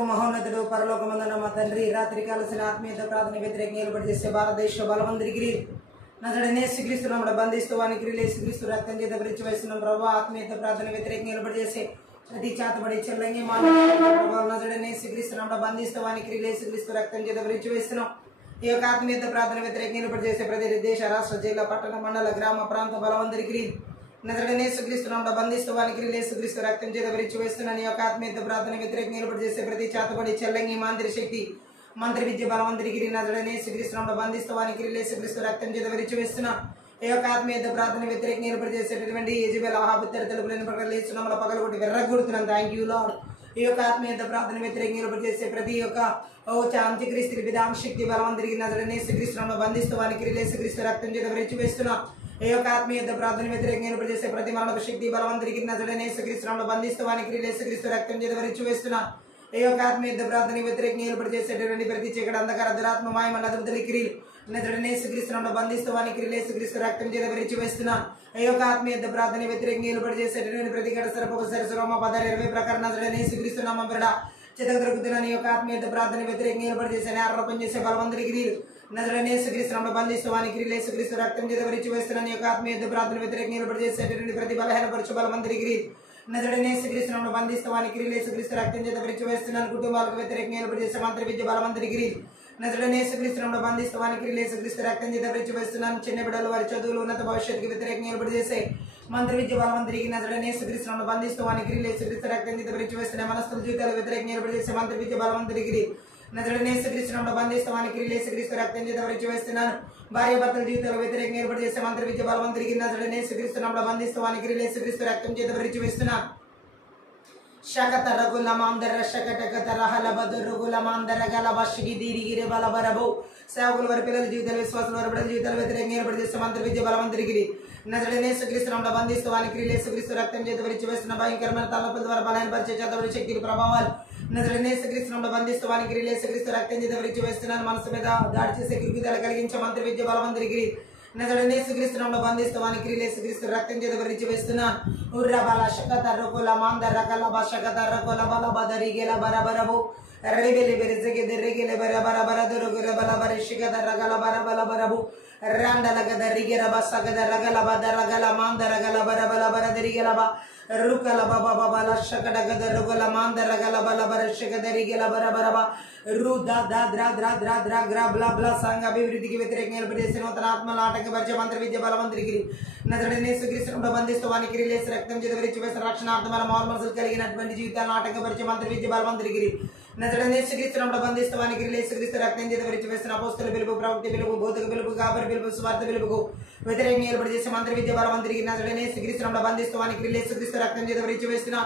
మహోన్నతుడు పరలోకమందున మా తండ్రి రాత్రి కాలసిన ఆత్మీయత ప్రార్థన వ్యతిరేకంగా ఏర్పాటు చేసే భారతదేశ బలవందరికి నజడనే యేసుక్రీస్తు నామమున బంధిస్తూ వానికి యేసుక్రీస్తు రక్తం చేత భరించి వేస్తున్నాం ప్రభు. ఆత్మీయత ప్రార్థన వ్యతిరేకంగా ఏర్పాటు చేసే ప్రతి చేతబడి చెల్లంగి నజడనే యేసుక్రీస్తు నామమున బంధిస్తూ వానికి యేసుక్రీస్తు రక్తం చేత భరించి వేస్తున్నాం. ఈ యొక్క ఆత్మీయత ప్రార్థన వ్యతిరేకంగా ఏర్పాటు చేసే ప్రతి దేశ రాష్ట్ర జిల్లా పట్టణ మండల గ్రామ ప్రాంత బలవందరికి నజడనే యేసుక్రీస్తు నామమున బంధిస్తూ వానికి యేసుక్రీస్తు రక్తం చేత భరించి వేస్తున్నాను. ఈ యొక్క ఆత్మీయత ప్రార్థన వ్యతిరేకంగా ఏర్పాటు చేసే ప్రతి చేతబడి చెల్లంగి మాంత్రి శక్తి మంత్రి విద్య బలవంతరికి నజడనే యేసుక్రీస్తు నామమున బంధిస్తూ వానికి యేసుక్రీస్తు రక్తం చేత భరించి వేస్తున్నాం. ఈ యొక్క ఆత్మీయత ప్రార్థన వ్యతిరేకంగా ఏర్పాటు చేసేటటువంటి యెజబెల్ ఆహాబు తలుపులను ప్రకటిస్తున్నాము పగలగొట్టి వెర్రగొడుతున్నాం. Thank you lord. ఈ యొక్క ఆత్మీయత ప్రార్థన వ్యతిరేకంగా ఏర్పాటు చేసే ప్రతి యొక్క అంత్యక్రీస్తు విధాన శక్తి బలవంతరికి నజడనే యేసుక్రీస్తు నామమున బంధిస్తూ వానికి యేసుక్రీస్తు రక్తం చేత భరించి వేస్తున్నాం. ఈ యొక్క ఆత్మీయత ప్రార్థన వ్యతిరేకంగా ఏర్పాటు చేసే ప్రతి మరణపు శక్తి బలవంతరికి నజడనే యేసుక్రీస్తు నామమున బంధిస్తూ వానికి యేసుక్రీస్తు రక్తం చేత భరించి వేస్తున్నాం. ఈ యొక్క ఆత్మీయత ప్రార్థన వ్యతిరేకంగా ఏర్పాటు చేసేటటువంటి ప్రతి చీకటి అంధకార దురాత్మ మాయమన్న క్రియలు నజడనే యేసుక్రీస్తు నామమున బంధిస్తూ వానికి యేసుక్రీస్తు రక్తం చేత భరించి వేస్తున్నాం. ఈ యొక్క ఆత్మీయత ప్రార్థన వ్యతిరేకంగా ఏర్పాటు చేసేటటువంటి ప్రతి గడ సరపక సరసరోమ 10-20 ప్రకారం నజడనే యేసుక్రీస్తు నామమున బిడ్డ చితక దొరుకుతున్నాను. ఈ యొక్క ఆత్మీయత ప్రార్థన వ్యతిరేకంగా ఏర్పాటు చేసే ఆరోపణ చేసే బలవంతరికి నజడనే యేసుక్రీస్తు నామమున బంధిస్తూ వానికి యేసుక్రీస్తు రక్తం చేత భరించి వేస్తున్నాను. ఈ యొక్క ఆత్మీయత ప్రార్థన వ్యతిరేకంగా ఏర్పాటు చేసేటటువంటి ప్రతి బలహీనపరచు బలవంతరికి నజడనే యేసుక్రీస్తు నామమున బంధిస్తూ వానికి యేసుక్రీస్తు రక్తం చేత భరించి వేస్తున్నాను. కుటుంబాలకు వ్యతిరేకంగా ఏర్పాటు చేసే మంత్ర విద్య బలవంతరికి నజడనే యేసుక్రీస్తు నామమున బంధిస్తూ వానికి యేసుక్రీస్తు రక్తం చేత భరించి వేస్తున్నాను. చిన్న బిడ్డలు వారి చదువులు ఉన్నత భవిష్యత్తుకి వ్యతిరేకంగా ఏర్పాటు చేసే మంత్ర విద్య బలవంతరికి నజడనే యేసుక్రీస్తు నామమున బంధిస్తూ వానికి యేసుక్రీస్తు రక్తం చేత భరించి వేస్తున్నాను. మనస్తుల జీవితాల వ్యతిరేకంగా ఏర్పాటు చేసే మంత్ర విద్య బలవంతరికి నజడనే యేసుక్రీస్తు నామమున బంధిస్తూ వానికి యేసుక్రీస్తు రక్తం చేత భరించి వేస్తున్నాను. భార్య భర్తల జీవితాల వ్యతిరేకంగా ఏర్పాటు చేసే మంత్ర విద్య బలవంతరికి నజడనే యేసుక్రీస్తు నామమున బంధిస్తూ వానికి యేసుక్రీస్తు రక్తం చేత భరించి వేస్తున్నాను. శకత రగుల మాందర శకటకత రహల బదురుగుల మాందర గల వషిగి దీరిగిరి బలబరబు సేవకుల వారి పిల్లల జీవితాల విశ్వాసుల వారి బిడ్డల జీవితాల వ్యతిరేకంగా ఏర్పాటు చేసే మంత్ర విద్య బలవంతరికి నజడనే యేసుక్రీస్తు నామమున బంధిస్తూ వానికి యేసుక్రీస్తు రక్తం చేత భరించి వేస్తున్న భయంకరమైన తలపుల ద్వారా బలహీనపరిచే చేతబడి శక్తుల ప్రభావాలు నజడనే యేసుక్రీస్తు నామమున బంధిస్తూ వానికి యేసుక్రీస్తు రక్తం చేత భరించి వేస్తున్నాను. మనసు మీద దాడి చేసే కిరుకుదల కలిగించే మంత్ర విద్య బలవంతరికి నజడనే యేసుక్రీస్తు నామమున బంధిస్తూ వానికి యేసుక్రీస్తు రక్తం చేత భరించి వేస్తున్నాను. ఉర్ర బల శకత రకుల మాందర కల బశకత రకుల బల బదరిగెల బరబరబు రెబెలి బెరిజెగె దెర్రెగెల బరబరబర దొరుగుల బల బరిషిగద రగల బరబలబరబు రాండల గదరిగెర బసగద రగల బదరగల మాందర గల బరబల బరదరిగెల బ రుకల బబల శకట గద రుగల మాందర గల బల బరషగదరిగెల బరబరబ రు ద ద ద్ర ద్ర ద్ర ద్ర గ్ర బ్లా బ్లా సంఘ అభివృద్ధికి వ్యతిరేకంగా ఏర్పాటు చేసిన నూతన ఆత్మల ఆటంకపరిచే మంత్ర విద్య బలవంతరికి నజడనే యేసుక్రీస్తు నామమున బంధిస్తూ వానికి యేసు రక్తం చేత భరించి వేసిన రక్షణార్థమైన మనసులు కలిగినటువంటి జీవితాలను ఆటంకపరిచే మంత్ర విద్య బలవంతరికి నజడనే యేసుక్రీస్తు నామమున బంధిస్తూ వానికి యేసుక్రీస్తు రక్తం చేత భరించి వేసిన అపోస్తల పిలుపు ప్రవక్త పిలుపు బోధక పిలుపు కాపరి పిలుపు స్వార్థ పిలుపుకు వ్యతిరేకంగా ఏర్పాటు చేసే మంత్ర విద్య బలవంతరికి నజడనే యేసుక్రీస్తు నామమున బంధిస్తూ వానికి యేసుక్రీస్తు రక్తం చేత భరించి వేసిన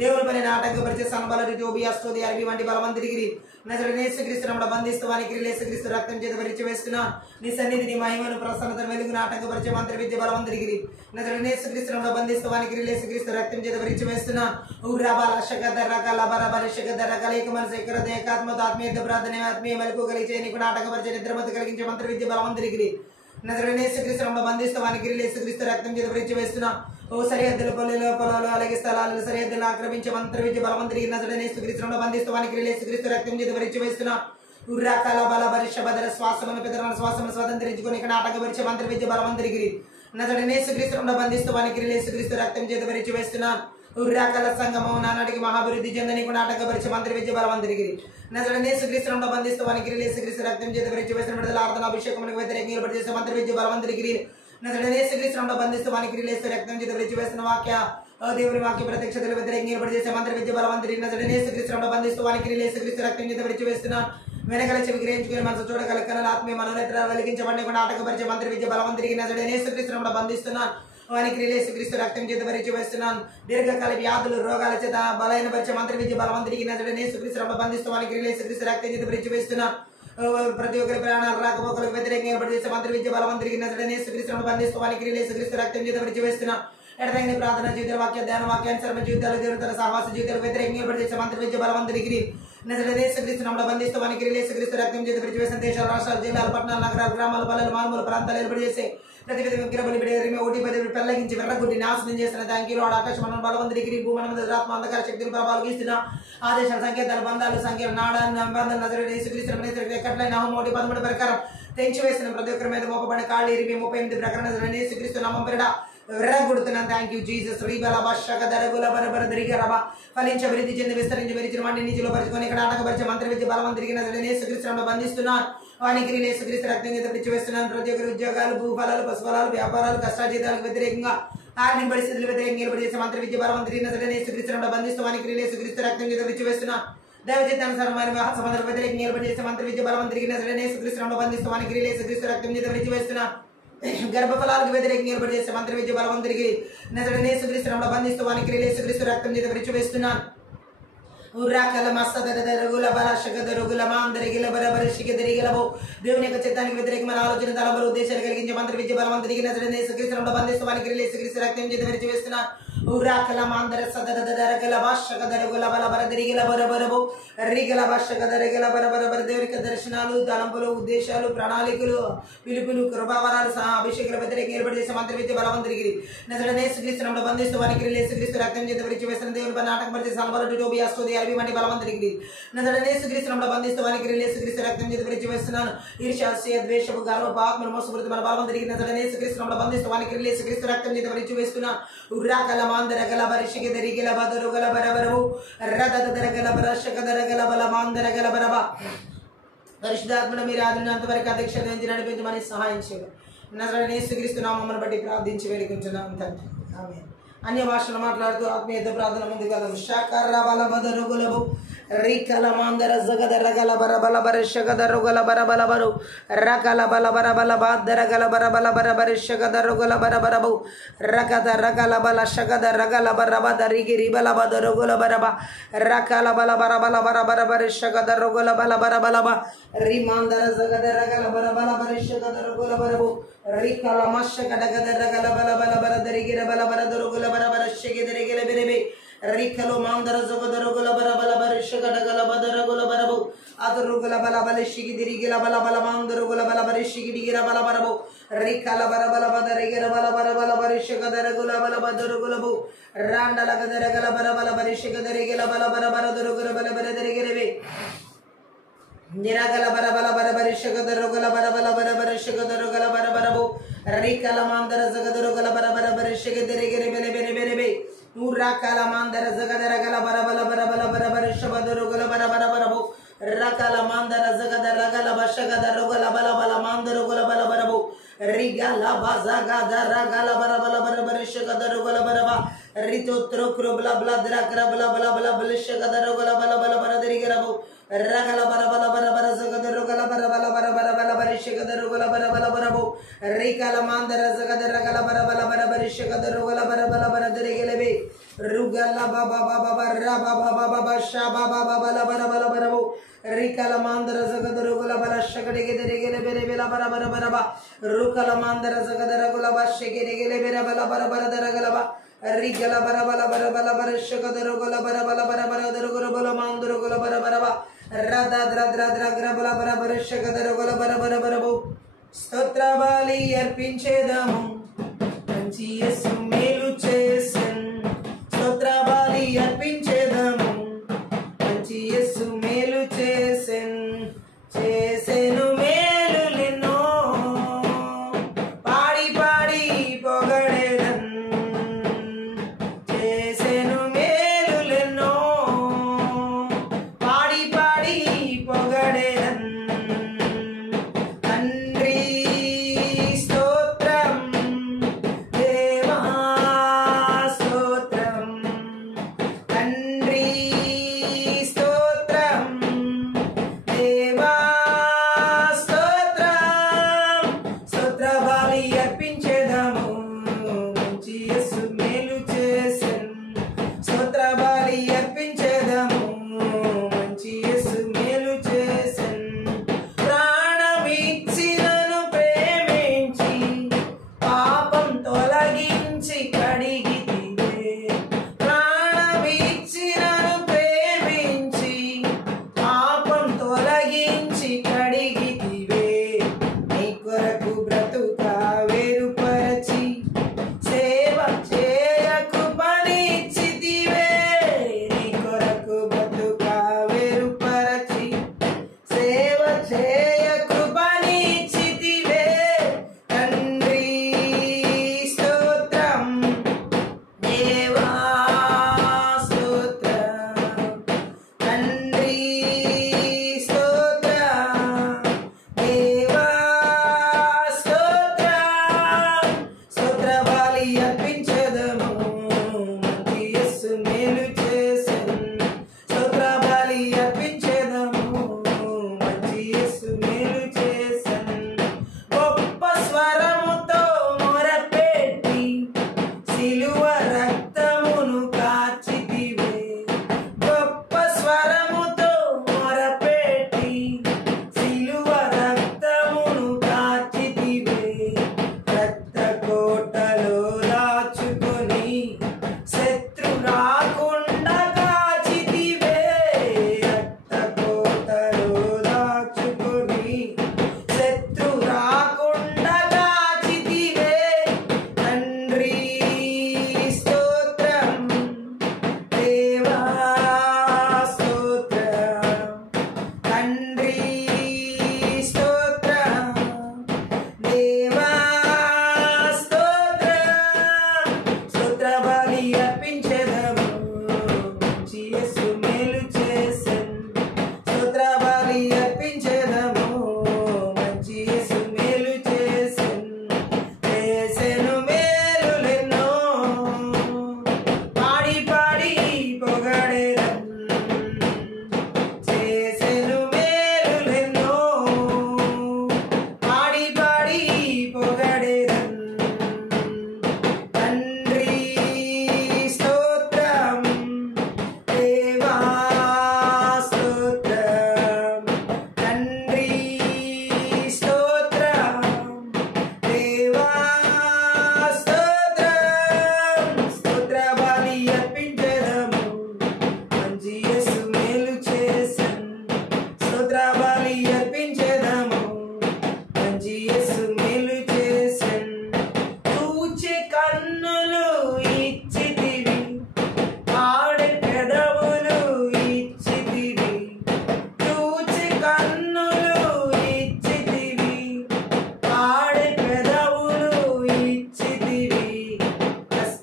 దేవుని పనిని ఆటంకపరిచే సంబల రిజోబి అస్తోది అరబి వంటి బలవంతరికి నజడనే యేసుక్రీస్తు నామమున బంధిస్తూ వానికి యేసుక్రీస్తు రక్తం చేత భరించి వేస్తున్న నీ సన్నిధిని మహిమను ప్రసన్నతను వెలుగును ఆటంకపరిచే మంత్ర విద్య బలవంతరికి నజడనే యేసుక్రీస్తు నామమున బంధిస్తూ వానికి యేసుక్రీస్తు రక్తం చేత భరించి వేస్తున్న ఉర్రబల శకద రకల బరబల శకద రకల ఏక మనసు ఏకరత ఏకాత్మతో ఆత్మీయత ప్రార్థన ఆత్మీయ మెలకు కలిగించే నీకు ఆటంకపరిచే నిద్రమతి కలిగించే మంత్ర విద్య బలవంతరికి నజడనే యేసుక్రీస్తు నామమున బంధిస్తూ వానికి యేసుక్రీస్తు రక్తం చేత భరించి వేస్తున్న సరిహద్దుల పల్లెలు పొలాలు అలాగే స్థలాలను సరిహద్దులను ఆక్రమించే మంత్ర విద్య బలవంతరికి నజడనే యేసుక్రీస్తు నామమున బంధిస్తూ వానికి యేసుక్రీస్తు రక్తం చేత భరించి వేస్తున్న ఉర్రకల బల బరిష బదర శ్వాసమును పెదరమైన శ్వాసమును స్వతంత్రించుకొని ఇక్కడ ఆటంకపరిచే మంత్ర విద్య బలవంతరికి నజడనే యేసుక్రీస్తు నామమున బంధిస్తూ వానికి యేసుక్రీస్తు రక్తం చేత భరించి వేస్తున్న ఉర్రకల సంగమం నానాటికి మహాభివృద్ధి చెందని కూడా ఆటంకపరిచే మంత్ర విద్య బలవంతరికి నజడనే యేసుక్రీస్తు నామమున బంధిస్తూ వానికి యేసుక్రీస్తు రక్తం చేత భరించి వేస్తున్న విడుదల ఆరాధన అభిషేకములకు వ్యతిరేకంగా ఏర్పాటు చేసే మంత్ర విద్య బలవంతరికి నజడనే యేసుక్రీస్తు నామమున బంధిస్తూ వానికి యేసు రక్తం చేత భరించి వేస్తున్న వాక్య దేవుని వాక్య ప్రత్యక్షతలు వ్యతిరేకంగా ఏర్పాటు చేసే మంత్ర విద్య బలవంతరికి నజడనే యేసుక్రీస్తు నామమున బంధిస్తూ వానికి యేసుక్రీస్తు రక్తం చేత భరించి వేస్తున్న వెనకల చెవి గ్రహించుకుని మనసు చూడగల కళల ఆత్మీయ మనోనేత్రాలు వెలిగించబడి కూడా ఆటంకపరిచే మంత్ర విద్య బలవంతరికి నజడనే యేసుక్రీస్తు నామమున బంధిస్తున్నాను. వానికి యేసుక్రీస్తు రక్తం చేత భరించి వేస్తున్నాను. దీర్ఘకాల వ్యాధులు రోగాల చేత బలహీనపరిచే మంత్ర విద్య బలవంతరికి నజడనే యేసుక్రీస్తు నామమున బంధిస్తూ వానికి యేసుక్రీస్తు రక్తం చేత భరించి వేస్తున్నాను. ప్రతి ఒక్కరి ప్రాణాలు రాకపోకలకు వ్యతిరేకంగా ఏర్పాటు చేసే మంత్ర విద్య బలవంతరికి నజడనే యేసుక్రీస్తు నామమున బంధిస్తూ వానికి యేసుక్రీస్తు రక్తం చేత భరించి వేస్తున్నాను. ఎడతగిన ప్రార్థన జీవితాల వాక్య ధ్యాన వాక్యానుసరణ జీవితాలు దేవునితో సహవాస జీవితాలు వ్యతిరేకంగా ఏర్పాటు చేసే మంత్ర విద్య బలవంతరికి నజడనే యేసుక్రీస్తు నామమున బంధిస్తూ వానికి యేసుక్రీస్తు రక్తం చేత భరించి వేసిన దేశాల రాష్ట్రాల జిల్లాల పట్టణాల నగరాల గ్రామాల పల్లెలు మారుమూల ప్రాంతాలు ఏర్పాటు చేసే ప్రతి విధ విగ్రహ బలి ఓటి పది పెళ్లగించి వెర్రగుడ్డి నాశనం చేసిన థ్యాంక్యూలో ఆకాశం బలవంతుడికి భూమన ఆత్మ అంధకార శక్తులు ప్రభావాలు గీస్తున్న ఆదేశాల సంకేతాలు బంధాలు సంఖ్యలు నాడాన్ని ఎక్కట్లైన హోమోటి 13 ప్రకారం తెంచివేసిన ప్రతి ఒక్కరి మీద మోపబడిన కాళ్ళు 38 ప్రకరణ యేసుక్రీస్తు నామం పేరిట విర్రగొడుతున్నాను. Thank you Jesus. రీబల భాషక దరగుల బరబర దరిగరబ ఫలించి అభివృద్ధి చెంది విస్తరించి విరిచిన వాడిని నిధిలో పరుచుకొని ఇక్కడ ఆటకపరిచే మంత్రి విద్య బలవం తిరిగిన యేసుక్రీస్తును బంధిస్తున్నాను. వానికి యేసుక్రీస్తు రక్తం చేత పిచ్చివేస్తున్నాను. ప్రతి ఒక్కరి ఉద్యోగాలు భూఫలాలు పశుఫలాలు వ్యాపారాలు కష్టాజీతాలకు వ్యతిరేకంగా ఆర్థిక పరిస్థితులు వ్యతిరేకంగా నిలబడి చేసే మంత్రి విద్య బలవం తిరిగిన యేసుక్రీస్తును బంధిస్తూ వానికి యేసుక్రీస్తు రక్తం చేత పిచ్చివేస్తున్నాను. దైవచిత్తానుసారమైన వివాహ సంబంధాలు వ్యతిరేకంగా నిలబడి చేసే మంత్రి విద్య బలవం తిరిగిన యేసుక్రీస్తును బంధిస్తూ వానికి యేసుక్రీస్తు రక్తం చేత పిచ్చివేస్తున్నాను. గర్భఫలాలకు వ్యతిరేకంగా నిలబడి చేసే మంత్రి విద్య బలవం తిరిగి యేసుక్రీస్తును బంధిస్తూ వానికి యేసుక్రీస్తు రక్తం చేత పిచ్చివేస్తున్నాను. దేవుని యొక్క చిత్తానికి వ్యతిరేకమైన ఆలోచన తలబలు ఉద్దేశాలు కలిగించే మంత్రి విద్య బలవం తిరిగి యేసుక్రీస్తును బంధిస్తూ వానికి యేసుక్రీస్తు రక్తం చేత విరిచివేస్తున్నాను. దేవునికి దర్శనాలు తలంపులు ఉద్దేశాలు ప్రణాళికలు పిలుపులు కృపావరాలు అభిషేకాల వ్యతిరేకంగా ఏర్పాటు చేసే మంత్రి విద్య బలవం తిరిగి యేసుక్రీస్తును బంధిస్తూ వానికి యేసుక్రీస్తు రక్తం చేత విరిచివేస్తున్న దేవుని పై నాటకం పరిచే సలబలు టోబియాస్తో అరబి వంటి బలవం తిరిగి యేసుక్రీస్తును బంధిస్తూ వానికి యేసుక్రీస్తు రక్తం చేత విరిచివేస్తున్నాను. ఈర్ష్య ద్వేషపు గర్వపు ఆత్మను మోసపూరిత మన బలవం తిరిగి యేసుక్రీస్తును బంధిస్తూ వానికి యేసుక్రీస్తు రక్తం చేత విరిచివేస్తున్నాను. ఉర్రాకల మాందరగల పరిషికి దరిగిల బదరుగల బరబరవు రదదరగల బరషకదరగల బల మాందరగల బరబ పరిశుద్ధాత్మను మీరు ఆదినంతవరకు అధ్యక్షత నుంచి నడిపించమని సహాయం చేయాలి. నజరేయుడైన యేసుక్రీస్తు నామమును బట్టి ప్రార్థించి వేడుకుంటున్నాం తండ్రి. ఆమేన్. అన్య భాషలు మాట్లాడుతూ ఆత్మీయత ప్రార్థన ముందుకెళ్దాం. షాకర్ర బల బదరుగులబు రికల మాందర జగద రగల బర బల బర షగద రుగల బర బల బరు రకల బల బర బల బాదర గల బర బల బర బర షగద రుగల బర బరబు రకద రగల బల షగద రగల బర బద రిగి రిబల బద రుగల బర బ రకల బల బర బల బర బర బర షగద రుగల బల బర బల బ రి మాందర జగద రగల బర బల బర షగద రుగల బరబు రికల మషగద గద రగల బల బల బర దరిగి రబల బర రుగల బర బర షగద రిగల బెరెబె రికలో మాందర జగద రుగల బర బల బర షగద గల బద రుగల బరబు అదరుగల బల బల షిగి దిరిగిల బల బల మాందరుగల బల బర షిగి దిగిర బల బరబు రికల బర బల బద రిగిర బల బర బల బర షగద రుగల బల బద రుగలబు రాండల గద రగల బర బల బర షగద రిగిల బల బర బర రుగల బల బర దరిగిరవే నిరగల బర బల బర బర షగద రుగల బర బల బర బర షగద రుగల బర బరబు రికల మాందర జగద రుగల బర బర బర షగద రిగిర బెల బెల బెల నూరాకల మాందర జగద రగల బర బల బర బల బర బర షబద రుగల బర బర బరబు రకల మాందర జగద రగల బషగద రుగల బల బల మాందర రుగల బల బరబు రిగల బజగద రగల బర బల బర బర షగద రుగల బరబ రితు త్రుక్రు బల బల ద్రక్ర బల బల బల బల షగద రుగల బల బల బర దరిగరబు రగల బర బల బర బర జగద రుగల బర బల బర బర బల బర షగద రుగల బర బల బరబు రికల మాందర జగద రగల బర బల బర బర షగద రుగల బర బల బర దరిగలబే రుగల బాబా బాబా రా బాబా బాబా షా బాబా బాబా ల బర బల బరబు రికల మాందర జగద రుగల బల షగడిగ దరిగల బెరె బెల బర బర బరబ రుకల మాందర జగద రుగల బ షగడిగల బెరె బల బర బర దరగల బ రిగల బర బల బర బల బర షగద రుగల బర బల బర బర దరుగుల బల మాందర రుగల బర బరబ రద ద్ర ద్ర ద్ర గ్ర బల బర బర షగద రుగల బర బర బరబు స్తోత్ర బలి అర్పించేదము మంచి యేసు మేలు చేసెన్ స్తోత్ర బలి అర్పించేదము మంచి యేసు మేలు చేసెన్ చేసెను మేలులెన్నో పాడి పాడి పొగడెదన్ చేసెను మేలులెన్నో పాడి పాడి పొగడెదన్ తండ్రి స్తోత్రం దేవా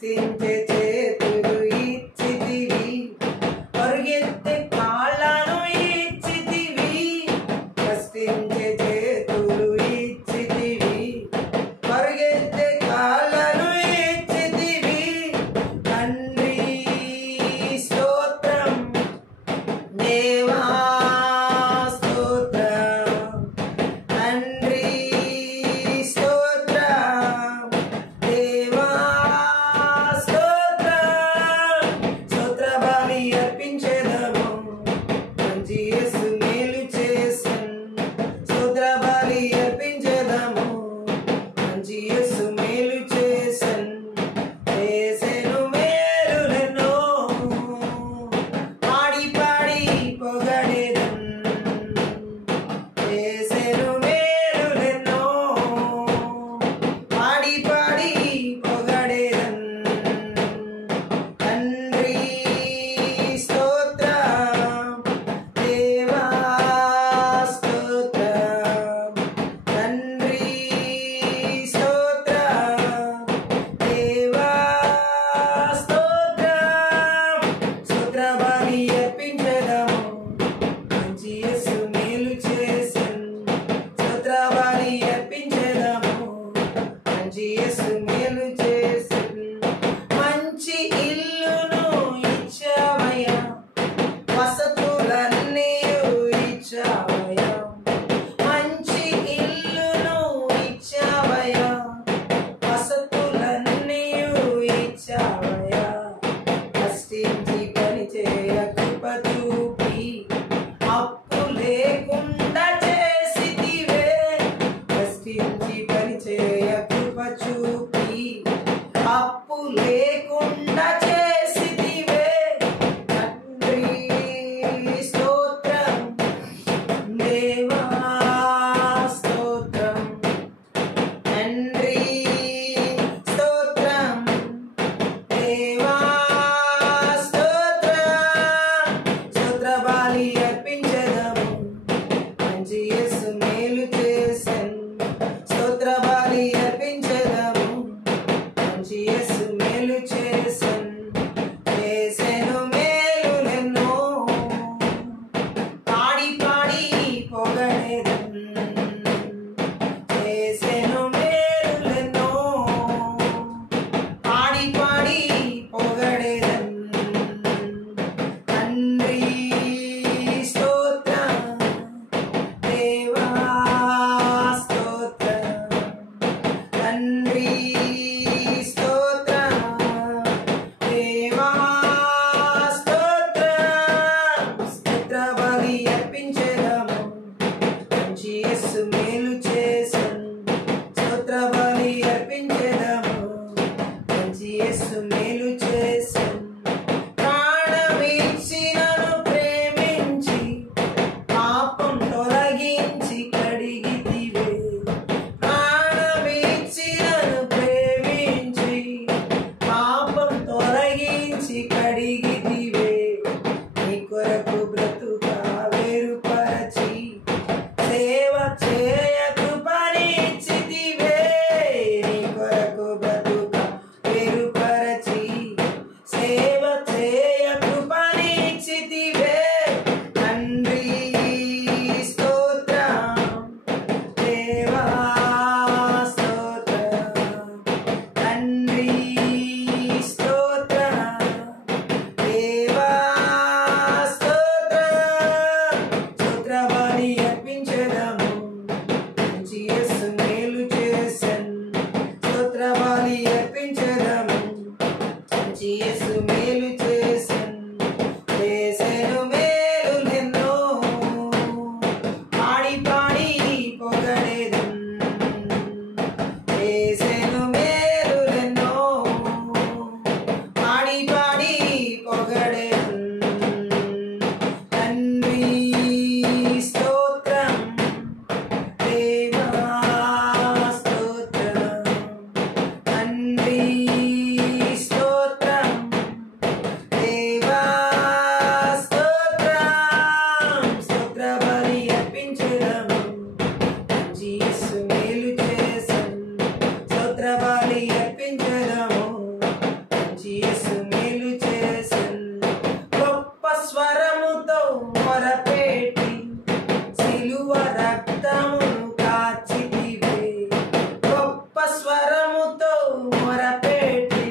కష్టించే చేతులు ఇచ్చితివి, పరుగెత్తే కాళ్ళను ఇచ్చితివి. కష్టించే చేతులు ఇచ్చితివి, పరుగెత్తే కాళ్ళను ఇచ్చితివి. తండ్రి స్తోత్రం, దేవా స్తోత్రం, తండ్రి స్తోత్రం, దేవా స్తోత్రం. స్తోత్ర బలి అర్పించెదము, మంచి యేసు మేలు చేసెను. స్తోత్ర బలి అర్పించెదము, మంచి యేసు మేలు చేసెను. చేసెను మేలులెన్నో, పాడి పాడి పొగడెదన్. చేసెను మేలులెన్నో, పాడి పాడి పొగడెదన్. తండ్రి స్తోత్రం, దేవా స్తోత్రం, తండ్రి స్తోత్రం, దేవా స్తోత్రం. స్తోత్ర బలి అర్పించెదము, మంచి యేసు మేలు చేసెను. స్తోత్ర బలి అర్పించెదము, మంచి యేసు మేలు చేసెను. మంచి ఇల్లును ఇచ్చావయ్యా, వసతులన్నీ ఇచ్చావయ్యా. మంచి ఇల్లును ఇచ్చావయ్యా, వసతులన్నీ ఇచ్చావయ్యా. కష్టించి పని చేయ కృప చూపి, అప్పు లేకుండా చేసితివే. కష్టించి పని చేయ కృప చూపి, అప్పు లేకుండా చేసితివే. తండ్రి స్తోత్రం, దేవా స్తోత్రం, తండ్రి స్తోత్రం, దేవా స్తోత్రం. స్తోత్ర బలి అర్పించెదము, మంచి యేసు మేలు చేసెను. స్తోత్ర బలి అర్పించెదము, మంచి యేసు మేలు చేసెను. చేసెను మేలులెన్నో, పాడి పాడి పొగడెదన్. చేసెను మేలులెన్నో, పాడి పాడి పొగడెదన్. తండ్రి స్తోత్రం, దేవా స్తోత్రం, తండ్రి స్తోత్రం, దేవా స్తోత్రం. స్తోత్ర బలి అర్పించెదము, మంచి యేసు మేలు చేసెను. స్తోత్ర బలి అర్పించెదము, మంచి యేసు మేలు చేసెను. ప్రాణమిచ్చినను ప్రేమించి, పాపం తొలగించి కడిగితివే. ప్రాణమిచ్చినను ప్రేమించి, పాపం తొలగించి కడిగితివే. నీ కొరకు బ్రతుకా వేరుపరచి, సేవ చేయ కృపనిచ్చితివే. నీ కొరకు బ్రతుకా వేరుపరచి, సేవ చేయ కృపనిచ్చితివే. తండ్రి స్తోత్రం, దేవా స్తోత్రం, తండ్రి స్తోత్రం, దేవా స్తోత్రం. స్తోత్ర బలి అర్పించెదము, మంచి యేసు మేలు చేసెను. స్తోత్ర బలి అర్పించెదము, మంచి యేసు మేలు చేసెను. చేసెను మేలులెన్నో, పాడి పాడి పొగడెదన్. చేసెను మేలులెన్నో, పాడి పాడి పొగడెదన్. తండ్రి స్తోత్రం, దేవా స్తోత్రం, తండ్రి స్తోత్రం, మంచి యేసు మేలు చేసెన్. గొప్ప స్వరముతో మొరపెట్టి సిలువ రక్తమును కాచితివే. గొప్ప స్వరముతో మొరపెట్టి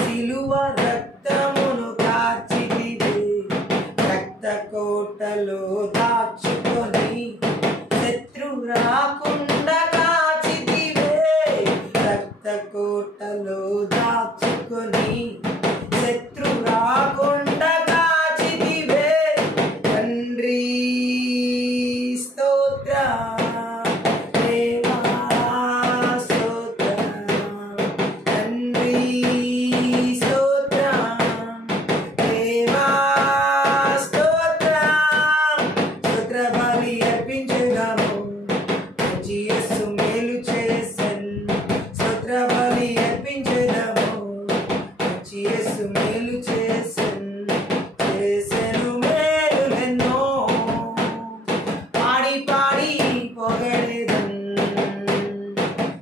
సిలువ రక్తమును కాచితివే. రక్త కోటలో దాచుకొని శత్రు రాకుండా కాచితివే. రక్త కోటలో దాచుకొని శత్రు రాకుండా కాచితివే. తండ్రి స్తోత్రం, దేవా స్తోత్రం. తండ్రి స్తోత్రం, దేవా స్తోత్రం. స్తోత్ర బలి అర్పించెదము, మంచి యేసు మేలు చేసెన్. స్తోత్ర బలి అర్పించెదము, మంచి యేసు మేలు చేసెన్. చేసెను మేలులెన్నో, పాడి పాడి పొగడెదన్.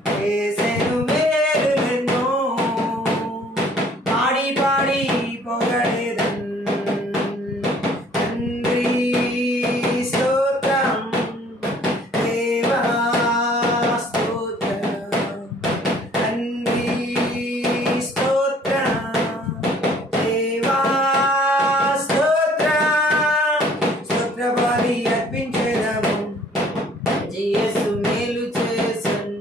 చేసెను మేలులెన్నో, పాడి పాడి పొగడెదన్. తండ్రి స్తోత్రం, దేవా స్తోత్రం. తండ్రి స్తోత్రం, దేవా స్తోత్రం. స్తోత్ర బలి అర్పించెదము, మంచి యేసు మేలు చేసెన్.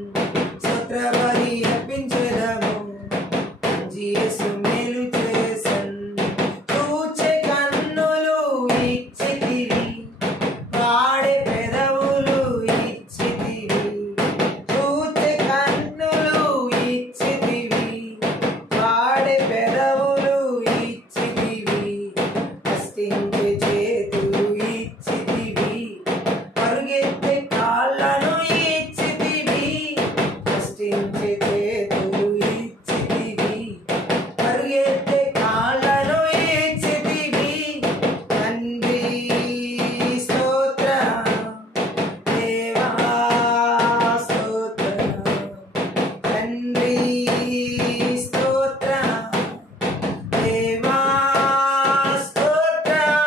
స్తోత్ర బలి అర్పించెదము, మంచి యేసు మేలు చేసెన్. చూచే కన్నులు ఇచ్చితివి, పాడే పెదవులు ఇచ్చితివి. చూచే కన్నులు ఇచ్చితివి, పాడే పెదవులు ఇచ్చితివి. కష్టించే చేతులు ఇచ్చితివి, పరుగెత్తే కాళ్ళను ఇచ్చితివి. కష్టించే చేతులు ఇచ్చితివి, పరుగెత్తే కాళ్ళను ఇచ్చితివి. తండ్రి స్తోత్రం, దేవా స్తోత్రం. తండ్రి స్తోత్రం, దేవా స్తోత్రం.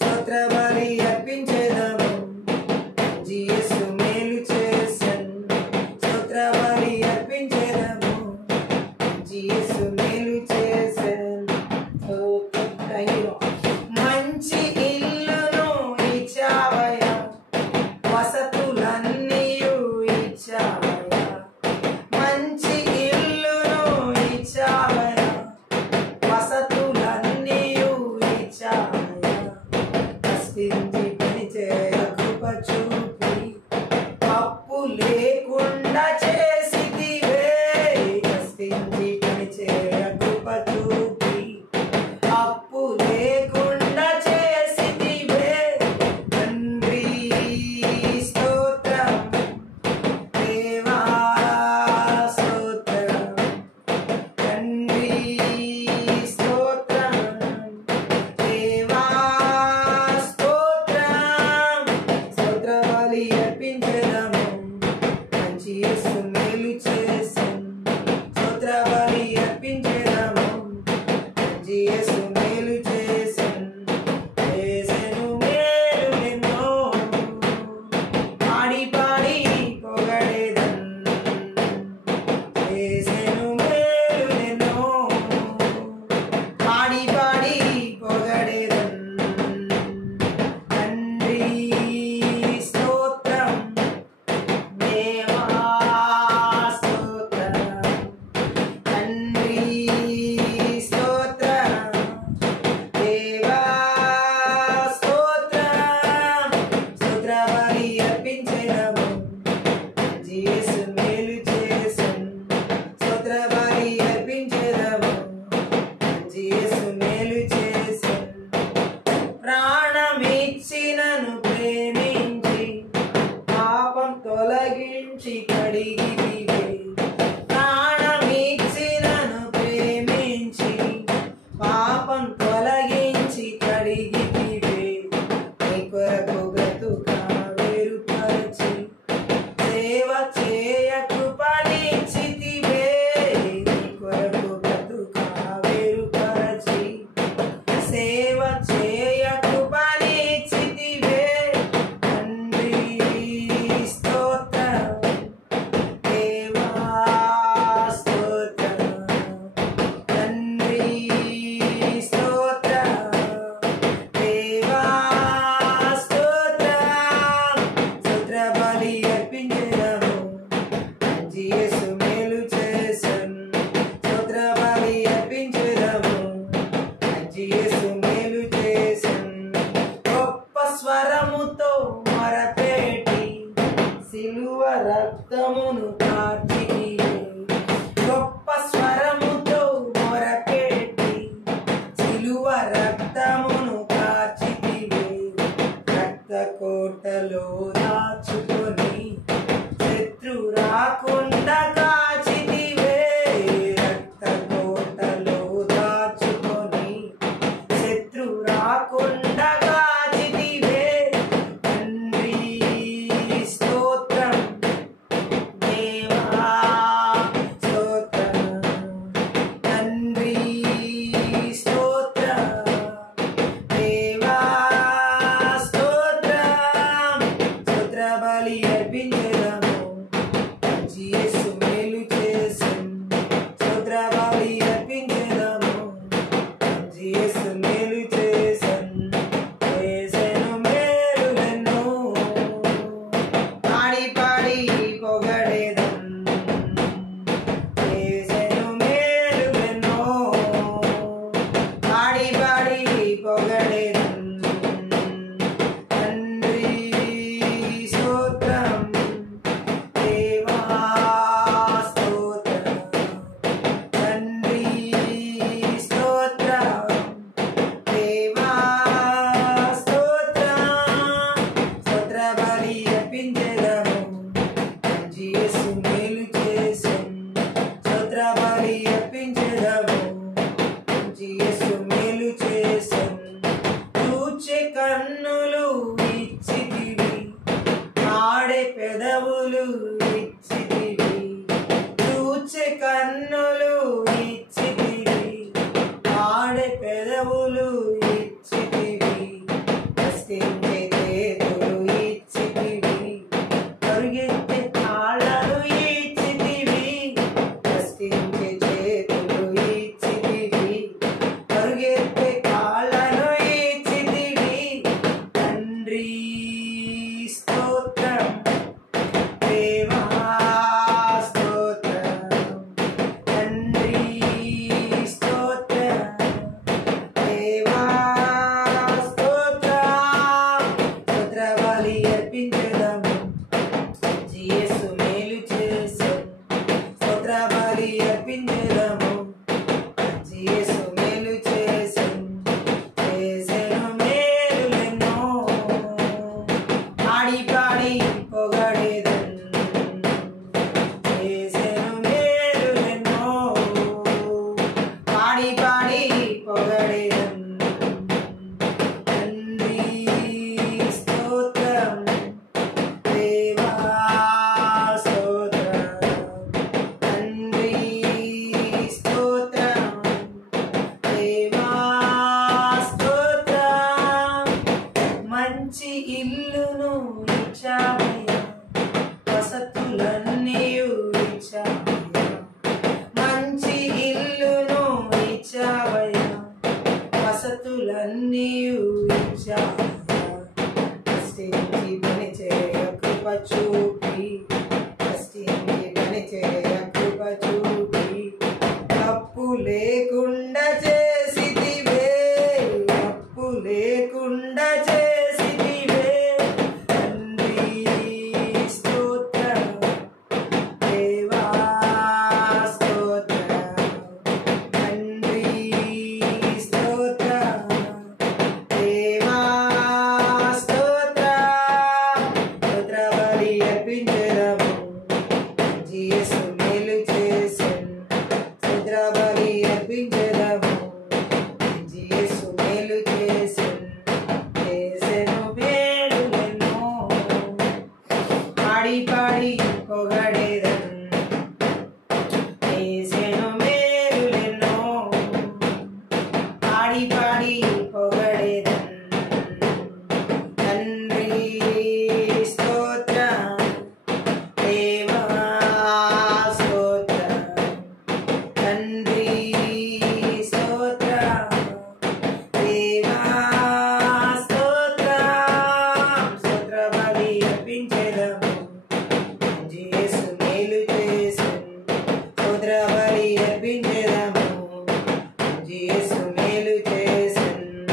స్తోత్ర బలి అర్పించెదము, మంచి యేసు మేలు చేసెన్. స్తోత్ర బలి అర్పించెదము, మంచి యేసు మేలు చేసెన్. మంచి ఇల్లును ఇచ్చావయ్యా, వసతులన్నీయు ఇచ్చావయ్యా. మంచి ఇల్లును ఇచ్చావయ్యా, వసతులన్నీయు ఇచ్చావయ్యా. కష్టించి పనిచేయ కృప చూపి అప్పు లేకుండా చేసితివే. కష్టించి పనిచేయ కృప చూపి అప్పు లేకుండా చేసితివే, అప్పు లేకుండా చేసితివే తండ్రి స్తోత్రం, దేవా స్తోత్రం, తండ్రి స్తోత్రం, దేవా స్తోత్రం. స్తోత్రబలి అర్పించెదము, యేసు మేలు చేసెను. స్తోత్రబలి అర్పించెదము, యేసు మేలు చేసెను. చేసెను మేలులెన్నో, పాడి పాడి పొగడెదను. చేసెను మేలులెన్నో, పాడి పాడి పొగడెదను. తండ్రి స్తోత్రం, దేవా స్తోత్రం, తండ్రి స్తోత్రం, దేవా స్తోత్రం. స్తోత్రబలి అర్పించెదము, యేసు మేలు చేసెను. స్తోత్రబలి అర్పించెదము, యేసు మేలు చేసెను.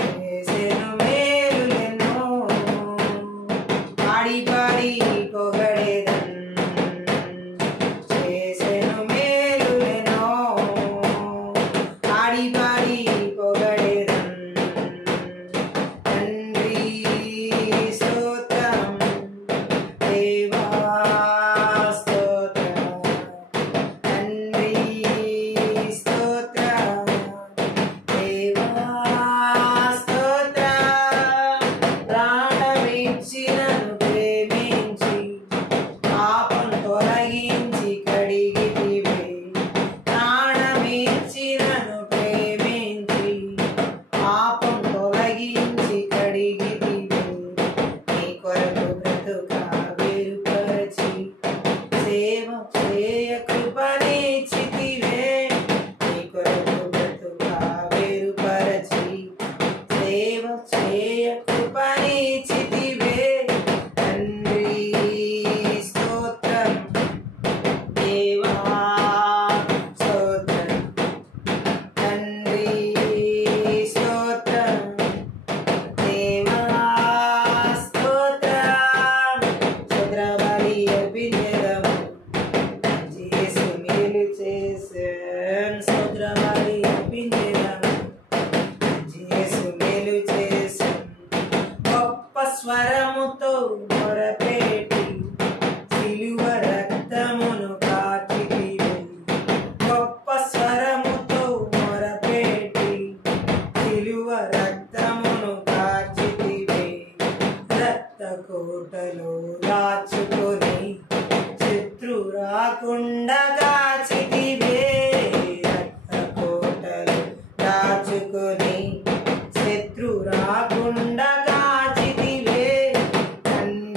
చేసెను మేలులెన్నో, పాడి పాడి పొగడెదను. చేసెను మేలులెన్నో, పాడి పాడి పొగడెదను. తండ్రి స్తోత్రం, దేవా స్తోత్రం, తండ్రి స్తోత్రం, దేవా స్తోత్రం. ప్రాణమిచ్చి నన్ను ప్రేమించి, పాపం తొలగించి కడిగితివే. ప్రాణమిచ్చి నన్ను ప్రేమించి, పాపం తొలగించి కడిగితివే. నీ కొరకు బ్రతుకా వేరుపరచి, సేవ చేయ కృపనిచ్చితివే. నీ కొరకు బ్రతుకా వేరుపరచి, సేవ చేయ కృపనిచ్చితివే. తండ్రి స్తోత్రం, దేవా స్తోత్రం, తండ్రి స్తోత్రం, దేవా స్తోత్రం. స్తోత్రబలి అర్పించెదము, యేసు మేలు చేసెను. స్తోత్రబలి అర్పించెదము, యేసు మేలు చేసెను. గొప్ప స్వరముతో మొరపెట్టి, సిలువ రక్తమును కాచితివే. గొప్ప స్వరముతో మొరపెట్టి, సిలువ రక్తమును కాచితివే. రక్త కోటలో దాచుకొని, శత్రు రాకుండా కాచితివే. రక్త కోటలో దాచుకొని, శత్రు రాకుండా కాచితివే. తండ్రి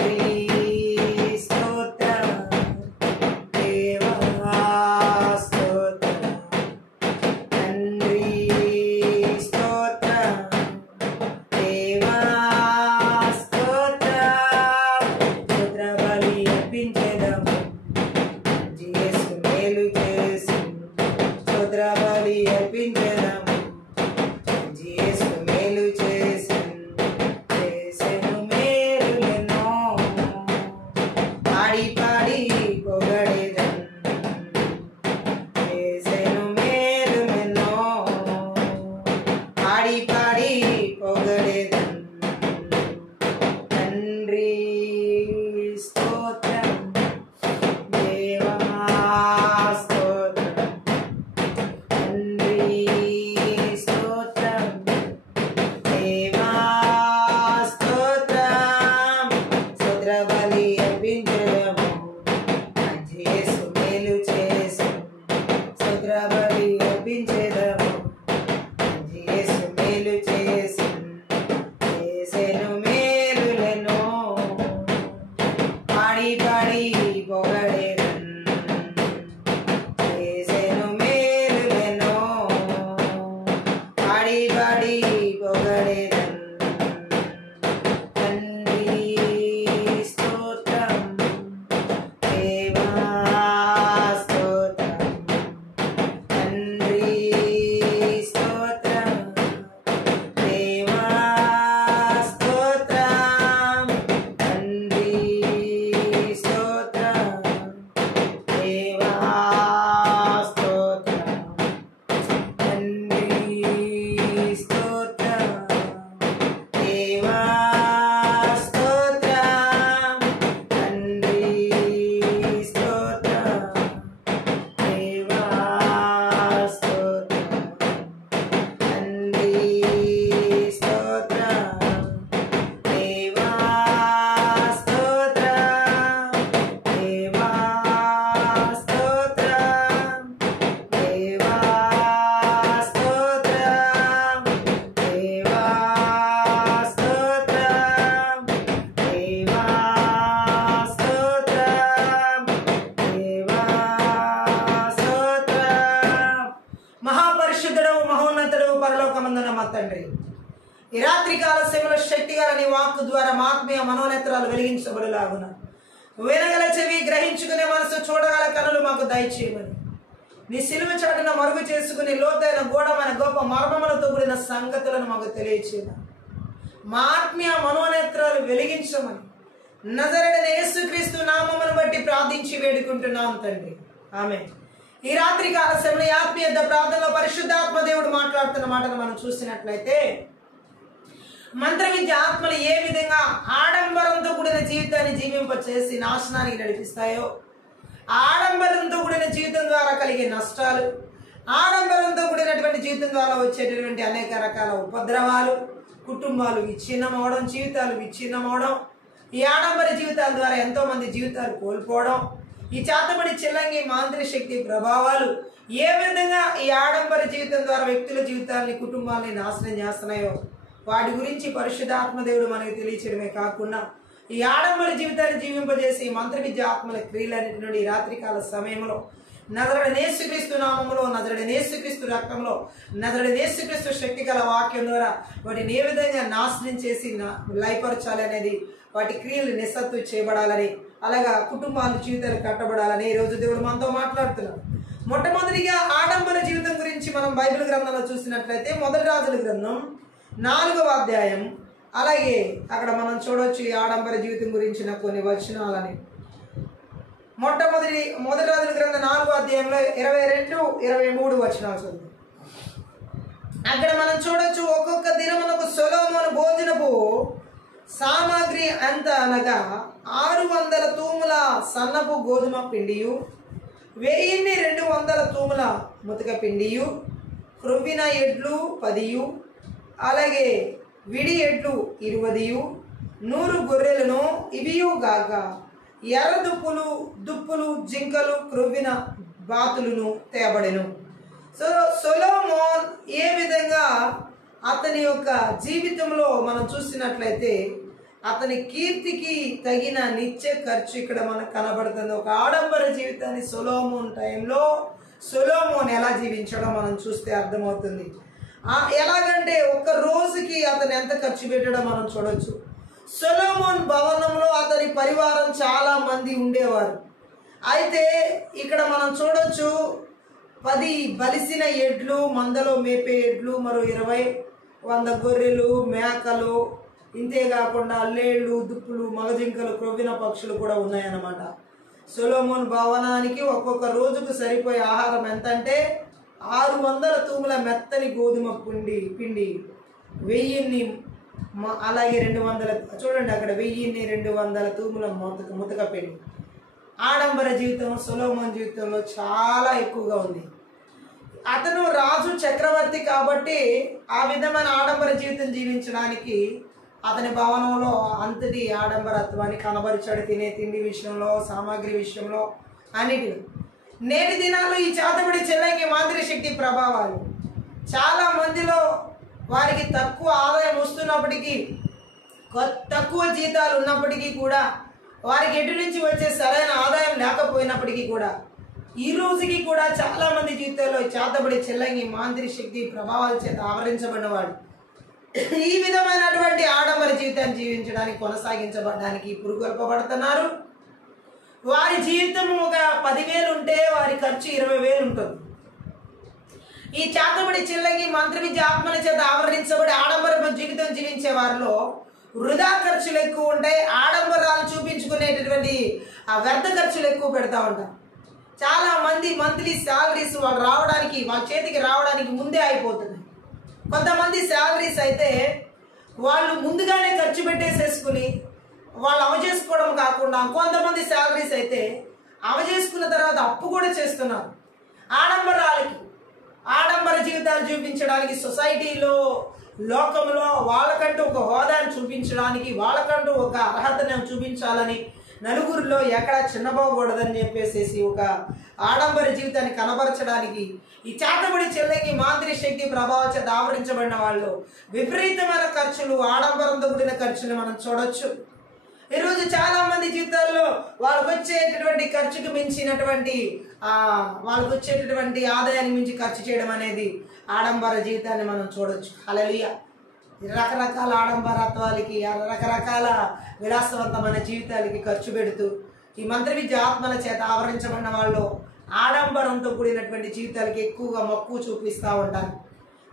మహోన్నతుడు పరలోకమందున్న మా తండ్రి, ఈ రాత్రి కాల సమయంలో శక్తి గల నీ వాక్కు ద్వారా మా ఆత్మీయ మనోనేత్రాలు వెలిగించబడులాగున, వినగల చెవి, గ్రహించుకునే మనసు, చూడగల కనులు మాకు దయచేయమని, నీ సిలువ చాటున మరుగు చేసుకుని లోతైన గూఢమైన గొప్ప మర్మములతో కూడిన సంగతులను మాకు తెలియచేయమని, మా ఆత్మీయ మనోనేత్రాలు వెలిగించమని నజరేయుడైన యేసుక్రీస్తు నామమును బట్టి ప్రార్థించి వేడుకుంటున్నాం తండ్రి, ఆమేన్. ఈ రాత్రి కాల సమయంలో ఆత్మీయ ప్రార్థనలో పరిశుద్ధాత్మ దేవుడు మాట్లాడుతున్న మాటను మనం చూసినట్లయితే, మంత్ర విద్య ఆత్మలు ఏ విధంగా ఆడంబరంతో కూడిన జీవితాన్ని జీవింపచేసి నాశనానికి నడిపిస్తాయో, ఆడంబరంతో కూడిన జీవితం ద్వారా కలిగే నష్టాలు, ఆడంబరంతో కూడినటువంటి జీవితం ద్వారా వచ్చేటటువంటి అనేక రకాల ఉపద్రవాలు, కుటుంబాలు విచ్ఛిన్నమవడం, జీవితాలు విచ్ఛిన్నమవడం, ఈ ఆడంబర జీవితాల ద్వారా ఎంతో మంది జీవితాలు కోల్పోవడం, ఈ చేతబడి చిల్లంగి మాంత్రిక శక్తి ప్రభావాలు ఏ విధంగా ఈ ఆడంబర జీవితం ద్వారా వ్యక్తుల జీవితాలని, కుటుంబాలని నాశనం చేస్తున్నాయో వాటి గురించి పరిశుద్ధాత్మ దేవుడు మనకు తెలియచేయడమే కాకుండా, ఈ ఆడంబర జీవితాన్ని జీవింపజేసి మంత్ర విద్య ఆత్మల క్రియలన్నిటి నుండి ఈ రాత్రికాల సమయంలో నజరేయుడైన యేసుక్రీస్తు నామములో, నజరేయుడైన యేసుక్రీస్తు రక్తంలో, నజరేయుడైన యేసుక్రీస్తు శక్తి గల వాక్యం ద్వారా వాటిని ఏ విధంగా నాశనం చేసి లయపరచాలి అనేది, వాటి క్రియలు నిస్సత్తు చేయబడాలని, అలాగా కుటుంబాలు జీవితాలు కట్టబడాలని ఈ రోజు దేవుడు మనతో మాట్లాడుతున్నాడు. మొట్టమొదటిగా ఆడంబర జీవితం గురించి మనం బైబిల్ గ్రంథంలో చూసినట్లయితే మొదటి రాజుల గ్రంథం 4వ అధ్యాయం, అలాగే అక్కడ మనం చూడవచ్చు ఈ ఆడంబర జీవితం గురించిన కొన్ని వచనాలని. మొదటి రాజుల గ్రంథం 4వ అధ్యాయంలో 22, 23 వచనాలు చదువు. అక్కడ మనం చూడొచ్చు, ఒక్కొక్క దినమునకు సొలొమోను భోజనపు సామాగ్రి ఎంత అనగా 600 తూముల సన్నపు గోధుమ పిండియు, 1200 తూముల ముతక పిండియు, క్రొవ్విన ఎడ్లు 10, అలాగే విడి ఎడ్లు 20, 100 గొర్రెలను, ఇవియు గాక ఎర్ర దుప్పులు, జింకలు, క్రొవ్విన బాతులను తేబడెను. సో సొలొమోన్ ఏ విధంగా అతని యొక్క జీవితంలో మనం చూసినట్లయితే అతని కీర్తికి తగిన నిత్య ఖర్చు ఇక్కడ మనకు కనబడుతుంది. ఒక ఆడంబర జీవితాన్ని సొలొమోన్ టైంలో సొలొమోన్ ఎలా జీవించడం మనం చూస్తే అర్థమవుతుంది. ఎలాగంటే ఒక్క రోజుకి అతను ఎంత ఖర్చు పెట్టడం మనం చూడొచ్చు. సొలొమోన్ భవనంలో అతని పరివారం చాలా మంది ఉండేవారు. అయితే ఇక్కడ మనం చూడొచ్చు 10 బలిసిన ఎడ్లు, మందలో మేపే ఎడ్లు, మరో 20, 100 గొర్రెలు, మేకలు, ఇంతేకాకుండా అల్లేళ్ళు, దుప్పులు, మగజింకలు, క్రొవ్విన పక్షులు కూడా ఉన్నాయన్నమాట. సొలొమోన్ భవనానికి ఒక్కొక్క రోజుకు సరిపోయే ఆహారం ఎంత అంటే 600 తూముల మెత్తని గోధుమ పిండి, 1000, అలాగే 200, చూడండి అక్కడ 1200 తూముల ముతక పిండి. ఆడంబర జీవితం సొలొమోన్ జీవితంలో చాలా ఎక్కువగా ఉంది. అతను రాజు చక్రవర్తి కాబట్టి ఆ విధమైన ఆడంబర జీవితం జీవించడానికి అతని భవనంలో అంతటి ఆడంబరత్వాన్ని కనబరిచాడు. తినే తిండి విషయంలో, సామాగ్రి విషయంలో, అన్నిటిలో. నేటి దినాల్లో ఈ చేతబడి చెల్లంగి మాంత్రిక శక్తి ప్రభావాలు చాలా మందిలో వారికి తక్కువ ఆదాయం వస్తున్నప్పటికీ, తక్కువ జీతాలు ఉన్నప్పటికీ కూడా, వారికి ఎటు నుంచి వచ్చే సరైన ఆదాయం లేకపోయినప్పటికీ కూడా, ఈ రోజుకి కూడా చాలా మంది జీవితాల్లో చేతబడి చెల్లంగి మాంత్రిక శక్తి ప్రభావాల చేత ఆవరించబడినవాడు ఈ విధమైనటువంటి ఆడంబర జీవితాన్ని జీవించడానికి, కొనసాగించబడడానికి పురుగొల్పబడుతున్నారు. వారి జీవితం ఒక 10,000 ఉంటే వారి ఖర్చు 20,000 ఉంటుంది. ఈ చేతబడి చిల్లంగి మంత్ర విద్య ఆత్మల చేత ఆవరించబడి ఆడంబర జీవితం జీవించే వారిలో వృధా ఖర్చులు ఎక్కువ ఉంటాయి. ఆడంబరాలు చూపించుకునేటటువంటి ఆ వ్యర్థ ఖర్చులు ఎక్కువ పెడతా ఉంటారు. చాలా మంది మంత్లీ శాలరీస్ వాళ్ళు రావడానికి, వాళ్ళ చేతికి రావడానికి ముందే అయిపోతున్నాయి. కొంతమంది శాలరీస్ అయితే వాళ్ళు ముందుగానే ఖర్చు పెట్టేసేసుకుని వాళ్ళు అవజేసుకోవడం కాకుండా, కొంతమంది శాలరీస్ అయితే అవజేసుకున్న తర్వాత అప్పు కూడా చేస్తున్నారు. ఆడంబర జీవితాలు చూపించడానికి, సొసైటీలో, లోకంలో వాళ్ళకంటూ ఒక హోదాను చూపించడానికి, వాళ్ళకంటూ ఒక అర్హతను చూపించాలని, నలుగురిలో ఎక్కడ చిన్నపోకూడదని చెప్పేసి ఒక ఆడంబర జీవితాన్ని కనబరచడానికి ఈ చేతబడి చెల్లంగి మాంత్రిక శక్తి ప్రభావం చేత ఆవరించబడిన వాళ్ళు విపరీతమైన ఖర్చులు, ఆడంబరంతో కూడిన ఖర్చులు మనం చూడొచ్చు. ఈరోజు చాలా మంది జీవితాల్లో వాళ్ళకు వచ్చేటటువంటి ఖర్చుకు మించినటువంటి వాళ్ళకు వచ్చేటటువంటి ఆదాయాన్ని మించి ఖర్చు చేయడం అనేది ఆడంబర జీవితాన్ని మనం చూడొచ్చు. హల్లెలూయా. రకరకాల ఆడంబరత్వాలకి, రకరకాల విలాసవంతమైన జీవితాలకి ఖర్చు పెడుతూ ఈ మంత్ర విద్య ఆత్మల చేత ఆవరించబడిన వాళ్ళు ఆడంబరంతో కూడినటువంటి జీవితాలకి ఎక్కువగా మక్కువ చూపిస్తూ ఉంటారు.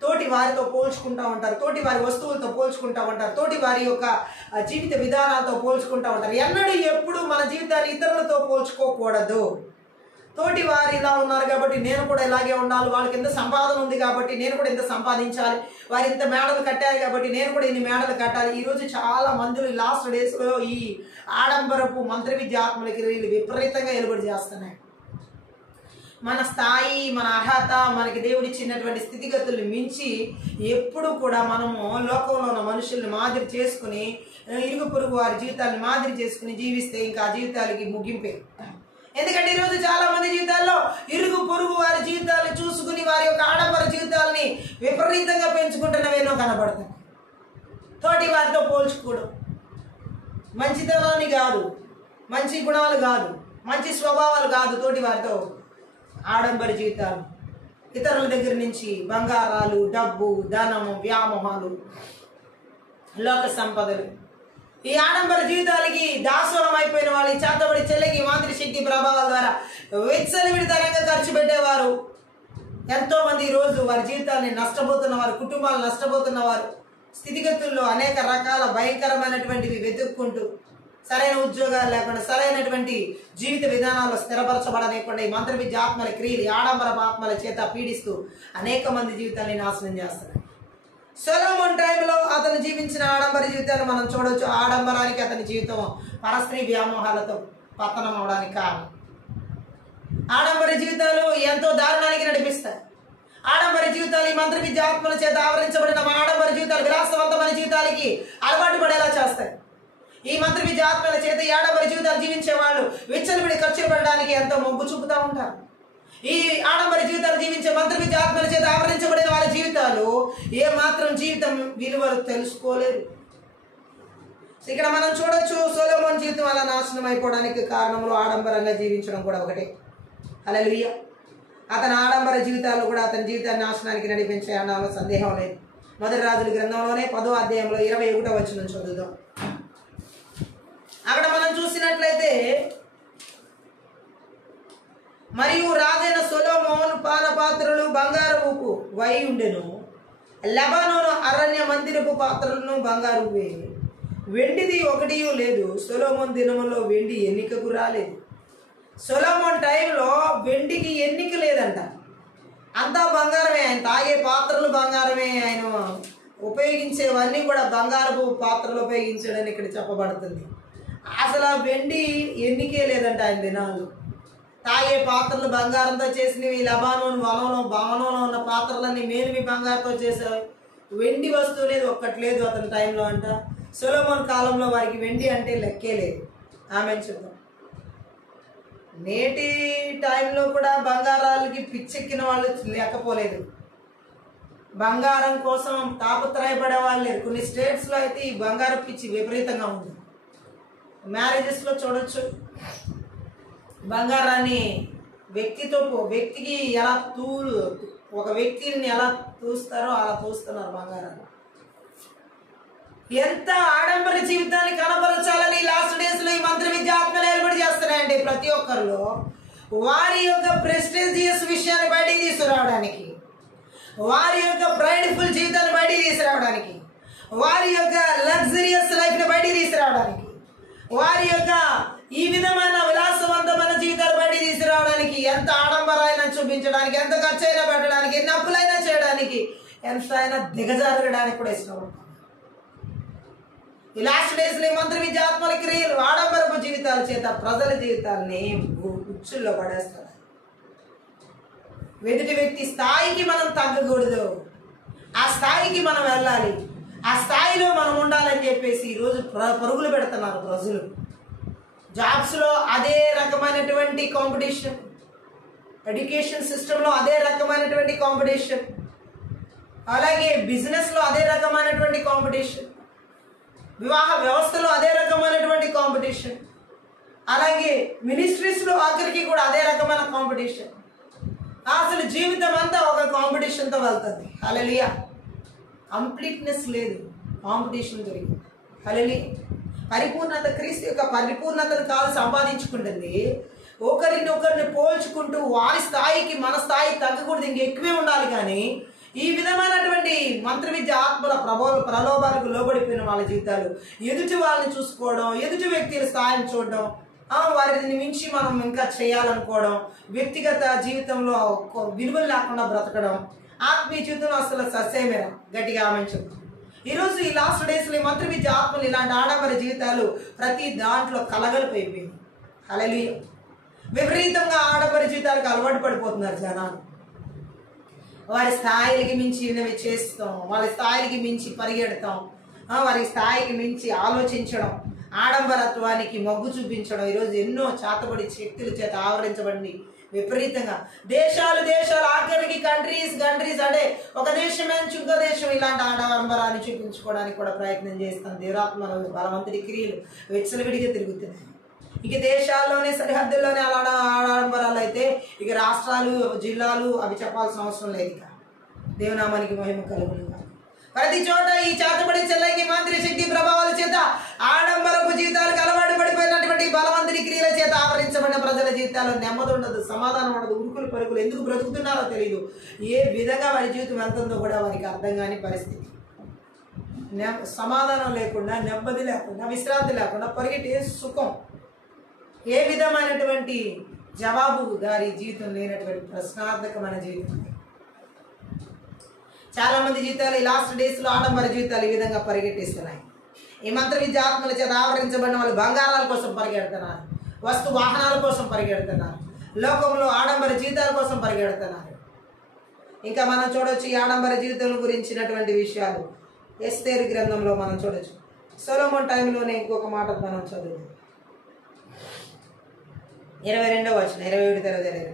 తోటి వారితో పోల్చుకుంటూ ఉంటారు, తోటి వారి వస్తువులతో పోల్చుకుంటూ ఉంటారు, తోటి వారి యొక్క జీవిత విధానాలతో పోల్చుకుంటూ ఉంటారు. ఎన్నడూ ఎప్పుడు మన జీవితాన్ని ఇతరులతో పోల్చుకోకూడదు. తోటి వారు ఇలా ఉన్నారు కాబట్టి నేను కూడా ఇలాగే ఉండాలి, వాళ్ళకి ఎంత సంపాదన ఉంది కాబట్టి నేను కూడా ఇంత సంపాదించాలి, వారు ఇంత మేడలు కట్టారు కాబట్టి నేను కూడా ఇన్ని మేడలు కట్టాలి. ఈరోజు చాలా మందులు లాస్ట్ డేస్లో ఈ ఆడంబరపు మంత్ర విద్య ఆత్మలకి విపరీతంగా ఎలుబడి చేస్తున్నాయి. మన స్థాయి, మన అర్హత, మనకి దేవుడిచ్చినటువంటి స్థితిగతుల్ని మించి ఎప్పుడు కూడా మనము లోకంలో ఉన్న మనుషుల్ని మాదిరి చేసుకుని, ఇరుగు పొరుగు వారి జీవితాన్ని మాదిరి చేసుకుని జీవిస్తే ఇంకా ఆ జీవితాలకి ముగింపే. ఎందుకంటే ఈరోజు చాలా మంది జీవితాల్లో ఇరుగు పొరుగు వారి జీవితాలను చూసుకుని వారి యొక్క ఆడంబర జీవితాలని విపరీతంగా పెంచుకుంటున్నవేనో కనబడుతుంది. తోటి వారితో పోల్చుకోవడం మంచితనాన్ని కాదు, మంచి గుణాలు కాదు, మంచి స్వభావాలు కాదు. తోటి వారితో ఆడంబర జీవితాలు, ఇతరుల దగ్గర నుంచి బంగారాలు, డబ్బు, ధనము, వ్యామోహాలు, లోక సంపదలు, ఈ ఆడంబర జీవితాలకి దాసోహం అయిపోయిన వాళ్ళు ఈ చేతబడి చెల్లెకి మాతృ శక్తి ప్రభావాల ద్వారా విచ్చలవిడితనంగా ఖర్చు పెట్టేవారు ఎంతో మంది ఈరోజు వారి జీవితాన్ని నష్టపోతున్నవారు, కుటుంబాలు నష్టపోతున్నవారు, స్థితిగతుల్లో అనేక రకాల భయంకరమైనటువంటివి వెతుక్కుంటూ సరైన ఉద్యోగాలు లేకుండా, సరైనటువంటి జీవిత విధానాలు స్థిరపరచబడలేకుండా ఈ మంత్ర విద్య ఆత్మల క్రియలు ఆడంబర ఆత్మల చేత పీడిస్తూ అనేక మంది జీవితాన్ని నాశనం చేస్తారు. సొలొమోన్ టైంలో అతను జీవించిన ఆడంబర జీవితాన్ని మనం చూడవచ్చు. ఆడంబరానికి అతని జీవితం పరస్త్రీ వ్యామోహాలతో పతనం అవడానికి కారణం. ఆడంబర జీవితాలు ఎంతో దారుణానికి నడిపిస్తాయి. ఆడంబర జీవితాలు ఈ మంత్ర విద్య ఆత్మల చేత ఆవరించబడిన ఆడంబర జీవితాలు విలాసవంతమైన జీవితాలకి అలవాటు పడేలా చేస్తాయి. ఈ మంత్ర విద్య ఆత్మల చేత ఈ ఆడంబర జీవితాలు జీవించే వాళ్ళు విచ్చలవిడి ఖర్చులు పెట్టడానికి ఎంతో మొగ్గు చూపుతూ ఉంటారు. ఈ ఆడంబర జీవితాలు జీవించే మంత్ర విద్య ఆత్మల చేత ఆవరించబడిన వాళ్ళ జీవితాలు ఏ మాత్రం జీవితం విలువలు తెలుసుకోలేరు. ఇక్కడ మనం చూడొచ్చు, సొలొమోన్ జీవితం అలా నాశనం అయిపోవడానికి కారణంలో ఆడంబరంగా జీవించడం కూడా ఒకటే. హల్లెలూయా. అతని ఆడంబర జీవితాలు కూడా అతని జీవితాన్ని నాశనానికి నడిపించే అన్నాలో సందేహం లేదు. మొదటి రాజుల గ్రంథంలోనే 10వ అధ్యాయంలో 21వ వచనం చదువుదాం. అక్కడ మనం చూసినట్లయితే, మరియు రాజైన సొలొమోను పానపాత్రలు బంగారపు వై ఉండెను, లెబానోను అరణ్య మందిరపు పాత్రలను బంగారువే, వెండిది ఒకటి లేదు. సొలొమోన్ దినములో వెండి ఎన్నికకు రాలేదు. సొలొమోన్ టైంలో వెండికి ఎన్నిక లేదంట, అంతా బంగారమే. ఆయన తాగే పాత్రలు బంగారమే, ఆయన ఉపయోగించేవన్నీ కూడా బంగారపు పాత్రలు ఉపయోగించాడని ఇక్కడ చెప్పబడుతుంది. అసలు ఆ వెండి ఎన్నికే లేదంట ఆయన దినాల్లో. తాగే పాత్రలు బంగారంతో చేసినవి, లెబానోను భవనంలో ఉన్న పాత్రలన్నీ మేలిమి బంగారంతో చేసేవి. వెండి వస్తువు లేదు, ఒక్కటి లేదు అతని టైంలో అంట. సొలొమోన్ కాలంలో వారికి వెండి అంటే లెక్కే లేదు. ఆమెను చూద్దాం. నేటి టైంలో కూడా బంగారాలకి పిచ్చెక్కిన వాళ్ళు లేకపోలేదు, బంగారం కోసం తాపత్రయపడే వాళ్ళు లేరు. కొన్ని స్టేట్స్లో అయితే ఈ బంగారం పిచ్చి విపరీతంగా ఉంది. మ్యారేజెస్లో చూడొచ్చు, బంగారాన్ని వ్యక్తికి ఎలా ఒక వ్యక్తిని ఎలా చూస్తారో అలా చూస్తున్నారు బంగారాన్ని. ఎంత ఆడంబర జీవితాన్ని కనబరచాలని లాస్ట్ డేస్ లో ఈ మంత్ర విద్య ఆత్మలు ఏర్పాటు చేస్తున్నాయండి. ప్రతి ఒక్కరిలో వారి యొక్క ప్రెస్టీజియస్ విషయాన్ని బయటికి తీసుకురావడానికి, వారి యొక్క ప్రైడ్ఫుల్ జీవితాన్ని బయటికి తీసుకురావడానికి, వారి యొక్క లగ్జరియస్ లైఫ్ ని బయటికి తీసుకురావడానికి, వారి యొక్క ఈ విధమైన విలాసవంతమైన జీవితాలు బయటికి తీసుకురావడానికి, ఎంత ఆడంబరాయినా చూపించడానికి, ఎంత ఖర్చు అయినా పెట్టడానికి, ఎన్ని అప్పులైనా చేయడానికి, ఎంత అయినా దిగజారడానికి కూడా ఇష్టపడతారు. ఈ లాస్ట్ డేస్ లో మంత్ర విద్య ఆత్మల క్రియలు ఆడంబరపు జీవితాల చేత ప్రజల జీవితాలని ఉచ్చుల్లో పడేస్తారు. ఎదుటి వ్యక్తి స్థాయికి మనం తగ్గకూడదు, ఆ స్థాయికి మనం వెళ్ళాలి, ఆ స్థాయిలో మనం ఉండాలని చెప్పేసి ఈరోజు పరుగులు పెడుతున్నారు ప్రజలు. జాబ్స్లో అదే రకమైనటువంటి కాంపిటీషన్, ఎడ్యుకేషన్ సిస్టంలో అదే రకమైనటువంటి కాంపిటీషన్, అలాగే బిజినెస్లో అదే రకమైనటువంటి కాంపిటీషన్, వివాహ వ్యవస్థలో అదే రకమైనటువంటి కాంపిటీషన్, అలాగే మినిస్ట్రీస్లో ఆఖరికి కూడా అదే రకమైన కాంపిటీషన్. అసలు జీవితం అంతా ఒక కాంపిటీషన్తో వెళ్తుంది. హల్లెలూయా. కంప్లీట్నెస్ లేదు, కాంపిటీషన్ దొరికింది. హల్లెలూయా. పరిపూర్ణత, క్రీస్తు యొక్క పరిపూర్ణతను కాదు సంపాదించుకుంటుంది. ఒకరిని పోల్చుకుంటూ వారి స్థాయికి మన స్థాయి తగ్గకూడదు, ఇంకెక్కువే ఉండాలి. కానీ ఈ విధమైనటువంటి మంత్ర విద్య ఆత్మల ప్రలోభాలకు లోబడిపోయిన వాళ్ళ జీవితాలు, ఎదుటి వాళ్ళని చూసుకోవడం, ఎదుటి వ్యక్తుల స్థాయిని చూడడం, వారిని మించి మనం ఇంకా చేయాలనుకోవడం, వ్యక్తిగత జీవితంలో విలువలు లేకుండా బ్రతకడం, ఆత్మీయ జీవితంలో అసలు సస్యమేర గట్టిగా ఆమెంచుకుంటాం. ఈరోజు ఈ లాస్ట్ డేస్లో ఈ మంత్ర విద్య ఆత్మలు ఇలాంటి ఆడంబర జీవితాలు ప్రతి దాంట్లో కలగలిపోయిపోయింది. హల్లెలూయా. విపరీతంగా ఆడంబర జీవితాలకు అలవాటు పడిపోతున్నారు జనాలు. వారి స్థాయికి మించి చేస్తాం, వాళ్ళ స్థాయికి మించి పరిగెడతాం, వారి స్థాయికి మించి ఆలోచించడం, ఆడంబరత్వానికి మొగ్గు చూపించడం. ఈరోజు ఎన్నో చాతబడి శక్తుల చేత ఆవరించబడి విపరీతంగా దేశాలు ఆఖరికి కంట్రీస్ అంటే ఒక దేశం నుంచి ఇంకో దేశం ఇలాంటి ఆడంబరాన్ని చూపించుకోవడానికి కూడా ప్రయత్నం చేస్తాం. దేవరాత్మ బలవంతుడి క్రియలు విచ్చలవిడిగా తిరుగుతున్నాయి. ఇక దేశాల్లోనే సరిహద్దుల్లోనే అలా ఆడంబరాలు అయితే ఇక రాష్ట్రాలు, జిల్లాలు అవి చెప్పాల్సిన అవసరం లేదు. ఇక దేవనామానికి మహిమ కలుగును. ప్రతి చోట ఈ చాతబడి చెల్లకి మంత్రి శక్తి ప్రభావాల చేత ఆడంబరపు జీవితాలకు అలవాటు పడిపోయినటువంటి బలవంతుడి క్రియల చేత ఆవరించబడిన ప్రజల జీవితాల్లో నెమ్మది ఉండదు, సమాధానం ఉండదు, ఉరుకులు పరుగులు. ఎందుకు బ్రతుకుతున్నారో తెలియదు. ఏ విధంగా వారి జీవితం వెళ్తుందో కూడా వారికి అర్థం కాని పరిస్థితి. సమాధానం లేకుండా, నెమ్మది లేకుండా, విశ్రాంతి లేకుండా పరిగెట్టే సుఖం. ఏ విధమైనటువంటి జవాబు దారి జీవితం లేనటువంటి ప్రశ్నార్థకమైన జీవితం. చాలా మంది జీవితాలు ఈ లాస్ట్ డేస్లో ఆడంబర జీవితాలు ఈ విధంగా పరిగెట్టిస్తున్నాయి. ఈ మంత్ర విద్య ఆత్మల చేత ఆవరించబడిన వాళ్ళు బంగారాల కోసం పరిగెడుతున్నారు, వస్తు వాహనాల కోసం పరిగెడుతున్నారు, లోకంలో ఆడంబర జీవితాల కోసం పరిగెడుతున్నారు. ఇంకా మనం చూడొచ్చు ఈ ఆడంబర జీవితం గురించినటువంటి విషయాలు ఎస్తేరు గ్రంథంలో మనం చూడొచ్చు. సొలొమోన్ టైంలోనే ఇంకొక మాట మనం చదువు 22వ వచనం 27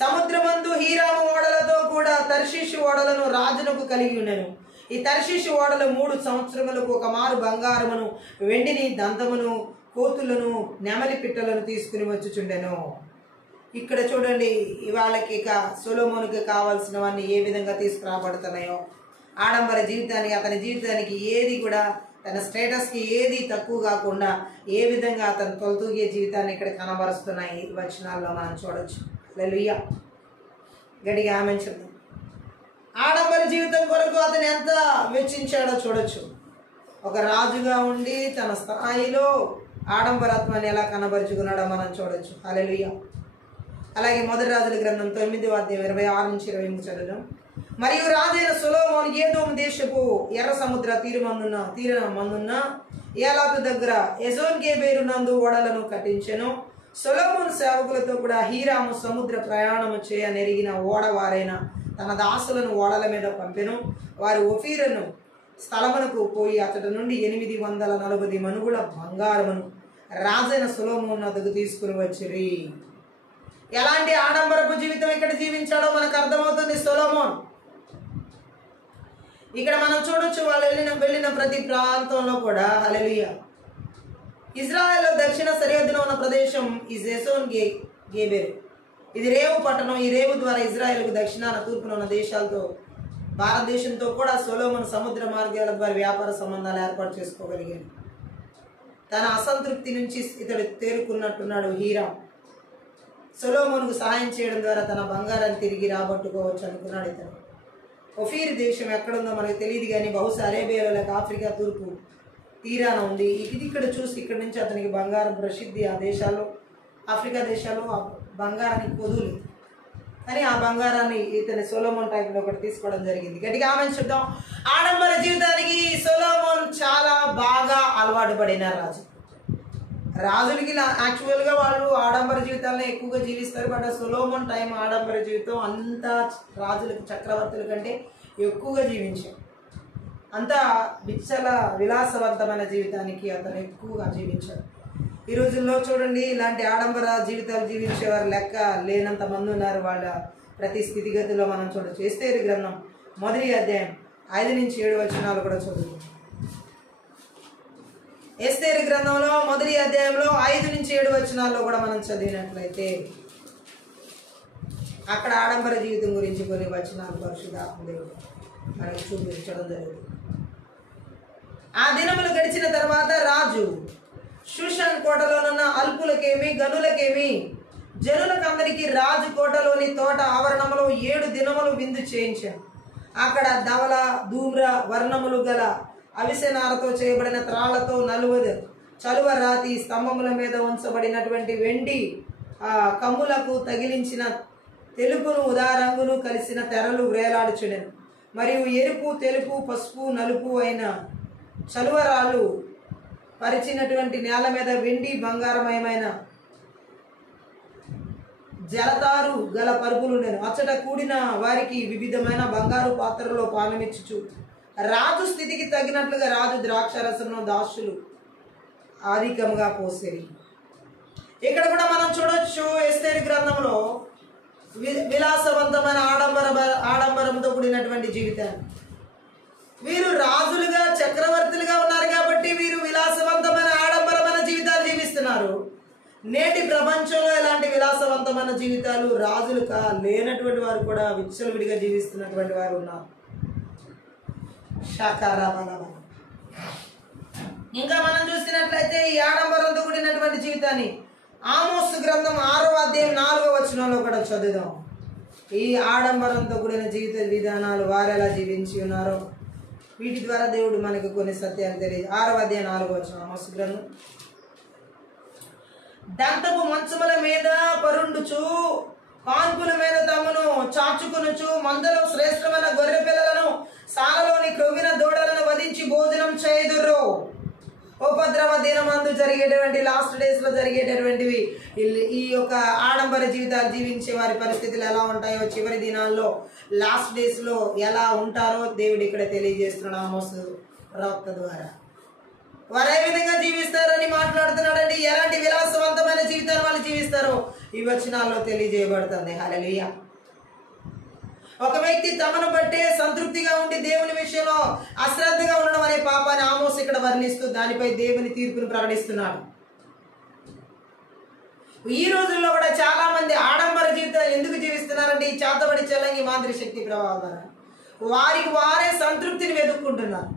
సముద్రమందు హీరాము ఓడలతో కూడా తర్షీషు ఓడలను రాజునకు కలిగి ఉండెను. ఈ తర్షీషు ఓడలు 3 సంవత్సరములకు ఒక మారు బంగారమును, వెండిని, దంతమును, కోతులను, నెమలి పిట్టలను తీసుకుని వచ్చుచుండెను. ఇక్కడ చూడండి, వాళ్ళకి ఇక సొలొమోనుకి కావాల్సినవన్నీ ఏ విధంగా తీసుకురాబడుతున్నాయో, ఆడంబర జీవితానికి, అతని జీవితానికి ఏది కూడా తన స్టేటస్కి ఏది తక్కువ కాకుండా ఏ విధంగా అతను తొలతూగే జీవితాన్ని ఇక్కడ కనబరుస్తున్నాయి వచనాల్లో మనం చూడొచ్చు. హల్లెలూయా. గట్టిగా ఆమేన్ చెప్తాం. ఆడంబర జీవితం కొరకు అతను ఎంత వెచ్చించాడో చూడొచ్చు. ఒక రాజుగా ఉండి తన స్థాయిలో ఆడంబరత్వాన్ని ఎలా కనబరుచుకున్నాడో మనం చూడొచ్చు. హల్లెలూయా. అలాగే మొదటి రాజుల గ్రంథం 9వ అధ్యాయం 26 నుంచి 28 చదవడం. మరియు రాజైన సొలొమోను ఏదోము దేశపు ఎర్ర సముద్ర తీరమందున్న ఏలాతు దగ్గర ఎజోన్ గేబెరు నందు ఓడలను కట్టించెను. సొలొమోను సేవకులతో కూడా హీరాము సముద్ర ప్రయాణము చేయ నెరిగిన ఓడవారైన తన దాసులను ఓడల మీద పంపెను. వారు ఒఫీరును స్థలమునకు పోయి అతడి నుండి 840 మనుగుల బంగారమును రాజైన సొలొమోను వద్దకు తీసుకుని వచ్చిరి. ఎలాంటి ఆడంబరపు జీవితం ఇక్కడ జీవించాడో మనకు అర్థమవుతుంది సొలొమోన్. ఇక్కడ మనం చూడొచ్చు, వాళ్ళు వెళ్ళిన ప్రతి ప్రాంతంలో కూడా హల్లెలూయా. ఇజ్రాయెల్ దక్షిణ సరిహద్దున ఉన్న ప్రదేశం ఈ ఎజోన్ గేబెరు. ఇది రేవు పట్టణం. ఈ రేవు ద్వారా ఇజ్రాయెల్కు దక్షిణాన తూర్పున ఉన్న దేశాలతో, భారతదేశంతో కూడా సొలొమోను సముద్ర మార్గాల ద్వారా వ్యాపార సంబంధాలు ఏర్పాటు చేసుకోగలిగాడు. తన అసంతృప్తి నుంచి ఇతడు తేరుకున్నట్టున్నాడు హీరామ్. సొలొమోనుకు సహాయం చేయడం ద్వారా తన బంగారాన్ని తిరిగి రాబట్టుకోవచ్చు అనుకున్నాడు ఇతను. ఒఫీర్ దేశం ఎక్కడుందో మనకు తెలియదు, కానీ బహుశా అరేబియాలో లేక ఆఫ్రికా తూర్పు తీరాన ఉంది. ఇది ఇక్కడ చూసి ఇక్కడ నుంచి అతనికి బంగారం ప్రసిద్ధి. ఆ దేశాల్లో, ఆఫ్రికా దేశాల్లో ఆ బంగారానికి కొదులు, కానీ ఆ బంగారాన్ని ఇతని సొలొమోన్ టైంలో ఒకటి తీసుకోవడం జరిగింది. గట్టిగా ఆమెను చూద్దాం. ఆడంబర జీవితానికి సొలొమోన్ చాలా బాగా అలవాటు పడిన రాజు. రాజులకి యాక్చువల్గా వాళ్ళు ఆడంబర జీవితాలను ఎక్కువగా జీవిస్తారు. బట్ సొలొమోన్ టైం ఆడంబర జీవితం అంతా రాజులకు, చక్రవర్తుల కంటే ఎక్కువగా జీవించారు. అంతా విలాసవంతమైన జీవితానికి అతను ఎక్కువగా జీవించాడు. ఈ రోజుల్లో చూడండి, ఇలాంటి ఆడంబర జీవితాలు జీవించేవారు లెక్క లేనంత మంది ఉన్నారు. వాళ్ళ ప్రతి స్థితిగతిలో మనం చూడొచ్చు. ఎస్తేరు గ్రంథం 1వ అధ్యాయం 5 నుంచి 7 వచనాలు కూడా చదువుతాం. ఎస్తేరు గ్రంథంలో 1వ అధ్యాయంలో 5 నుంచి 7 వచనాల్లో కూడా మనం చదివినట్లయితే అక్కడ ఆడంబర జీవితం గురించి కొన్ని వచనాలు పరిశుద్ధాత్మ దేవుడు మనకు చూపించడం జరిగింది. ఆ దినములు గడిచిన తర్వాత రాజు షూషన్ కోటలోనున్న అల్పులకేమి గనులకేమి జనులకందరికీ రాజు కోటలోని తోట ఆవరణములో 7 దినములు విందు చేయించాను. అక్కడ ధవల ధూమ్ర వర్ణములు గల అవిసెనారతో చేయబడిన త్రాళ్లతో 40 చలువ రాతి స్తంభముల మీద ఉంచబడినటువంటి వెండి కమ్ములకు తగిలించిన తెలుపును ఉదారంగును కలిసిన తెరలు వేలాడుచుడెను. మరియు ఎరుపు తెలుపు పసుపు నలుపు అయిన చలువరాలు పరిచినటువంటి నేల మీద వెండి బంగారమయమైన జలతారు గల పరుపులు నేను అచ్చట కూడిన వారికి వివిధమైన బంగారు పాత్రలో పానమిచ్చుచు రాజు స్థితికి తగినట్లుగా రాజు ద్రాక్షారసమును దాసులు అధికంగా పోసేది. ఇక్కడ కూడా మనం చూడొచ్చు ఎస్తేరు గ్రంథంలో విలాసవంతమైన ఆడంబరంతో కూడినటువంటి జీవితాన్ని. వీరు రాజులుగా చక్రవర్తులుగా ఉన్నారు కాబట్టి వీరు విలాసవంతమైన ఆడంబరమైన జీవితాలు జీవిస్తున్నారు. నేటి ప్రపంచంలో ఇలాంటి విలాసవంతమైన జీవితాలు రాజులు లేనటువంటి వారు కూడా విచ్చలవిడిగా జీవిస్తున్నటువంటి వారు ఉన్నారు. ఇంకా మనం చూసినట్లయితే ఈ ఆడంబరంతో కూడినటువంటి జీవితాన్ని ఆమోసు గ్రంథం 6వ అధ్యాయం 4వ వచనంలో కూడా చదువుదాం. ఈ ఆడంబరంతో కూడిన జీవిత విధానాలు వారు ఎలా జీవించి ఉన్నారో వీటి ద్వారా దేవుడు మనకు కొన్ని సత్యాలు తెలియదు. 6వ అధ్యాయం 4వ వచనం ఆమోసు గ్రంథం. దంతపు మంచముల మీద పరుండుచు కాన్పుల మీద తమను చాచుకొనుచు మందలో శ్రేష్టమైన గొర్రె పిల్లలను సాలలోని క్రొవ్విన దూడలను వధించి భోజనం చేయుదురు. ఉపద్రవ దినమందు జరిగేటువంటి లాస్ట్ డేస్ లో జరిగేటటువంటివి ఈ యొక్క ఆడంబర జీవితాలు జీవించే వారి పరిస్థితులు ఎలా ఉంటాయో, చివరి దినాల్లో లాస్ట్ డేస్ లో ఎలా ఉంటారో దేవుడు ఇక్కడ తెలియజేస్తున్నాడు ఆమోసు ప్రవక్త ద్వారా. వారు ఏ విధంగా జీవిస్తారని మాట్లాడుతున్నాడండి. ఎలాంటి విలాసవంతమైన జీవితాన్ని వాళ్ళు జీవిస్తారో ఈ వచనాల్లో తెలియజేయబడుతుంది. హల్లెలూయా. ఒక వ్యక్తి తమను బట్టే సంతృప్తిగా ఉండి దేవుని విషయంలో అశ్రద్ధగా ఉండడం అనే పాపాన్ని ఆమోసు ఇక్కడ వర్ణిస్తూ దానిపై దేవుని తీర్పును ప్రకటిస్తున్నాడు. ఈ రోజుల్లో కూడా చాలా మంది ఆడంబర జీవితాలు ఎందుకు జీవిస్తున్నారంటే ఈ చేతబడి చెల్లంగి మాంత్రిక శక్తి ప్రభావం ద్వారా వారికి వారే సంతృప్తిని వెతుక్కుంటున్నారు.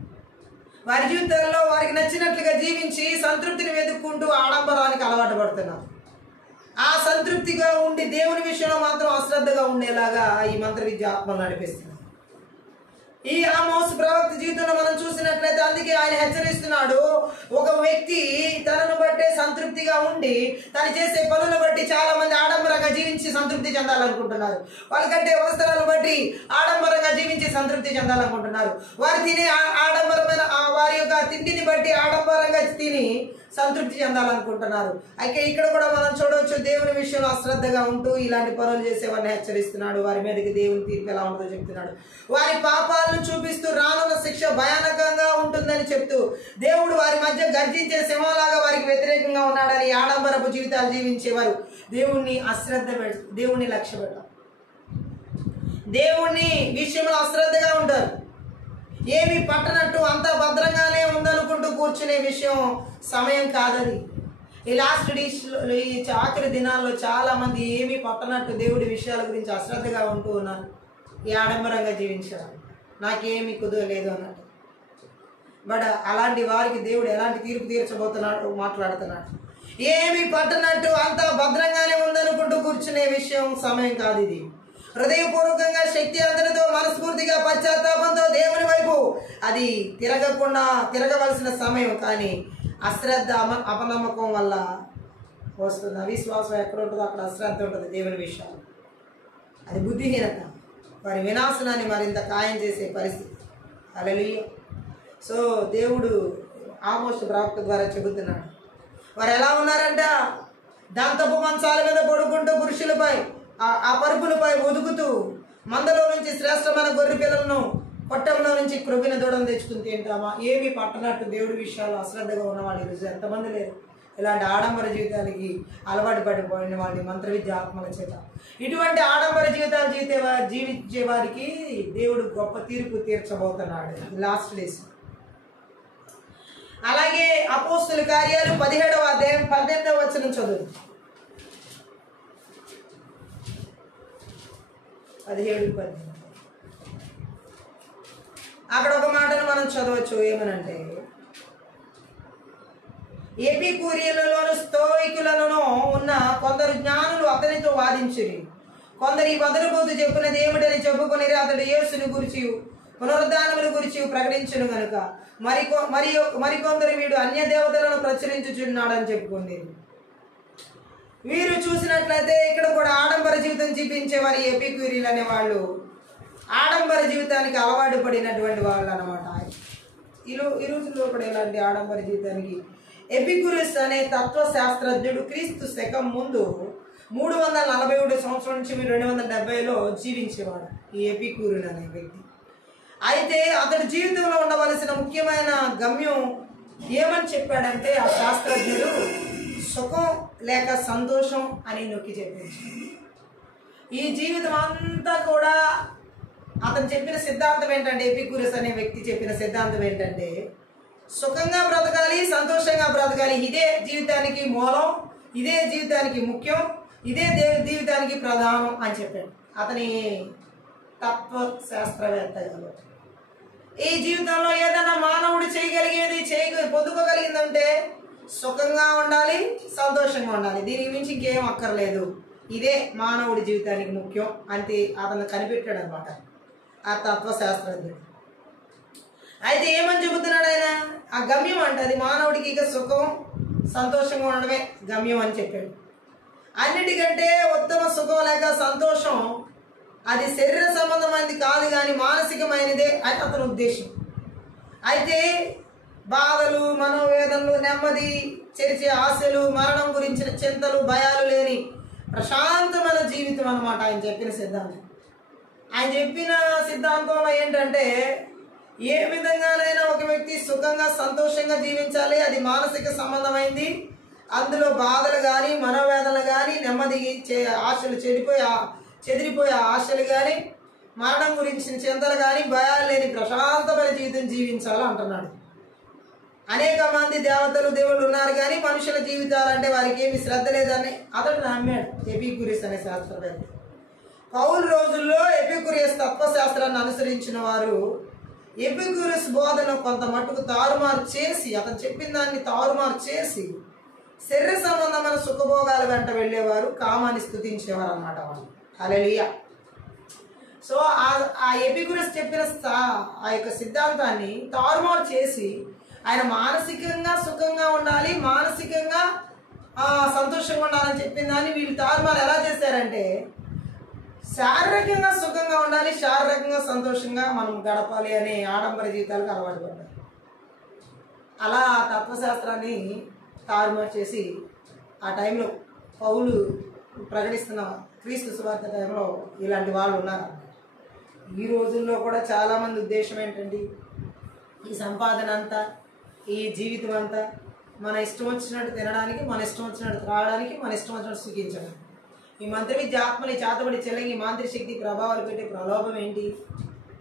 వారి జీవితాల్లో వారికి నచ్చినట్లుగా జీవించి సంతృప్తిని వెతుక్కుంటూ ఆడంబరానికి అలవాటు పడుతున్నారు. ఆ సంతృప్తిగా ఉండి దేవుని విషయంలో మాత్రం అశ్రద్ధగా ఉండేలాగా ఈ మంత్ర విద్య ఆత్మలు నడిపిస్తున్నారు. ఈ ఆమోసు ప్రవక్త జీవితంలో మనం చూసినట్లయితే అందుకే ఆయన హెచ్చరిస్తున్నాడు. ఒక వ్యక్తి తనను బట్టే సంతృప్తిగా ఉండి తను చేసే పనులను బట్టి చాలా మంది ఆడంబరంగా జీవించి సంతృప్తి చెందాలనుకుంటున్నారు. వాళ్ళకంటే వస్త్రాలను బట్టి ఆడంబరంగా జీవించి సంతృప్తి చెందాలనుకుంటున్నారు. వారు తినే ఆడంబరమైన వారి యొక్క తిండిని బట్టి ఆడంబరంగా తిని సంతృప్తి చెందాలనుకుంటున్నారు. అయితే ఇక్కడ కూడా మనం చూడవచ్చు దేవుని విషయంలో అశ్రద్ధగా ఉంటూ ఇలాంటి పనులు చేసే వారిని హెచ్చరిస్తున్నాడు. వారి మీదకి దేవుని తీర్పు ఎలా ఉంటుందో చెప్తున్నాడు. వారి పాపాలను చూపిస్తూ రానున్న శిక్ష భయానకంగా ఉంటుందని చెప్తూ దేవుడు వారి మధ్య గర్జించే సింహంలాగా వారికి వ్యతిరేకంగా ఉన్నాడని ఆడంబరపు జీవితాలు జీవించేవారు దేవుణ్ణి దేవుణ్ణి లక్ష్య పెట్టారు. దేవుణ్ణి విషయంలో అశ్రద్ధగా ఉంటారు. ఏమి పట్టనట్టు అంతా భద్రంగానే ఉందనుకుంటూ కూర్చునే విషయం సమయం కాదది. ఈ లాస్ట్ డేస్ ఈ ఆఖరి దినాల్లో చాలా మంది ఏమి పట్టనట్టు దేవుడి విషయాల గురించి అశ్రద్ధగా ఉంటూ ఉన్నారు. ఈ ఆడంబరంగా జీవించారు, నాకేమి కుదరలేదు అన్నట్టు. బట్ అలాంటి వారికి దేవుడు ఎలాంటి తీర్పు తీర్చబోతున్నాడు మాట్లాడుతున్నాడు. ఏమి పట్టనట్టు అంతా భద్రంగానే ఉందనుకుంటూ కూర్చునే విషయం సమయం కాదు ఇది. హృదయపూర్వకంగా శక్తి అంతటితో మనస్ఫూర్తిగా పశ్చాత్తాపంతో దేవుని వైపు అది తిరగవలసిన సమయం. కానీ అశ్రద్ధ అపనమ్మకం వల్ల వస్తుంది. అవిశ్వాసం ఎక్కడ ఉంటుందో అక్కడ అశ్రద్ధ ఉంటుంది దేవుని విషయాలు. అది బుద్ధిహీనత, వారి వినాశనాన్ని మరింత ఖాయం చేసే పరిస్థితి. హల్లెలూయా. సో దేవుడు ఆమోసు ప్రవక్త ద్వారా చెబుతున్నాడు. వారు ఎలా ఉన్నారంట, దంతపు మంచాల మీద పడుకుంటూ పురుషులపై ఆ పరుపులపై ఒదుగుతూ మందలో నుంచి శ్రేష్టమైన గొర్రె పిల్లలను కొట్టంలో నుంచి క్రొవ్విన దూడను తెచ్చుకుని తింటామా. ఏమి పట్టనట్టు దేవుడి విషయాలు అశ్రద్ధగా ఉన్నవాళ్ళు ఈరోజు ఎంతమంది లేరు. ఇలాంటి ఆడంబర జీవితానికి అలవాటు పడిపోయిన వాడిని మంత్ర విద్య ఆత్మల చేత ఇటువంటి ఆడంబర జీవితాలు జీవించే వారికి దేవుడు గొప్ప తీర్పు తీర్చబోతున్నాడు లాస్ట్ డేస్. అలాగే అపోస్తుల కార్యాలు 17వ అధ్యాయం 18వ వచనం చదువు. 17-18 అక్కడ ఒక మాటను మనం చదవచ్చు. ఏమనంటే, ఎపికూరియలలోను స్తోయికులలో ఉన్న కొందరు జ్ఞానులు అతనితో వాదించిరి. కొందరు ఈ వదలుబోతు చెప్పినది ఏమిటని చెప్పుకుని అతడు యేసుని గురించి పునరుద్ధానముల గురించి ప్రకటించును గనుక మరికొందరు వీడు అన్య దేవతలను ప్రచురించుచున్నాడని చెప్పుకుంది. వీరు చూసినట్లయితే ఇక్కడ కూడా ఆడంబర జీవితం జీవించే వారి ఎపిక్యూరీలు అనే వాళ్ళు ఆడంబర జీవితానికి అలవాటు పడినటువంటి వాళ్ళు అనమాట. ఈ రోజుల్లో కూడా ఇలాంటి ఆడంబర జీవితానికి ఎపిక్యూరస్ అనే తత్వశాస్త్రజ్ఞుడు క్రీస్తు శకం ముందు 341 సంవత్సరం నుంచి 270లో జీవించేవాడు ఈ ఎపిక్యూరియన్ అనే వ్యక్తి. అయితే అతడి జీవితంలో ఉండవలసిన ముఖ్యమైన గమ్యం ఏమని చెప్పాడంటే, ఆ శాస్త్రజ్ఞుడు సుఖం లేక సంతోషం అని నొక్కి చెప్పించాడు. ఈ జీవితం అంతా కూడా అతను చెప్పిన సిద్ధాంతం ఏంటంటే, ఎపిక్యూరస్ అనే వ్యక్తి చెప్పిన సిద్ధాంతం ఏంటంటే, సుఖంగా బ్రతకాలి, సంతోషంగా బ్రతకాలి, ఇదే జీవితానికి మూలం, ఇదే జీవితానికి ముఖ్యం, ఇదే జీవితానికి ప్రధానం అని చెప్పాడు. అతని తత్వశాస్త్రవేత్త కాబట్టి ఈ జీవితంలో ఏదైనా మానవుడు చేయగలిగేది పొందుకోగలిగిందంటే సుఖంగా ఉండాలి, సంతోషంగా ఉండాలి, దీనికి మించి ఇంకేం అక్కర్లేదు, ఇదే మానవుడి జీవితానికి ముఖ్యం అంతే అతను కనిపెట్టాడు అనమాట ఆ తత్వశాస్త్రజ్ఞుడు. అయితే ఏమని చెబుతున్నాడు ఆయన? ఆ గమ్యం అంటే అది మానవుడికి ఇక సుఖం సంతోషంగా ఉండడమే గమ్యం అని చెప్పాడు. అన్నిటికంటే ఉత్తమ సుఖం లేక సంతోషం అది శరీర సంబంధమైనది కాదు కానీ మానసికమైనదే అని అతని ఉద్దేశం. అయితే బాధలు, మనోవేదనలు, నెమ్మది చేర్చే ఆశలు, మరణం గురించిన చింతలు, భయాలు లేని ప్రశాంతమైన జీవితం అన్నమాట ఆయన చెప్పిన సిద్ధాంతం. ఆయన చెప్పిన సిద్ధాంతంలో ఏంటంటే, ఏ విధంగానైనా ఒక వ్యక్తి సుఖంగా సంతోషంగా జీవించాలి, అది మానసిక సంబంధమైంది, అందులో బాధలు కానీ మనోవేదనలు కానీ నెమ్మది ఆశలు చెదిరిపోయే ఆశలు కానీ మరణం గురించిన చింతలు కానీ భయాలు లేని ప్రశాంతమైన జీవితం జీవించాలి అంటున్నాడు. అనేక మంది దేవుళ్ళు ఉన్నారు కానీ మనుషుల జీవితాలంటే వారికి ఏమి శ్రద్ధ లేదని అతడు నమ్మాడు ఎపిక్యూరియస్ అనే శాస్త్రవేత్త. పౌలు రోజుల్లో ఎపిక్యూరియస్ తత్వశాస్త్రాన్ని అనుసరించిన వారు ఎపిక్యూరియస్ బోధన కొంత మట్టుకు తారుమారు చేసి, అతను చెప్పిన దాన్ని తారుమారు చేసి శరీర సంబంధమైన సుఖభోగాల వెంట వెళ్ళేవారు, కామాన్ని స్తుతించేవారు అన్నమాట వాళ్ళు. హల్లెలూయా. సో ఆ ఎపిక్యూరియస్ చెప్పిన ఆ యొక్క సిద్ధాంతాన్ని తారుమారు చేసి ఆయన మానసికంగా సుఖంగా ఉండాలి, మానసికంగా సంతోషంగా ఉండాలని చెప్పిన దాన్ని వీళ్ళు తారుమారు ఎలా చేశారంటే, శారీరకంగా సుఖంగా ఉండాలి, శారీరకంగా సంతోషంగా మనం గడపాలి అనే ఆడంబర జీవితాలకు అలవాటు పడ్డారు. అలా తత్వశాస్త్రాన్ని తారుమారు చేసి ఆ టైంలో పౌలు ప్రకటిస్తున్న క్రీస్తు సువార్త టైంలో ఇలాంటి వాళ్ళు ఉన్నారు. ఈ రోజుల్లో కూడా చాలామంది ఉద్దేశం ఏంటండి, ఈ సంపాదన అంతా, ఈ జీవితం అంతా మన ఇష్టం వచ్చినట్టు తినడానికి, మన ఇష్టం వచ్చినట్టు త్రాగడానికి, మన ఇష్టం వచ్చినట్టు సుఖించడం. ఈ మంత్ర విద్య ఆత్మని చేతబడి చెల్లగి మాంత్రిక శక్తి ప్రభావాలు పెట్టే ప్రలోభం ఏంటి?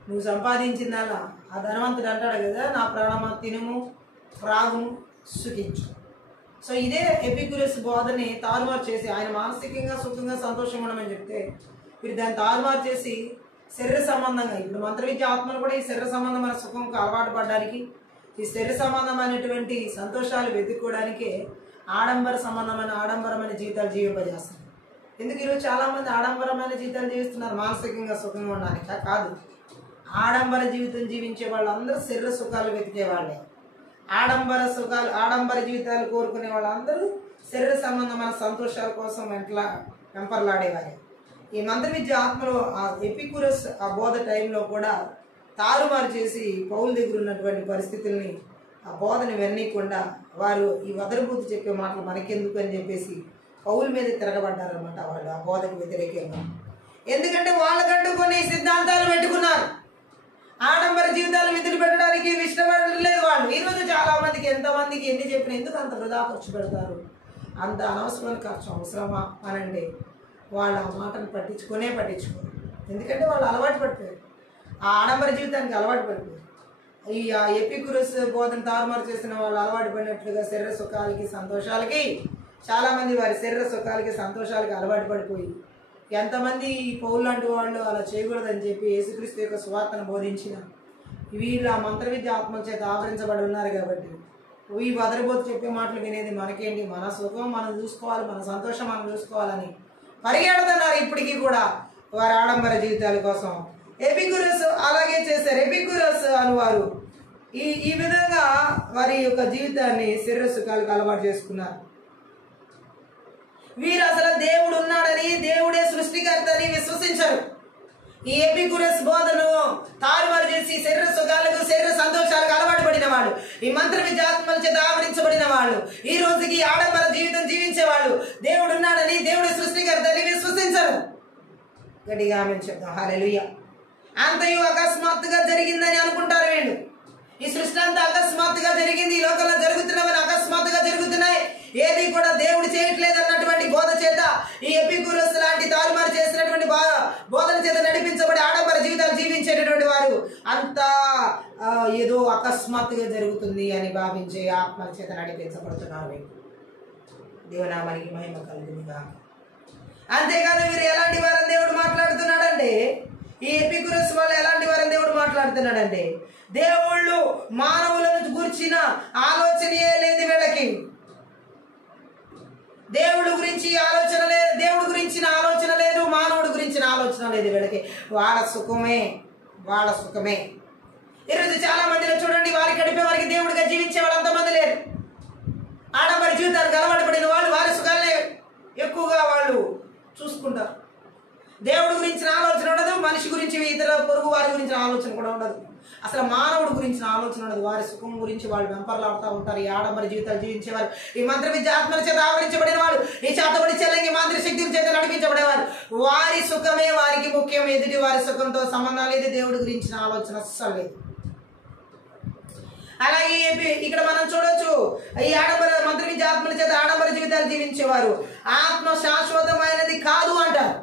నువ్వు సంపాదించిందల్లా ఆ ధనవంతుడు అంటాడు కదా, నా ప్రాణమ తినుము త్రాగుము సుఖించు. సో ఇదే ఎపిక్యూరియస్ బోధని తారుమారు చేసి ఆయన మానసికంగా సుఖంగా సంతోషంగా ఉండమని చెప్తే వీరు దాన్ని తారుమారు చేసి శరీర సంబంధంగా, ఇప్పుడు మంత్ర విద్య ఆత్మలు కూడా ఈ శరీర సంబంధమైన సుఖంకు అలవాటు పడడానికి, ఈ శరీర సంబంధమైనటువంటి సంతోషాలు వెతుక్కోవడానికే ఆడంబరమైన జీవితాలు జీవింపజేస్తారు. ఎందుకు ఈరోజు చాలామంది ఆడంబరమైన జీవితాలు జీవిస్తున్నారు? మానసికంగా సుఖంగా ఉండడానికి కాదు. ఆడంబర జీవితం జీవించే వాళ్ళందరూ శరీర సుఖాలు వెతికే వాళ్ళే. ఆడంబర జీవితాలు కోరుకునే వాళ్ళందరూ శరీర సంబంధమైన సంతోషాల కోసం వెంపర్లాడేవారే. ఈ మంత్ర విద్య ఆత్మలో ఆ ఎపిక్యూరస్ ఆ బోధ టైంలో కూడా తారుమారు చేసి పౌలు దగ్గర ఉన్నటువంటి పరిస్థితుల్ని, ఆ బోధని వెన్నీయకుండా వారు ఈ వదరబూతు చెప్పే మాటలు మనకెందుకు అని చెప్పేసి పౌలు మీద తిరగబడ్డారనమాట వాళ్ళు ఆ బోధకు వ్యతిరేకంగా. ఎందుకంటే వాళ్ళకంటూ కొన్ని సిద్ధాంతాలు పెట్టుకున్నారు. ఆడంబర జీవితాలు విధులు పెట్టడానికి ఇష్టపడలేదు వాళ్ళు. ఈరోజు చాలా మందికి ఎంతమందికి ఎన్ని చెప్పినా ఎందుకు అంత వృధా ఖర్చు పెడతారు, అంత అనవసరమైన ఖర్చు అవసరమా అనండి. వాళ్ళు ఆ మాటను పట్టించుకోరు. ఎందుకంటే వాళ్ళు అలవాటు పడిపోయారు, ఆ ఆడంబర జీవితానికి అలవాటు పడిపోయారు. ఈ ఎపిక్యూరస్ బోధన తారుమారు చేసిన వాళ్ళు అలవాటు పడినట్లుగా శరీర సుఖాలకి సంతోషాలకి చాలామంది వారి శరీర సుఖాలకి సంతోషాలకి అలవాటు పడిపోయి ఎంతమంది పౌలు లాంటి వాళ్ళు అలా చేయకూడదని చెప్పి యేసుక్రీస్తు యొక్క సువార్తను బోధించిన వీళ్ళు ఆ మంత్ర విద్య ఆత్మ చేత ఆవరించబడి ఉన్నారు కాబట్టి ఈ వదరబోతు చెప్పే మాటలు వినేది మనకేంటి, మన సుఖం మనం చూసుకోవాలి, మన సంతోషం మనం చూసుకోవాలని పరిగెడుతున్నారు ఇప్పటికీ కూడా వారి ఆడంబర జీవితాల కోసం. ఎపిక్యూరస్ అలాగే చేశారు. ఎపిక్యూరస్ అనువారు ఈ విధంగా వారి యొక్క జీవితాన్ని శరీర సుఖాలకు అలవాటు చేసుకున్నారు. వీరు అసలు దేవుడు ఉన్నాడని, దేవుడే సృష్టికర్త అని విశ్వసించరు. ఈ ఎపిక్యూరస్ బోధను తారుమారు చేసి శరీర సుఖాలకు, శరీర సంతోషాలకు అలవాటు పడిన వాళ్ళు, ఈ మంత్ర విద్యాత్మల చేత ఆవరించబడిన వాళ్ళు, ఈ రోజుకి ఆడంబర జీవితం జీవించేవాళ్ళు దేవుడు ఉన్నాడని, దేవుడి సృష్టికర్త అని విశ్వసించరు. గట్టిగా ఆమేన్ చెప్తాం. హల్లెలూయా. అంతయు అకస్మాత్తుగా జరిగిందని అనుకుంటారు వీళ్ళు. ఈ సృష్టి అంతా అకస్మాత్తుగా జరిగింది, ఈ లోకంలో జరుగుతున్నవని అకస్మాత్తుగా జరుగుతున్నాయి, ఏది కూడా దేవుడు చేయట్లేదు అన్నటువంటి బోధ చేత ఈ ఎపిక్యూరస్ లాంటి తారుమారు చేసినటువంటి బోధన చేత నడిపించబడి ఆడంబర జీవితాలు జీవించేటటువంటి వారు అంతా ఏదో అకస్మాత్తుగా జరుగుతుంది అని భావించే ఆత్మల చేత నడిపించబడుతున్నారు. దేవునామానికి మహిమ కలుగునుగా. అంతేకాదు వీరు ఎలాంటి వారని దేవుడు మాట్లాడుతున్నాడంటే, ఈ ఎపిక్యూరస్ వాళ్ళు ఎలాంటి వారని దేవుడు మాట్లాడుతున్నాడంటే, దేవుళ్ళు మానవులను గురించిన ఆలోచనే లేదు వీళ్ళకి. దేవుడి గురించి ఆలోచన లేదు, దేవుడి గురించిన ఆలోచన లేదు, మానవుడి గురించిన ఆలోచన లేదు వీళ్ళకి. వాళ్ళ సుఖమే, వాళ్ళ సుఖమే. ఈరోజు చాలా మందిలో చూడండి, వారికి గడిపే వారికి దేవుడిగా జీవించే వాళ్ళు అంతమంది లేరు. ఆడంబర జీవితానికి అలవాటు పడిన వాళ్ళు వారి సుఖాలనే ఎక్కువగా వాళ్ళు చూసుకుంటారు. దేవుడి గురించిన ఆలోచన ఉండదు, మనిషి గురించి, ఇతర పొరుగు వారి గురించిన ఆలోచన కూడా ఉండదు. అసలు మానవుడి గురించిన ఆలోచన ఉండదు. వారి సుఖం గురించి వాళ్ళు వెంపర్లాడుతూ ఉంటారు. ఈ ఆడంబర జీవితాలు జీవించేవారు, ఈ మంత్ర విద్య ఆత్మల చేత ఆవరించబడిన వారు, ఈ చేతబడి చెల్లంగి మాంత్రిక శక్తుల చేత నడిపించబడేవారు, వారి సుఖమే వారికి ముఖ్యం. ఎదుటి వారి సుఖంతో సంబంధం లేదు, దేవుడి గురించిన ఆలోచన అస్సలు లేదు. అలాగే ఇక్కడ మనం చూడొచ్చు, ఈ ఆడంబర మంత్ర విద్య ఆత్మల చేత ఆడంబర జీవితాలు జీవించేవారు ఆత్మ శాశ్వతమైనది కాదు అంటారు.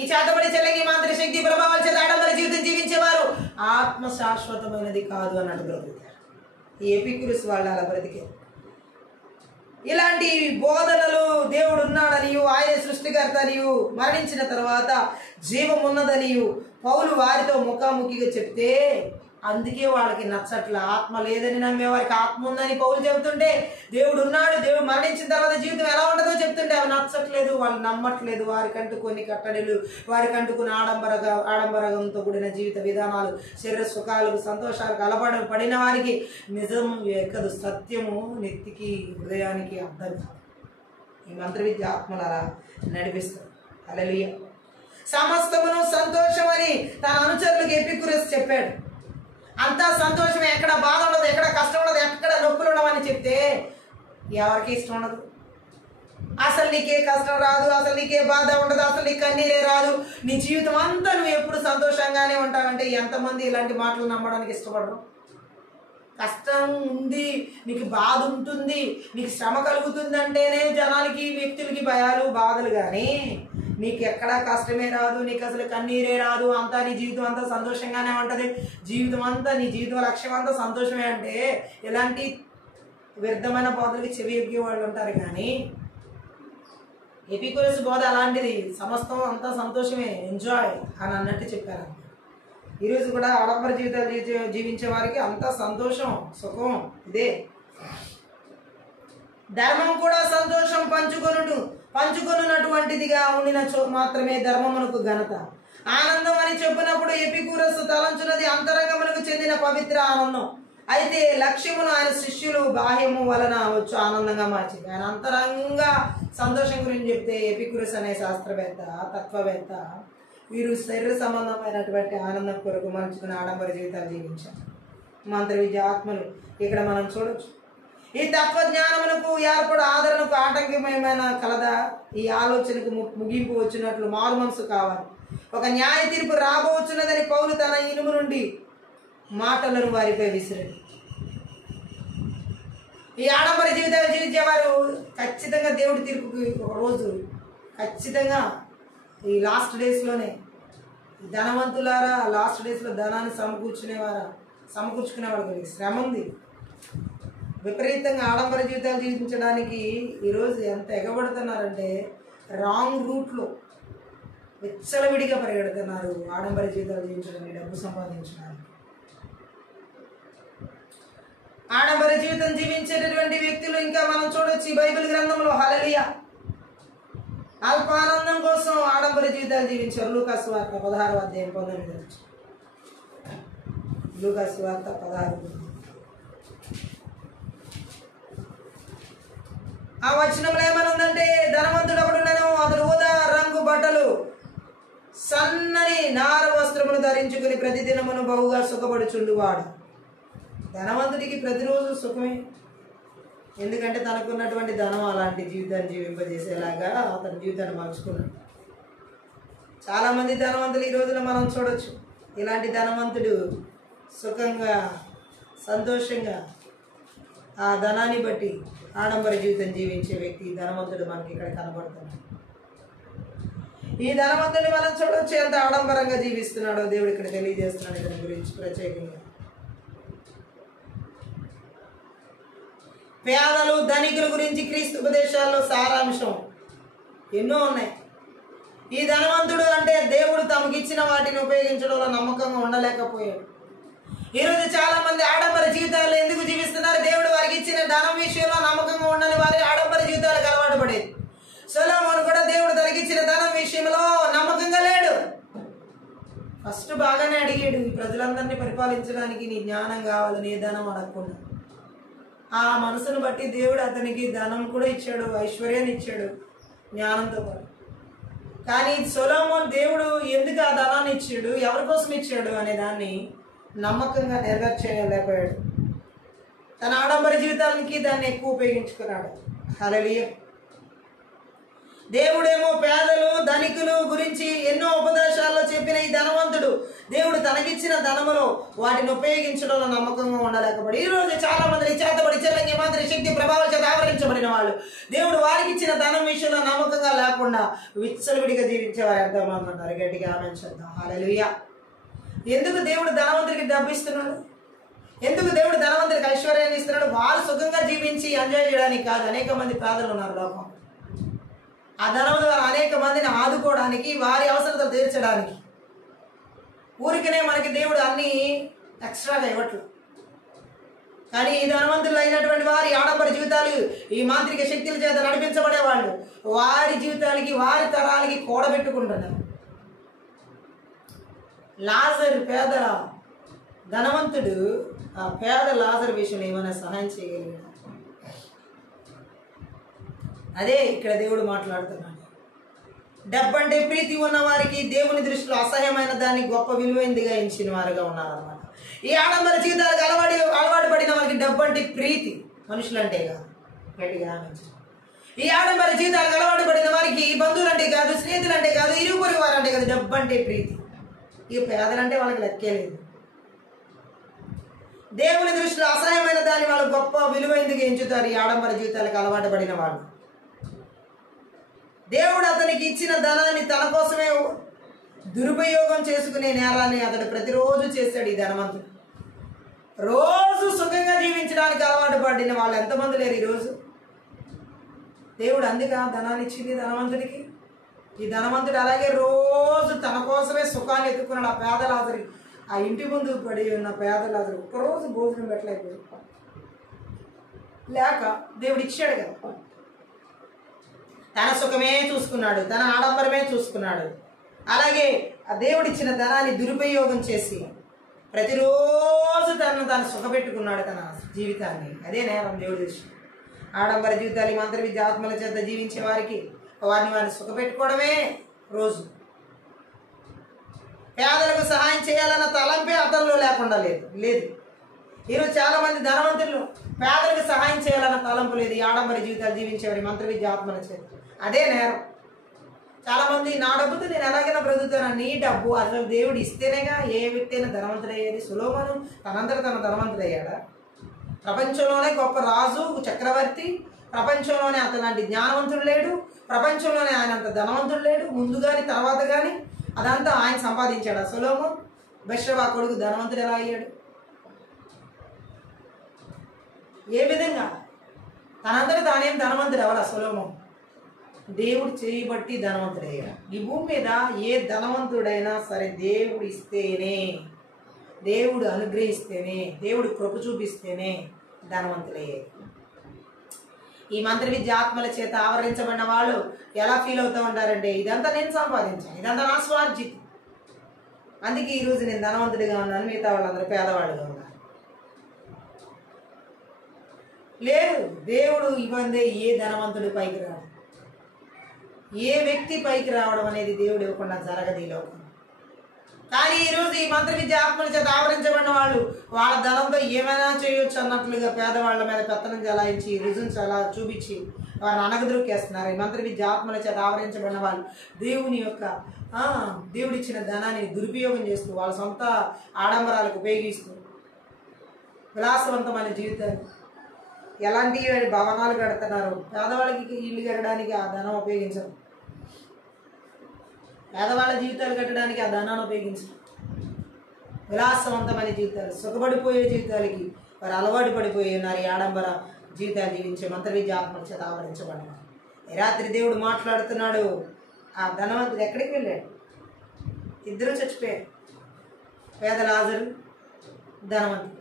ఈ చేతబడి చెల్లంగి మాంత్రిక శక్తి ప్రభావాల చేత ఆడంబర జీవితం జీవించేవారు ఆత్మ శాశ్వతమైనది కాదు అన్నట్టు బ్రతుకుతారు. ఈ ఎపిక్యూరస్ వాళ్ళు అలా బ్రతికారు. ఇలాంటి బోధనలు దేవుడు ఉన్నాడనియు, ఆయన సృష్టికర్త అనియు, మరణించిన తర్వాత జీవం ఉన్నదనియు పౌలు వారితో ముఖాముఖిగా చెప్తే అందుకే వాళ్ళకి నచ్చట్ల. ఆత్మ లేదని నమ్మే వారికి ఆత్మ ఉందని పౌలు చెబుతుంటే, దేవుడు ఉన్నాడు, దేవుడు మరణించిన తర్వాత జీవితం ఎలా ఉండదో చెప్తుంటే అవి నచ్చట్లేదు, వాళ్ళు నమ్మట్లేదు. వారికంటూ కొన్ని కట్టడిలు, వారికంటూ కొన్ని ఆడంబరంతో కూడిన జీవిత విధానాలు, శరీర సుఖాలకు, సంతోషాలకు అలవాటు పడిన వారికి నిజం ఎక్కదు, సత్యము నెత్తికి హృదయానికి అర్థం కాదు. ఈ మంత్ర విద్య ఆత్మలు అలా నడిపిస్తారు. హల్లెలూయా. సమస్తమును సంతోషం అని తన అనుచరులకు ఎపిక్యూరస్ చెప్పాడు. అంతా సంతోషమే, ఎక్కడ బాధ ఉండదు, ఎక్కడ కష్టం ఉండదు, ఎక్కడ నొప్పులు ఉండవని చెప్తే ఎవరికి ఇష్టం ఉండదు. అసలు నీకే కష్టం రాదు, అసలు నీకే బాధ ఉండదు, అసలు నీకు కన్నీరే రాదు, నీ జీవితం అంతా నువ్వు ఎప్పుడు సంతోషంగానే ఉంటావంటే ఎంతమంది ఇలాంటి మాటలు నమ్మడానికి ఇష్టపడరు? కష్టం ఉంది, నీకు బాధ ఉంటుంది, నీకు శ్రమ కలుగుతుంది అంటేనే జనాలకి, వ్యక్తులకి భయాలు, బాధలు. కానీ నీకు ఎక్కడా కష్టమే రాదు, నీకు అసలు కన్నీరే రాదు, అంతా నీ జీవితం అంతా సంతోషంగానే ఉంటుంది, జీవితం అంతా నీ జీవితం లక్ష్యం అంతా సంతోషమే అంటే ఎలాంటి వ్యర్థమైన బోధలకి చెవి ఎగ్గే వాళ్ళు ఉంటారు. కానీ ఎపిక్యూరస్ బోధ అలాంటిది, సమస్తం అంతా సంతోషమే, ఎంజాయ్ అని అన్నట్టు చెప్పారు. ఈరోజు కూడా ఆడంబర జీవితాలు జీవించే వారికి అంతా సంతోషం, సుఖం ఇదే. ధర్మం కూడా సంతోషం పంచుకొనున్నటువంటిదిగా ఉండిన మాత్రమే ధర్మమునకు ఘనత. ఆనందం అని చెప్పినప్పుడు ఎపిక్యూరస్ తలంచున్నది అంతరంగమునకు చెందిన పవిత్ర ఆనందం. అయితే లక్ష్యమును ఆయన శిష్యులు బాహ్యము వలన వచ్చు ఆనందంగా మార్చింది. ఆయన అంతరంగంగా సంతోషం గురించి చెప్తే ఎపిక్యూరస్ అనే శాస్త్రవేత్త, తత్వవేత్త వీరు శరీర సంబంధమైనటువంటి ఆనందం కొరకు మంచుకుని ఆడంబర జీవితాలు జీవించారు. మంత్ర విద్య ఆత్మలు ఇక్కడ మనం చూడొచ్చు. ఈ తత్వజ్ఞానమునకు ఏర్పడు ఆదరణకు ఆటంకమైన కలదా? ఈ ఆలోచనకు ముగింపు వచ్చినట్లు మారు మనసు కావాలి. ఒక న్యాయ తీర్పు రాబోచున్నదని పౌలు తన ఇనుము నుండి మాటలను వారిపై విసిరాడు. ఈ ఆడంబర జీవితాలు జీవించేవారు ఖచ్చితంగా దేవుడి తీర్పుకి ఒక రోజు ఖచ్చితంగా ఈ లాస్ట్ డేస్లోనే ధనవంతులారా, లాస్ట్ డేస్లో ధనాన్ని సమకూర్చుకునేవారు శ్రమ ఉంది. విపరీతంగా ఆడంబర జీవితాలు జీవించడానికి ఈరోజు ఎంత ఎగబడుతున్నారంటే రాంగ్ రూట్లో విచ్చలవిడిగా పరిగెడుతున్నారు ఆడంబర జీవితాలు జీవించడానికి, డబ్బు సంపాదించడానికి. ఆడంబర జీవితం జీవించేటటువంటి వ్యక్తులు ఇంకా మనం చూడొచ్చు ఈ బైబిల్ గ్రంథంలో. హల్లెలూయా. అల్పానందం కోసం ఆడంబర జీవితాలు జీవించారు. లూకాసు వార్త 16వ అధ్యాయం 19 నుంచి. లూకాసు వార్త 16. ఆ వచనంలో ఏమనుందంటే, ధనవంతుడు ఒకడుండెను, అతడు ఊదా రంగు బట్టలు సన్నని నార వస్త్రములు ధరించుకుని ప్రతిదినమును బహుగా సుఖపడుచుండువాడు. ధనవంతుడికి ప్రతిరోజు సుఖమే, ఎందుకంటే తనకున్నటువంటి ధనం అలాంటి జీవితాన్ని జీవింపజేసేలాగా అతని జీవితాన్ని మార్చుకున్నాడు. చాలామంది ధనవంతులు ఈ రోజున మనం చూడొచ్చు. ఇలాంటి ధనవంతుడు సుఖంగా సంతోషంగా ఆ ధనాన్ని బట్టి ఆడంబర జీవితం జీవించే వ్యక్తి ధనవంతుడు మనకి ఇక్కడ కనబడుతున్నాడు. ఈ ధనవంతుడిని మనం చూడొచ్చు ఎంత ఆడంబరంగా జీవిస్తున్నాడో దేవుడు ఇక్కడ తెలియజేస్తున్నాడు ఇతని గురించి ప్రత్యేకంగా. పేదలు ధనికుల గురించి క్రీస్తు ఉపదేశాల్లో సారాంశం ఎన్నో ఉన్నాయి. ఈ ధనవంతుడు అంటే దేవుడు తమకిచ్చిన వాటిని ఉపయోగించడంలో నమ్మకంగా ఉండలేకపోయాడు. ఈరోజు చాలా మంది ఆడంబర జీవితాలు ఎందుకు జీవిస్తున్నారు? దేవుడు వారికి ఇచ్చిన ధనం విషయంలో నమ్మకంగా ఉండని వారి ఆడంబర జీవితాలకు అలవాటు పడేది. సొలొమోను కూడా దేవుడు తనకిచ్చిన ధనం విషయంలో నమ్మకంగా లేడు. ఫస్ట్ బాగానే అడిగాడు, ఈ ప్రజలందరినీ పరిపాలించడానికి నీ జ్ఞానం కావాలి, నీ ధనం అడగకుండా. ఆ మనసును బట్టి దేవుడు అతనికి ధనం కూడా ఇచ్చాడు, ఐశ్వర్యాన్ని ఇచ్చాడు జ్ఞానంతో పాటు. కానీ సొలొమోను దేవుడు ఎందుకు ఆ ధనాన్ని ఇచ్చాడు, ఎవరి కోసం ఇచ్చాడు అనే దాన్ని నమ్మకంగా నెరవేర్చలేకపోయాడు. తన ఆడంబర జీవితానికి దాన్ని ఎక్కువ ఉపయోగించుకున్నాడు. హల్లెలూయా. దేవుడేమో పేదలు ధనికులు గురించి ఎన్నో ఉపదేశాల్లో చెప్పిన ఈ ధనవంతుడు దేవుడు తనకిచ్చిన ధనములో వాటిని ఉపయోగించడంలో నమ్మకంగా ఉండలేకపోయి ఈ రోజు చాలా మంది చేతబడి చెల్లంగి మాత్రం శక్తి ప్రభావం చేత ఆవరించబడిన వాళ్ళు దేవుడు వారికి ఇచ్చిన ధనం విషయంలో నమ్మకంగా లేకుండా విచ్చలవిడిగా జీవించేవారు ఎంతమంది ఉన్నారు. గట్టిగా ఆమేన్ చెప్దాం. హల్లెలూయా. ఎందుకు దేవుడు ధనవంతుడికి డబ్బు ఇస్తున్నాడు? ఎందుకు దేవుడు ధనవంతుడికి ఐశ్వర్యాన్ని ఇస్తున్నాడు? వారు సుఖంగా జీవించి ఎంజాయ్ చేయడానికి కాదు. అనేక మంది పేదలు ఉన్నారు లోకం. ఆ ధనం ద్వారా అనేక మందిని ఆదుకోవడానికి, వారి అవసరతలు తీర్చడానికి. ఊరికనే మనకి దేవుడు అన్ని ఎక్స్ట్రాగా ఇవ్వట్లేదు. కానీ ఈ ధనవంతులు అయినటువంటి వారి ఆడంబర జీవితాలు ఈ మాంత్రిక శక్తుల చేత నడిపించబడే వాళ్ళు వారి జీవితాలకి వారి తరాలకి కూడబెట్టుకుంటున్నారు. లాజరు పేద ధనవంతుడు ఆ పేద లాజరు విషయంలో ఏమైనా సహాయం చేయగలిగాడు? అదే ఇక్కడ దేవుడు మాట్లాడుతున్నాడు. డబ్బంటే ప్రీతి ఉన్న వారికి దేవుని దృష్టిలో అసహ్యమైన దాన్ని గొప్ప విలువైనదిగా ఎంచిన వారుగా ఉన్నారన్నమాట. ఈ ఆడంబర జీవితాలకు అలవాటు పడిన వారికి డబ్బంటే ప్రీతి, మనుషులంటే కాదు. గట్టిగా ఈ ఆడంబర జీవితాలకు అలవాటు పడిన వారికి బంధువులంటే కాదు, స్నేహితులంటే కాదు, ఇరుగు పొరుగు వారంటే కాదు, డబ్బంటే ప్రీతి. ఈ పేదలంటే వాళ్ళకి లెక్కే లేదు. దేవుని దృష్టిలో అసహ్యమైన దాన్ని వాళ్ళు గొప్ప విలువైనదిగా ఎంచుతారు ఈ ఆడంబర జీవితాలకు అలవాటు పడిన వాళ్ళు. దేవుడు అతనికి ఇచ్చిన ధనాన్ని తన కోసమే దురుపయోగం చేసుకునే నేరాన్ని అతడు ప్రతిరోజు చేశాడు. ఈ ధనవంతుడు రోజు సుఖంగా జీవించడానికి అలవాటు పడిన వాళ్ళు ఎంతమంది లేరు ఈరోజు? దేవుడు అందుకే ధనాన్ని ఇచ్చింది ధనవంతుడికి. ఈ ధనవంతుడు అలాగే రోజు తన కోసమే సుఖాన్ని ఎత్తుకున్నాడు. ఆ పేద లాజరు, ఆ ఇంటి ముందు పడి ఉన్న పేద లాజరు ఒక్కరోజు భోజనం పెట్టలేకపోయాడు. లేక దేవుడు ఇచ్చాడు కదా, తన సుఖమే చూసుకున్నాడు, తన ఆడంబరమే చూసుకున్నాడు. అలాగే ఆ దేవుడిచ్చిన ధనాన్ని దురుపయోగం చేసి ప్రతిరోజు తను సుఖపెట్టుకున్నాడు తన జీవితాన్ని. అదే నేరం దేవుడి దృష్టి. ఆడంబర జీవితాలు మంత్ర విద్య ఆత్మల చేత జీవించే వారికి వారిని సుఖపెట్టుకోవడమే రోజు. పేదలకు సహాయం చేయాలన్న తలంపే అతనిలో లేకుండా లేదు. ఈరోజు చాలా మంది ధనవంతులు పేదలకు సహాయం చేయాలన్న తలంపు లేదు. ఈ ఆడంబర జీవితాలు జీవించేవారి మంత్ర విద్య ఆత్మల చేత అదే నేరం. చాలా మంది నా డబ్బుతో నేను ఎలాగైనా బ్రతుకుతాను. నీ డబ్బు అసలు దేవుడు ఇస్తేనేగా ఏ వ్యక్తి అయినా ధనవంతుడయ్యేది. సొలొమోను తనంతట తన ధనవంతుడయ్యాడా? ప్రపంచంలోనే గొప్ప రాజు, చక్రవర్తి, ప్రపంచంలోనే అతలాంటి జ్ఞానవంతుడు లేడు, ప్రపంచంలోనే ఆయన అంత ధనవంతుడు లేడు. ముందు కానీ తర్వాత కానీ అదంతా ఆయన సంపాదించాడు. సొలొమోను బెత్షెబా కొడుకు ధనవంతుడు ఎలా అయ్యాడు? ఏ విధంగా? తనంతట తానేం ధనవంతుడు అవల సొలొమోను. దేవుడు చేయబట్టి ధనవంతుడయ్యాడు. ఈ భూమి మీద ఏ ధనవంతుడైనా సరే దేవుడు ఇస్తేనే, దేవుడు అనుగ్రహిస్తేనే, దేవుడు కృప చూపిస్తేనే ధనవంతుడయ్యాడు. ఈ మంత్ర విద్య ఆత్మల చేత ఆవరించబడిన వాళ్ళు ఎలా ఫీల్ అవుతూ ఉంటారంటే, ఇదంతా నేను సంపాదించాను, ఇదంతా నా స్వార్జితం, అందుకే ఈరోజు నేను ధనవంతుడిగా ఉన్నాను, మిగతా వాళ్ళందరూ పేదవాళ్ళుగా ఉన్నారు. లేదు, దేవుడు ఇవ్వందే ఏ ధనవంతుడి పైకి రాడు. ఏ వ్యక్తి పైకి రావడం అనేది దేవుడు ఇవ్వకుండా జరగదు ఈ లోకం. కానీ ఈరోజు ఈ మంత్ర విద్య ఆత్మల చేత ఆవరించబడిన వాళ్ళు వాళ్ళ ధనంతో ఏమైనా చేయొచ్చు అన్నట్లుగా పేదవాళ్ళ మీద పెత్తనం చలాయించి, రుజును చూపించి వారిని అనగదొక్కేస్తున్నారు. ఈ మంత్ర విద్య ఆత్మల చేత ఆవరించబడిన వాళ్ళు దేవుని యొక్క దేవుడిచ్చిన ధనాన్ని దురుపయోగం చేస్తూ వాళ్ళ సొంత ఆడంబరాలకు ఉపయోగిస్తూ విలాసవంతమైన జీవితాన్ని, ఎలాంటి భవనాలు కడుతున్నారు, పేదవాళ్ళకి ఇల్లు కట్టడానికి ఆ ధనం ఉపయోగించరు, పేదవాళ్ళ జీవితాలు కట్టడానికి ఆ ధనాన్ని ఉపయోగించరు. విలాసవంతమైన జీవితాలు, సుఖపడిపోయే జీవితాలకి వారు అలవాటు పడిపోయి ఉన్నారు. ఈ ఆడంబర జీవితాలు జీవించే మంత్ర విద్య ఆత్మల చేత ఆవరించబడిన రాత్రి దేవుడు మాట్లాడుతున్నాడు. ఆ ధనవంతుడు ఎక్కడికి వెళ్ళాడు? ఇద్దరు చచ్చిపోయారు, పేద లాజరు, ధనవంతుడు.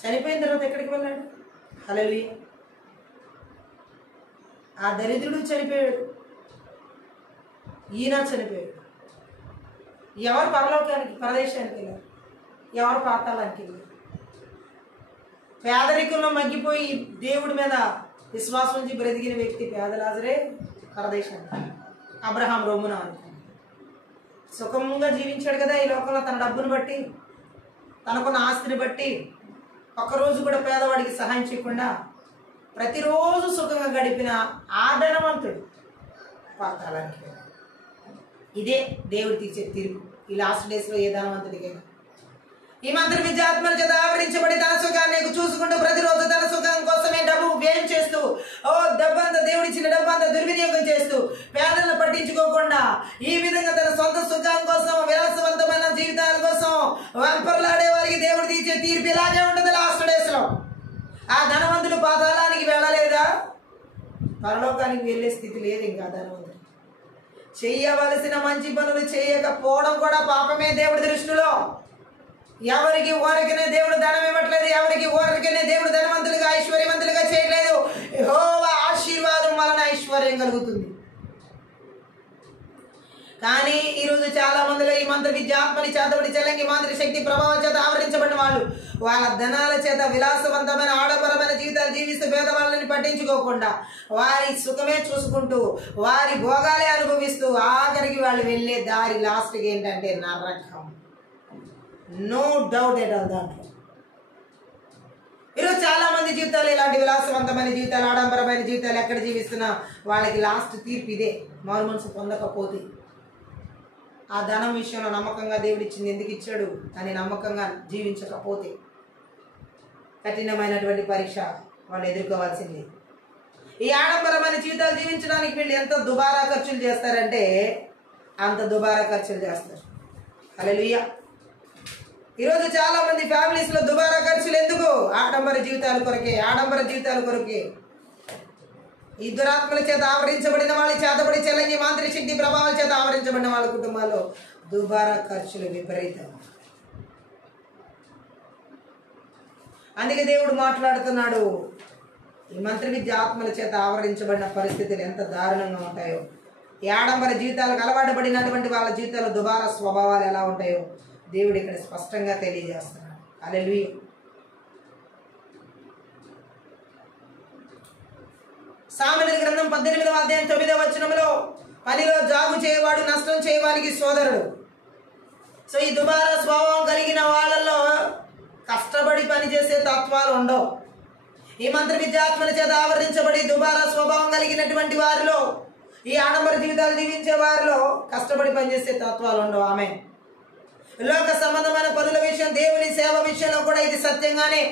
చనిపోయిన తర్వాత ఎక్కడికి వెళ్ళాడు? హల్లెలూయా. ఆ దరిద్రుడు చనిపోయాడు, ఈయన చనిపోయాడు. ఎవరు పరలోకానికి పరదేశానికి వెళ్ళారు, ఎవరు పాతాళానికి వెళ్ళారు. పేదరికంలో మగ్గిపోయి దేవుడి మీద విశ్వాసం నుంచి బ్రతికిన వ్యక్తి పేద లాజరే పరదేశానికి. అబ్రహాం రోమున సుఖంగా జీవించాడు కదా ఈ లోకంలో, తన డబ్బును బట్టి, తనకున్న ఆస్తిని బట్టి. ఒక్కరోజు కూడా పేదవాడికి సహాయం చేయకుండా ప్రతిరోజు సుఖంగా గడిపిన ఆ ధనవంతుడు పాతాళానికి వెళ్ళాడు. ఇదే దేవుడు తీర్చే తీర్పు ఈ లాస్ట్ డేస్లో ఏ ధనవంతుడికైనా. ఈ మంత్ర విద్య ఆత్మల చేత ఆవరించబడి తన సుఖాన్ని చూసుకుంటూ ప్రతిరోజు తన సుఖం కోసమే డబ్బు వ్యయం చేస్తూ, డబ్బంతా దేవుడిచ్చిన డబ్బంతా దుర్వినియోగం చేస్తూ, పేదలను పట్టించుకోకుండా ఈ విధంగా తన సొంత సుఖం కోసం, విలాసవంతమైన జీవితాల కోసం వెంపర్లాడే వారికి దేవుడు తీర్చే తీర్పు ఇలాగే ఉంటుంది లాస్ట్ డేస్ లో. ఆ ధనవంతుడు పాతాళానికి వెళ్ళలేదా? పరలోకానికి వెళ్ళే స్థితి లేదు ఇంకా ధనవంతుడు. చెయ్యవలసిన మంచి పనులు చేయకపోవడం కూడా పాపమే దేవుడి దృష్టిలో. ఎవరికి ఊరికనే దేవుడు ధనం ఇవ్వట్లేదు, ఎవరికి ఊరికనే దేవుడు ధనవంతులుగా ఐశ్వర్యవంతులుగా చేయట్లేదు. యెహోవా ఆశీర్వాదం వలన ఐశ్వర్యం కలుగుతుంది. కానీ ఈరోజు చాలా మందిలో ఈ మంత్ర విద్య ఆత్మని చేతబడి చెల్లంగి మాంత్ర శక్తి ప్రభావం చేత ఆవరించబడిన వాళ్ళు వాళ్ళ ధనాల చేత విలాసవంతమైన ఆడంబరమైన జీవితాలు జీవిస్తూ పేదవాళ్ళని పట్టించుకోకుండా వారి సుఖమే చూసుకుంటూ వారి భోగాలే అనుభవిస్తూ ఆఖరికి వాళ్ళు వెళ్ళే దారి లాస్ట్కి ఏంటంటే నరకం. నో డౌట్ ఎట్ ఆల్ దాంట్లో. ఈరోజు చాలా మంది జీవితాలు ఇలాంటి విలాసవంతమైన జీవితాలు, ఆడంబరమైన జీవితాలు ఎక్కడ జీవిస్తున్నా వాళ్ళకి లాస్ట్ తీర్పు ఇదే. మారు మనసు పొందకపోతే, ఆ ధనం విషయంలో నమ్మకంగా దేవుడు ఇచ్చింది ఎందుకు ఇచ్చాడు అని నమ్మకంగా జీవించకపోతే కఠినమైనటువంటి పరీక్ష వాళ్ళు ఎదుర్కోవాల్సింది. ఈ ఆడంబరమైన జీవితాలు జీవించడానికి వీళ్ళు ఎంత దుబారా ఖర్చులు చేస్తారంటే అంత దుబారా ఖర్చులు చేస్తారు. హల్లెలూయా. ఈరోజు చాలా మంది ఫ్యామిలీస్ లో దుబారా ఖర్చులు ఎందుకు? ఆడంబర జీవితాల కొరకే, ఆడంబర జీవితాల కొరకే. ఈ దురాత్మల చేత ఆవరించబడిన వాళ్ళ చేతబడి చెల్లంగి మాంత్రిక శక్తి ప్రభావాల చేత ఆవరించబడిన వాళ్ళ కుటుంబాల్లో దుబారా ఖర్చులు విపరీతం. అందుకే దేవుడు మాట్లాడుతున్నాడు, ఈ మంత్ర విద్య ఆత్మల చేత ఆవరించబడిన పరిస్థితులు ఎంత దారుణంగా ఉంటాయో, ఈ ఆడంబర జీవితాలకు అలవాటు పడినటువంటి వాళ్ళ జీవితాలు దుబారా స్వభావాలు ఎలా ఉంటాయో దేవుడు ఇక్కడ స్పష్టంగా తెలియజేస్తున్నాడు. హల్లెలూయా. సామెతల గ్రంథం 18వ అధ్యాయం 9వ వచనంలో పనిలో జాగు చేయవాడు నష్టం చేయవానికి సోదరుడు. సో ఈ దుబారా స్వభావం కలిగిన వాళ్ళల్లో కష్టపడి పనిచేసే తత్వాలు ఉండవు. ఈ మంత్ర విద్యాత్మల చేత ఆవరించబడి దుబారా స్వభావం కలిగినటువంటి వారిలో, ఈ ఆడంబర జీవితాలు జీవించే వారిలో కష్టపడి పనిచేసే తత్వాలు ఉండవు. ఆమె లోక సంబంధమైన పనుల విషయం, దేవుని సేవ విషయంలో కూడా ఇది సత్యంగానే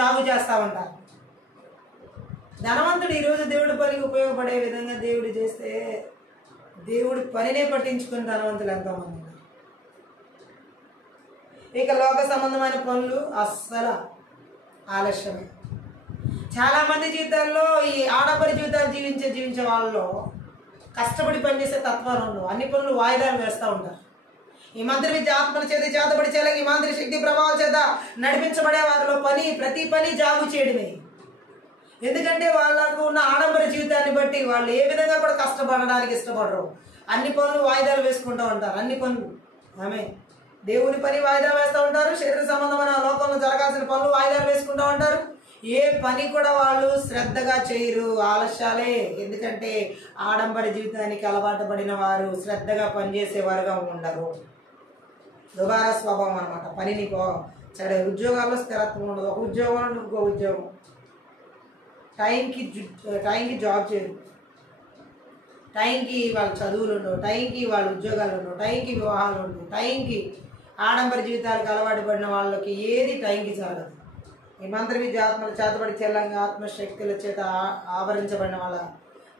జాగు చేస్తా ఉంటారు. ధనవంతుడు ఈరోజు దేవుడి పనికి ఉపయోగపడే విధంగా దేవుడు చేస్తే దేవుడి పనినే పట్టించుకుని ధనవంతులు ఎంతోమంది ఉన్నారు. ఇక లోక సంబంధమైన పనులు అస్సలు ఆలస్యమే. చాలా మంది జీవితాల్లో ఈ ఆడంబర జీవితాలు జీవించే వాళ్ళలో కష్టపడి పనిచేసే తత్వాలు ఉండవు. అన్ని పనులు వాయిదాలు వేస్తూ ఉంటారు. ఈ మంత్రి విద్య ఆత్మల చేత చేతబడి చేయాలి. ఈ మంత్రి శక్తి ప్రభావం చేత నడిపించబడే వారిలో ప్రతి పని జాగు చేయడమే. ఎందుకంటే వాళ్ళకు ఉన్న ఆడంబర జీవితాన్ని బట్టి వాళ్ళు ఏ విధంగా కూడా కష్టపడడానికి ఇష్టపడరు. అన్ని పనులు వాయిదాలు వేసుకుంటూ ఉంటారు. అన్ని పనులు ఆమె దేవుని పని వాయిదా వేస్తూ ఉంటారు. శరీర సంబంధమైన లోకంలో జరగాల్సిన పనులు వాయిదాలు వేసుకుంటూ ఉంటారు. ఏ పని కూడా వాళ్ళు శ్రద్ధగా చేయరు, ఆలస్యాలే. ఎందుకంటే ఆడంబర జీవితానికి అలవాటు పడిన వారు శ్రద్ధగా పనిచేసేవారుగా ఉండరు. దుబారా స్వభావం అనమాట. పనిని సరే ఉద్యోగాల్లో స్థిరత్వం ఉండదు. ఒక ఉద్యోగం ఇంకో ఉద్యోగం, టైంకి జాబ్ చేయరు, టైంకి వాళ్ళ చదువులు ఉండవు, టైంకి వాళ్ళ ఉద్యోగాలు ఉండవు, టైంకి వివాహాలు ఉండవు, టైంకి ఆడంబర జీవితాలకు అలవాటు పడిన వాళ్ళకి ఏది టైంకి జరగదు. ఈ మంత్ర విద్య ఆత్మల చేతబడి చెల్లంగా ఆత్మశక్తుల చేత ఆవరించబడిన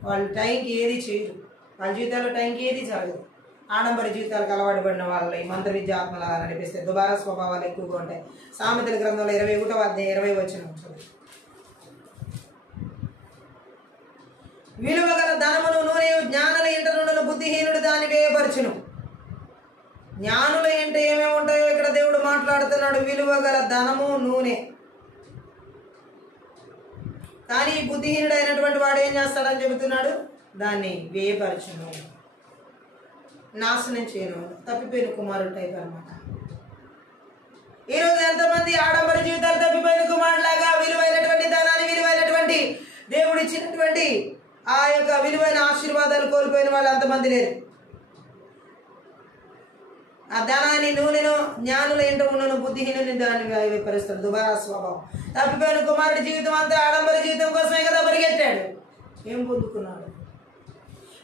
వాళ్ళు టైంకి ఏది చేయరు. వాళ్ళ జీవితాల్లో టైంకి ఏది జరగదు. ఆడంబర జీవితాలకు అలవాటు పడిన వాళ్ళు ఈ మంత్ర విద్య ఆత్మలు అలా నడిపిస్తాయి. దుబారా స్వభావాలు ఎక్కువగా ఉంటాయి. సామెతల గ్రంథంలో 21వ అధ్యాయం 20 వచనం. విలువ గల ధనమును నూనె జ్ఞానుల ఇంట నుండి బుద్ధిహీనుడు దాన్ని వ్యయపరచును. జ్ఞానుల ఇంట ఏమేమి ఉంటాయో ఇక్కడ దేవుడు మాట్లాడుతున్నాడు. విలువ గల ధనము నూనె. కానీ బుద్ధిహీనుడు అయినటువంటి వాడు ఏం చేస్తాడని చెబుతున్నాడు? దాన్ని వ్యయపరచును, నాశనం చేయను, తప్పిపోయిన కుమారుడు టైప్ అనమాట. ఈరోజు ఎంతమంది ఆడంబర జీవితాలు తప్పిపోయిన కుమారులాగా విలువైనటువంటి ధనాన్ని, విలువైనటువంటి దేవుడు ఇచ్చినటువంటి ఆ యొక్క విలువైన ఆశీర్వాదాలు కోల్పోయిన వాళ్ళు అంతమంది లేరు. ఆ ధనాన్ని నూనెను జ్ఞానుల ఇంట ఉన్నను బుద్ధిహీనుని దాన్ని వ్యయపరుస్తాడు. దుబారా స్వభావం. తప్పిపోయిన కుమారుడి జీవితం అంతా ఆడంబర జీవితం కోసమే కదా పరిగెత్తాడు. ఏం పొందుకున్నాడు?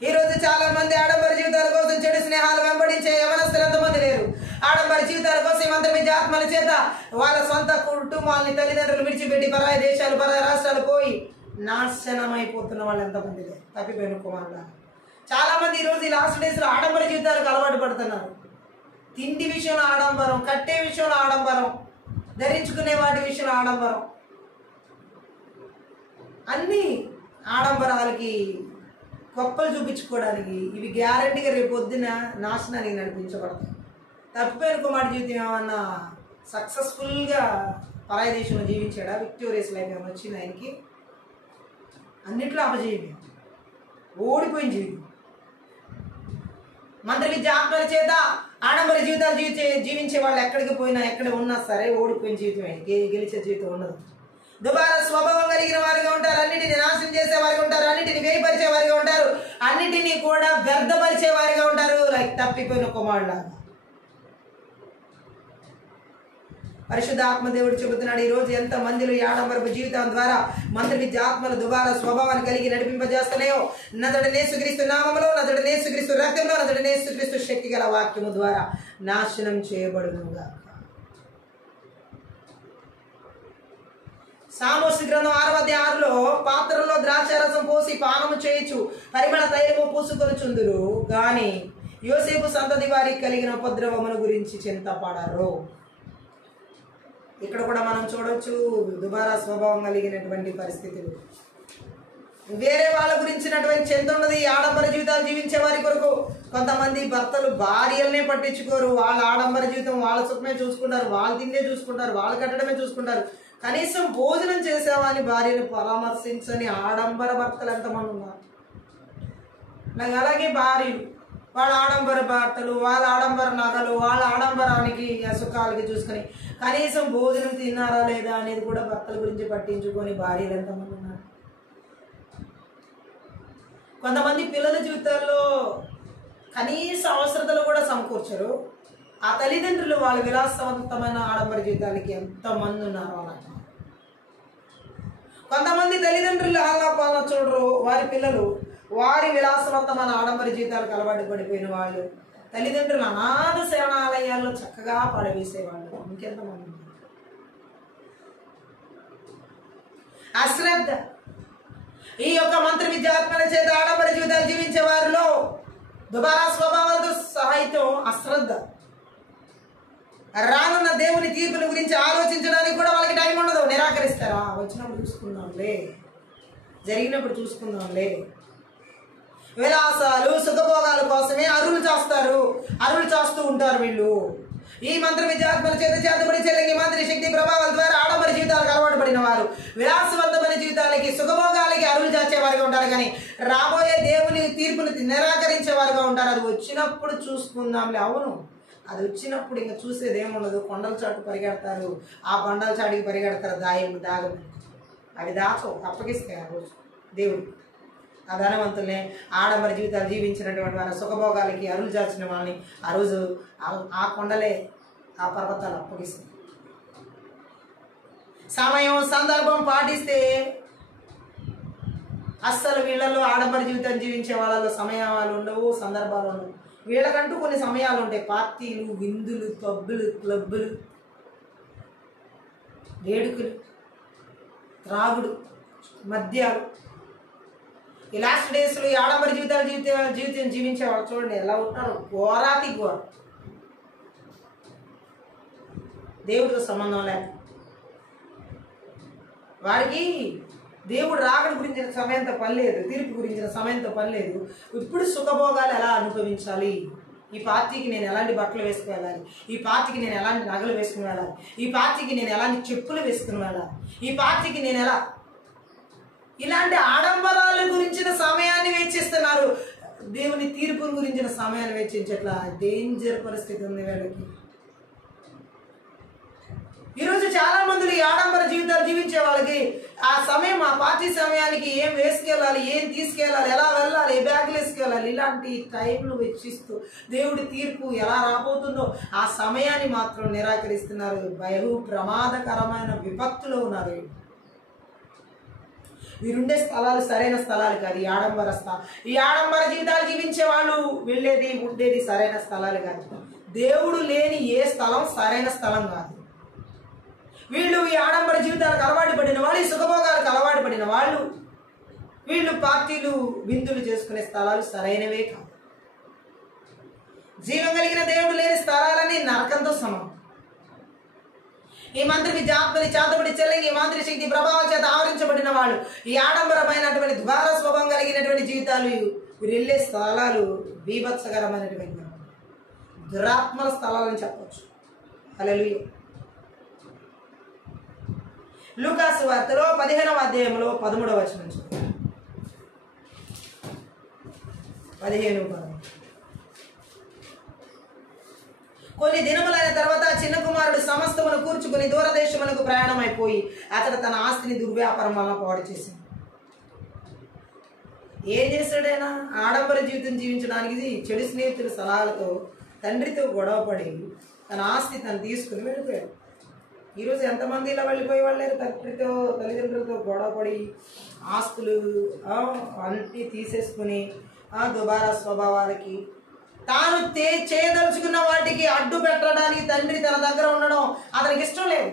ఈరోజు చాలా మంది ఆడంబర జీవితాల కోసం చెడు స్నేహాలు వెంబడించే యవనస్తులు ఎంతమంది లేరు? ఆడంబర జీవితాల కోసం మంత్ర విద్య ఆత్మల చేత వాళ్ళ సొంత కుటుంబాలని తల్లిదండ్రులు విడిచిపెట్టి పరాయి దేశాలు, పరాయి రాష్ట్రాలు పోయి నాశనమైపోతున్న వాళ్ళు ఎంతమంది లేరు? తప్పిపోయిన కుమారుడు. చాలా మంది ఈరోజు ఈ లాస్ట్ డేస్ లో ఆడంబర జీవితాలకు అలవాటు పడుతున్నారు. తిండి విషయంలో ఆడంబరం, కట్టే విషయంలో ఆడంబరం, ధరించుకునే వాటి విషయంలో ఆడంబరం, అన్ని ఆడంబరాలకి గొప్పలు చూపించుకోవడానికి ఇవి గ్యారంటీగా రేపు పొద్దున నాశనానికి నడిపించబడతాయి. తప్పిపోయిన కుమారుడి జీవితం ఏమన్నా సక్సెస్ఫుల్గా పరాయి దేశంలో జీవించాడా? విక్టోరియస్ లైఫ్ ఏమైనా వచ్చింది ఆయనకి? అన్నిట్లో అపజీవి, ఓడిపోయిన జీవితం. మంత్ర విద్య ఆత్మల చేత ఆడంబర జీవితాలు జీవించే వాళ్ళు ఎక్కడికి పోయినా, ఎక్కడ ఉన్నా సరే ఓడిపోయిన జీవితం ఆయనకి, గెలిచే జీవితం ఉండదు. దుబారా స్వభావం కలిగిన వారిగా ఉంటారు. అన్నిటిని నాశనం చేసే వారిగా ఉంటారు. అన్నిటిని వేయపరిచే వారిగా ఉంటారు. అన్నిటినీ కూడా వ్యర్థపరిచే వారిగా ఉంటారు. లైక్ తప్పిపోయిన కుమారులాగా. పరిశుద్ధ ఆత్మదేవుడు చెబుతున్నాడు, ఈ రోజు ఎంత మందిలో ఈ ఆడంబరపు జీవితం ద్వారా మంత్ర విద్య ఆత్మల దుబారా స్వభావాన్ని కలిగి నడిపింపజేస్తున్నాయో, నజరుడైన యేసుక్రీస్తు నామములో, నజరుడైన యేసుక్రీస్తు రక్తంలో, నజరుడైన యేసుక్రీస్తు శక్తి గల వాక్యము ద్వారా నాశనం చేయబడునుగా. సామోసు గ్రంథం 6వ అధ్యాయంలో పాత్రలో ద్రాక్షారసం పోసి పానము చేయించు, పరిమళ తైలము పూసుకొనుచుందురు గాని యోసేపు సంతతి వారికి కలిగిన ఉపద్రవముల గురించి చింతపడరు. ఇక్కడ కూడా మనం చూడొచ్చు దుబారా స్వభావం కలిగినటువంటి పరిస్థితులు. వేరే వాళ్ళ గురించినటువంటి చింత ఉన్నది ఆడంబర జీవితాలు జీవించే వారి కొరకు. కొంతమంది భర్తలు భార్యలనే పట్టించుకోరు. వాళ్ళ ఆడంబర జీవితం వాళ్ళ సుఖమే చూసుకుంటారు, వాళ్ళ తిండే చూసుకుంటారు, వాళ్ళ కట్టడమే చూసుకుంటారు. కనీసం భోజనం చేసేవాని భార్యను పరామర్శించని ఆడంబర భర్తలు ఎంతమంది ఉన్నారు? అలాగే భార్యలు వాళ్ళ ఆడంబర భర్తలు, వాళ్ళ ఆడంబర నగలు, వాళ్ళ ఆడంబరానికి సుఖాలకి చూసుకొని కనీసం భోజనం తిన్నారా లేదా అనేది కూడా భర్తల గురించి పట్టించుకొని భార్యలు ఎంతమంది ఉన్నారు? కొంతమంది పిల్లల జీవితాల్లో కనీస అవసరతలు కూడా సమకూర్చరు. ఆ తల్లిదండ్రులు వాళ్ళ విలాసవంతమైన ఆడంబర జీవితాలకి ఎంతమంది ఉన్నారు అన్నమాట. కొంతమంది తల్లిదండ్రులు ఆలాపాలన చూడరు, వారి పిల్లలు వారి విలాసవంతమైన ఆడంబర జీవితాలకు అలవాటు పడిపోయిన వాళ్ళు తల్లిదండ్రులు అనాథ శరణాలయాల్లో చక్కగా పడవేసేవాళ్ళు ఇంకెంతమంది. అశ్రద్ధ. ఈ యొక్క మంత్ర విద్యాత్మల చేత ఆడంబర జీవితాలు జీవించే వారిలో దుబారా స్వభావాలతో సహాయంతో అశ్రద్ధ. రానున్న దేవుని తీర్పుల గురించి ఆలోచించడానికి కూడా వాళ్ళకి టైం ఉండదు. నిరాకరిస్తారా? వచ్చినప్పుడు చూసుకుందాంలే, జరిగినప్పుడు చూసుకుందాంలే. విలాసాలు సుఖభోగాల కోసమే అరువులు చేస్తూ ఉంటారు వీళ్ళు. ఈ మంత్ర విద్యాత్మల చేతబడి చెల్లింగి మంత్రి శక్తి ప్రభావాల ద్వారా ఆడంబర జీవితాలకు అలవాటు పడిన వారు విలాసవంతమైన జీవితాలకి సుఖభోగాలకి అరువులు చేసేవారుగా ఉంటారు. కానీ రాబోయే దేవుని తీర్పుని నిరాకరించేవారుగా ఉంటారు. అది వచ్చినప్పుడు చూసుకుందాంలే. అవును, అది వచ్చినప్పుడు ఇంకా చూసేది ఏముండదు. కొండల చాటు పరిగెడతారు, ఆ కొండల చాటుకి పరిగెడతారు. దాగమని అవి దాచవు, అప్పగిస్తాయి ఆ రోజు దేవుడు. ఆ ధనవంతుల్ని ఆడంబర జీవితాలు జీవించినటువంటి వారి సుఖభోగాలకి అరువులు చాచిన వాళ్ళని ఆ రోజు ఆ కొండలే ఆ పర్వతాలు అప్పగిస్తుంది. సమయం సందర్భం పాటిస్తే అస్సలు వీళ్ళల్లో ఆడంబర జీవితం జీవించే వాళ్ళలో సమయాలు ఉండవు, సందర్భాలు ఉండవు. వీళ్ళకంటూ కొన్ని సమయాలు ఉంటాయి. పార్టీలు, విందులు, పబ్బులు, క్లబ్బులు, వేడుకలు, త్రాగుడు, మద్యాలు. ఈ లాస్ట్ డేస్లో ఈ ఆడంబర జీవితం జీవించేవాళ్ళు చూడండి ఎలా ఉంటారు. ఘోరాతి ఘోర, దేవుడితో సంబంధం లేక వారికి దేవుడు రాకడ గురించిన సమయంతో పని లేదు, తీర్పు గురించిన సమయంతో పని లేదు. ఇప్పుడు సుఖభోగాలు ఎలా అనుభవించాలి, ఈ పార్టీకి నేను ఎలాంటి బట్టలు వేసుకుని వెళ్ళాలి, ఈ పార్టీకి నేను ఎలాంటి నగలు వేసుకుని వెళ్ళాలి, ఈ పార్టీకి నేను ఎలాంటి చెప్పులు వేసుకుని వెళ్ళాలి, ఈ పార్టీకి నేను ఎలా, ఇలాంటి ఆడంబరాల గురించిన సమయాన్ని వెచ్చిస్తున్నారు. దేవుని తీర్పుల గురించిన సమయాన్ని వెచ్చించట్లా. డేంజర్ పరిస్థితి ఉంది వీళ్ళకి. ఈరోజు చాలా మంది ఈ ఆడంబర జీవితాలు జీవించే వాళ్ళకి ఆ సమయం, ఆ పార్టీ సమయానికి ఏం వేసుకెళ్ళాలి, ఏం తీసుకెళ్ళాలి, ఎలా వెళ్ళాలి, ఏ బ్యాగులు వేసుకెళ్ళాలి, ఇలాంటి టైంలు వెచ్చిస్తూ దేవుడి తీర్పు ఎలా రాబోతుందో ఆ సమయాన్ని మాత్రం నిరాకరిస్తున్నారు. బహు ప్రమాదకరమైన విపత్తులో ఉన్నారు. వీరుండే స్థలాలు సరైన స్థలాలు కాదు. ఈ ఆడంబర జీవితాలు జీవించే వాళ్ళు వెళ్ళేది ఉండేది సరైన స్థలాలు కాదు. దేవుడు లేని ఏ స్థలం సరైన స్థలం కాదు. వీళ్ళు ఈ ఆడంబర జీవితాలకు అలవాటు పడిన వాళ్ళు, ఈ సుఖభోగాలకు అలవాటు పడిన వాళ్ళు, వీళ్ళు పార్టీలు, విందులు చేసుకునే స్థలాలు సరైనవే కాదు. జీవం కలిగిన దేవుడు లేని స్థలాలని నరకంతో సమానం. ఈ మంత్రి విద్యాత్మని చేతబడి చెల్లింగి ఈ మంత్రి శక్తి ప్రభావం చేత ఆవరించబడిన వాళ్ళు, ఈ ఆడంబరమైనటువంటి ద్వార స్వభావం కలిగినటువంటి జీవితాలు, వీరు వెళ్ళే స్థలాలు బీభత్సకరమైనటువంటి దురాత్మల స్థలాలని చెప్పవచ్చు. హల్లెలూయా. లూకాసు వార్తలో 15వ అధ్యాయంలో 13వ వచనం నుంచి 15. కొన్ని దినములైన తర్వాత చిన్న కుమారుడు సమస్తమును కూర్చుకుని దూరదేశములకు ప్రయాణం అయిపోయి అతడు తన ఆస్తిని దుర్వ్యాపారం వలన పాడు చేసింది. ఏం చేశాడైనా? ఆడంబర జీవితం జీవించడానికి చెడు స్నేహితుల సలహాలతో తండ్రితో గొడవపడి తన ఆస్తి తను తీసుకుని వెళ్ళిపోయాడు. ఈరోజు ఎంతమంది ఇలా వెళ్ళిపోయే వాళ్ళు లేరు? తల్లిదండ్రులతో గొడవపడి ఆస్తులు అన్నీ తీసేసుకుని దుబారా స్వభావాలకి తాను చేయదలుచుకున్న వాటికి అడ్డు పెట్టడానికి తండ్రి తన దగ్గర ఉండడం అతనికి ఇష్టం లేదు.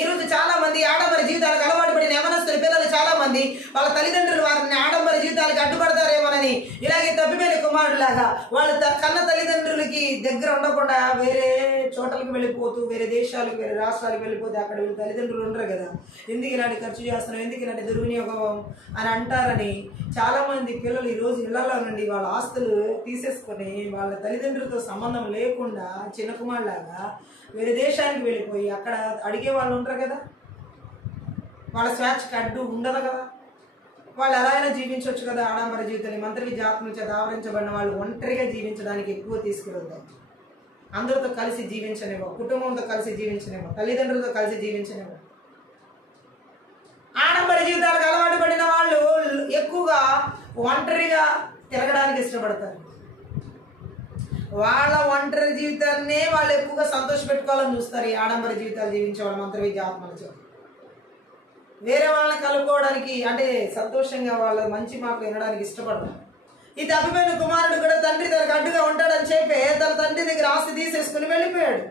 ఈరోజు చాలా మంది ఆడంబర జీవితాలకు అలవాటు పడిన యవనస్తుల పిల్లలు చాలా మంది వాళ్ళ తల్లిదండ్రులు వారిని ఆడంబర జీవితాలకు అడ్డుపడతారేమోనని ఇలాగే తప్పిపోయిన కుమారులాగా వాళ్ళు కన్న తల్లిదండ్రులకి దగ్గర ఉండకుండా వేరే చోటలకు వెళ్ళిపోతూ, వేరే దేశాలకు, వేరే రాష్ట్రాలకు వెళ్ళిపోతే అక్కడ వీళ్ళు తల్లిదండ్రులు ఉండరు కదా, ఎందుకు ఇలాంటి ఖర్చు చేస్తున్నాం, ఎందుకు ఇలాంటి దుర్వినియోగం అని అంటారని చాలా మంది పిల్లలు ఈరోజు ఇళ్లలో నుండి వాళ్ళ ఆస్తులు తీసేసుకొని వాళ్ళ తల్లిదండ్రులతో సంబంధం లేకుండా చిన్న కుమారులాగా వేరే దేశానికి వెళ్ళిపోయి అక్కడ అడిగే వాళ్ళు ఉండరు కదా, వాళ్ళ స్వేచ్ఛకి అడ్డు ఉండదు కదా, వాళ్ళు ఎలా అయినా జీవించవచ్చు కదా ఆడంబర జీవితాన్ని. మంత్రి విద్యాత్మల చేత ఆవరించబడిన వాళ్ళు ఒంటరిగా జీవించడానికి ఎక్కువ తీసుకెళ్తారు. అందరితో కలిసి జీవించనేమో, కుటుంబంతో కలిసి జీవించనేమో, తల్లిదండ్రులతో కలిసి జీవించనేమో. ఆడంబర జీవితాలకు అలవాటు పడిన వాళ్ళు ఎక్కువగా ఒంటరిగా తిరగడానికి ఇష్టపడతారు. వాళ్ళ ఒంటరి జీవితాన్నే వాళ్ళు ఎక్కువగా సంతోష పెట్టుకోవాలని చూస్తారు. ఈ ఆడంబర జీవితాలు జీవించే వాళ్ళు మంత్ర విద్యాత్మల చేత వేరే వాళ్ళని కలుపుకోవడానికి, అంటే సంతోషంగా వాళ్ళ మంచి మాటలు వినడానికి ఇష్టపడతారు. ఈ తప్పిపోయిన కుమారుడు కూడా తండ్రి తనకు అడ్డుగా ఉంటాడని చెప్పి తన తండ్రి దగ్గర ఆస్తి తీసేసుకుని వెళ్ళిపోయాడు.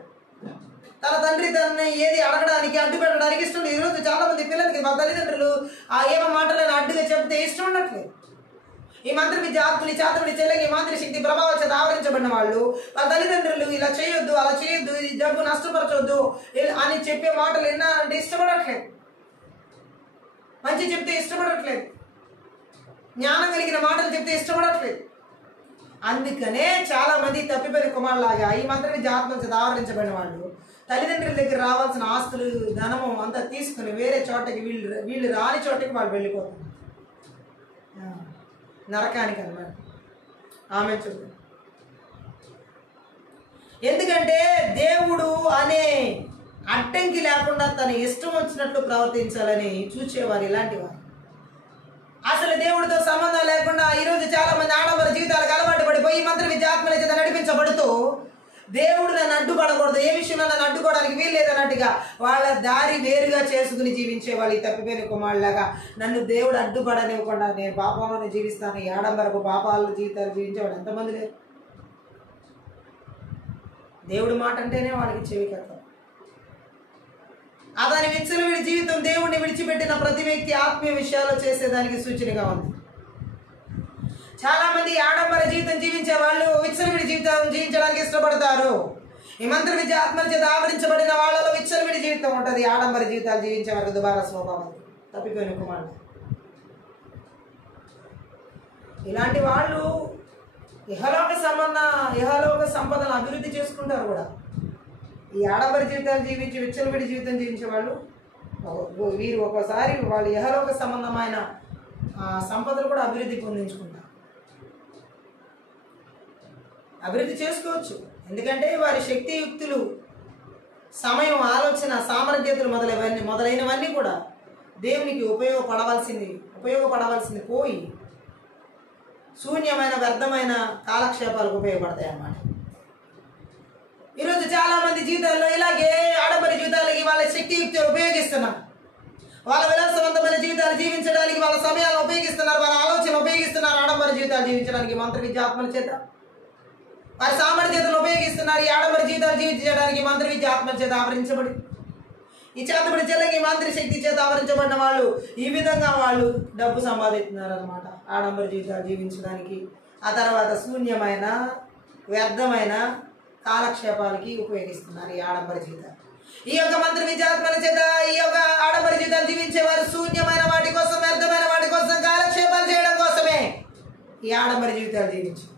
తన తండ్రి తనని ఏది అడగడానికి, అడ్డు పెట్టడానికి ఇష్టం లేదు. ఈరోజు చాలా మంది పిల్లలకి మా తల్లిదండ్రులు ఏమో మాటలను అడ్డుగా చెప్తే ఇష్టం ఉండట్లేదు. ఈ మంత్ర విద్య ఆత్మని చేతబడి చేయలేక ఈ మాంత్రిక శక్తి ప్రభావం చేత ఆవరించబడిన వాళ్ళు వాళ్ళ తల్లిదండ్రులు ఇలా చేయొద్దు, అలా చేయొద్దు, ఈ జబ్బు నష్టపరచొద్దు అని చెప్పే మాటలు విన్నారంటే ఇష్టపడట్లేదు. మంచి చెప్తే ఇష్టపడట్లేదు, జ్ఞానం కలిగిన మాటలు చెప్తే ఇష్టపడట్లేదు. అందుకనే చాలా మంది తప్పిపోయిన కుమారులాగా ఈ మంత్ర విద్య ఆత్మ చేత ఆవరించబడిన వాళ్ళు తల్లిదండ్రుల దగ్గర రావాల్సిన ఆస్తులు ధనము అంతా తీసుకుని వేరే చోటకి వీళ్ళు రాని చోటకి వాళ్ళు వెళ్ళిపోతారు, నరకానికి అన్నమాట. ఆమె చూడు, ఎందుకంటే దేవుడు అనే అడ్డంకి లేకుండా తన ఇష్టం వచ్చినట్లు ప్రవర్తించాలని చూచేవారు ఇలాంటి వారు. అసలు దేవుడితో సంబంధం లేకుండా ఈరోజు చాలా మంది ఆడంబర జీవితాలకు అలవాటు పడిపోయి మంత్ర విద్య ఆత్మల చేత నడిపించబడుతూ దేవుడు నన్ను అడ్డుపడకూడదు, ఏ విషయంలో నన్ను అడ్డుకోవడానికి వీలు లేదన్నట్టుగా వాళ్ళ దారి వేరుగా చేసుకుని జీవించే వాళ్ళు ఈ తప్పిపోయిన కుమారులాగా. నన్ను దేవుడు అడ్డుపడనివ్వకుండా నేను పాపంలోనే జీవిస్తాను, ఈ ఆడంబరపు పాపాలు జీవితాలు జీవించేవాడు ఎంతమంది లేరు. దేవుడి మాట అంటేనే వాళ్ళకి చెవి కడతాం. అతని విచ్చలవిడి జీవితం దేవుడిని విడిచిపెట్టిన ప్రతి వ్యక్తి ఆత్మీయ విషయాల్లో చేసేదానికి సూచనగా ఉంది. చాలా మంది ఆడంబర జీవితం జీవించే వాళ్ళు విచ్చలవిడి జీవితం జీవించడానికి ఇష్టపడతారు. ఈ మంత్ర విద్య ఆత్మల చేత ఆవరించబడిన వాళ్ళలో విచ్చలవిడి జీవితం ఉంటుంది. ఆడంబర జీవితాలు జీవించే వారికి దుబారా స్వభావం, తప్పిపోయిన కుమారుడు. ఇలాంటి వాళ్ళు ఇహలోక సంపదను అభివృద్ధి చేసుకుంటారు కూడా. ఈ ఆడంబర జీవితాలు జీవించి విచ్చలవిడి జీవితం జీవించే వాళ్ళు వీరు ఒక్కోసారి వాళ్ళు ఇహలోక సంబంధమైన సంపదలు కూడా అభివృద్ధి పొందించుకుంటారు, అభివృద్ధి చేసుకోవచ్చు. ఎందుకంటే వారి శక్తియుక్తులు, సమయం, ఆలోచన, సామర్థ్యతలు మొదలైనవన్నీ కూడా దేవునికి ఉపయోగపడవలసింది పోయి శూన్యమైన వ్యర్థమైన కాలక్షేపాలకు ఉపయోగపడతాయి అన్నమాట. ఈరోజు చాలా మంది జీవితాల్లో ఇలాగే ఆడంబర జీవితాలకి వాళ్ళ శక్తియుక్తులు ఉపయోగిస్తున్నారు. వాళ్ళ విలాసవంతమైన జీవితాలు జీవించడానికి వాళ్ళ సమయాలను ఉపయోగిస్తున్నారు, వాళ్ళ ఆలోచన ఉపయోగిస్తున్నారు. ఆడంబర జీవితాలు జీవించడానికి మంత్ర విద్య ఆత్మల చేత వారి సామర్థ్యతను ఉపయోగిస్తున్నారు. ఈ ఆడంబర జీవితాలు జీవించడానికి మంత్ర విద్య ఆత్మల చేత ఆవరించబడి ఈ చేతబడి చెల్లకి మంత్రి శక్తి చేత ఆవరించబడిన వాళ్ళు ఈ విధంగా వాళ్ళు డబ్బు సంపాదిస్తున్నారు అన్నమాట. ఆడంబర జీవితాలు జీవించడానికి, ఆ తర్వాత శూన్యమైన వ్యర్థమైన కాలక్షేపాలకి ఉపయోగిస్తున్నారు ఈ ఆడంబర జీవితాలు. ఈ యొక్క మంత్ర విద్యాత్మల చేత ఈ యొక్క ఆడంబర జీవితాలు జీవించేవారు శూన్యమైన వాటి కోసం, వ్యర్థమైన వాటి కోసం, కాలక్షేపాలు చేయడం కోసమే ఈ ఆడంబర జీవితాలు జీవించారు.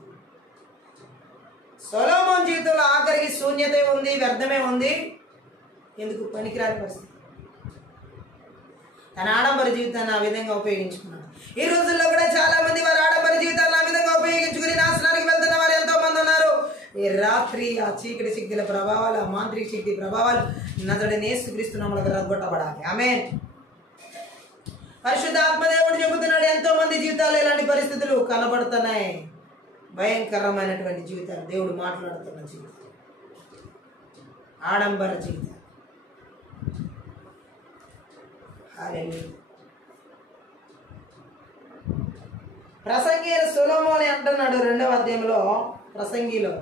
సొలొమోను జీవితంలో ఆఖరికి శూన్యతే ఉంది, వ్యర్థమే ఉంది. ఎందుకు? పనికిరాని పరిస్థితి. తన ఆడంబర జీవితాన్ని ఆ విధంగా ఉపయోగించుకున్నాడు. ఈ రోజుల్లో కూడా చాలా మంది వారి ఆడంబర జీవితాన్ని ఆ విధంగా ఉపయోగించుకుని నాశనానికి వెళ్తున్న వారు ఎంతో మంది ఉన్నారు. ఈ రాత్రి ఆ చీకటి శక్తుల ప్రభావాలు, ఆ మాంత్రిక శక్తి ప్రభావాలు నజరేయుడైన యేసుక్రీస్తు నామమున రగ్గొట్టబడాలి. ఆమేన్. పరిశుద్ధ ఆత్మదేవుడు చెబుతున్నాడు, ఎంతో మంది జీవితాల్లో ఇలాంటి పరిస్థితులు కనబడుతున్నాయి. భయంకరమైనటువంటి జీవితాలు, దేవుడు మాట్లాడుతున్న జీవితం, ఆడంబర జీవితం. హల్లెలూయా. ప్రసంగి సొలొమోను అంటున్నాడు 2వ అధ్యాయంలో, ప్రసంగిలో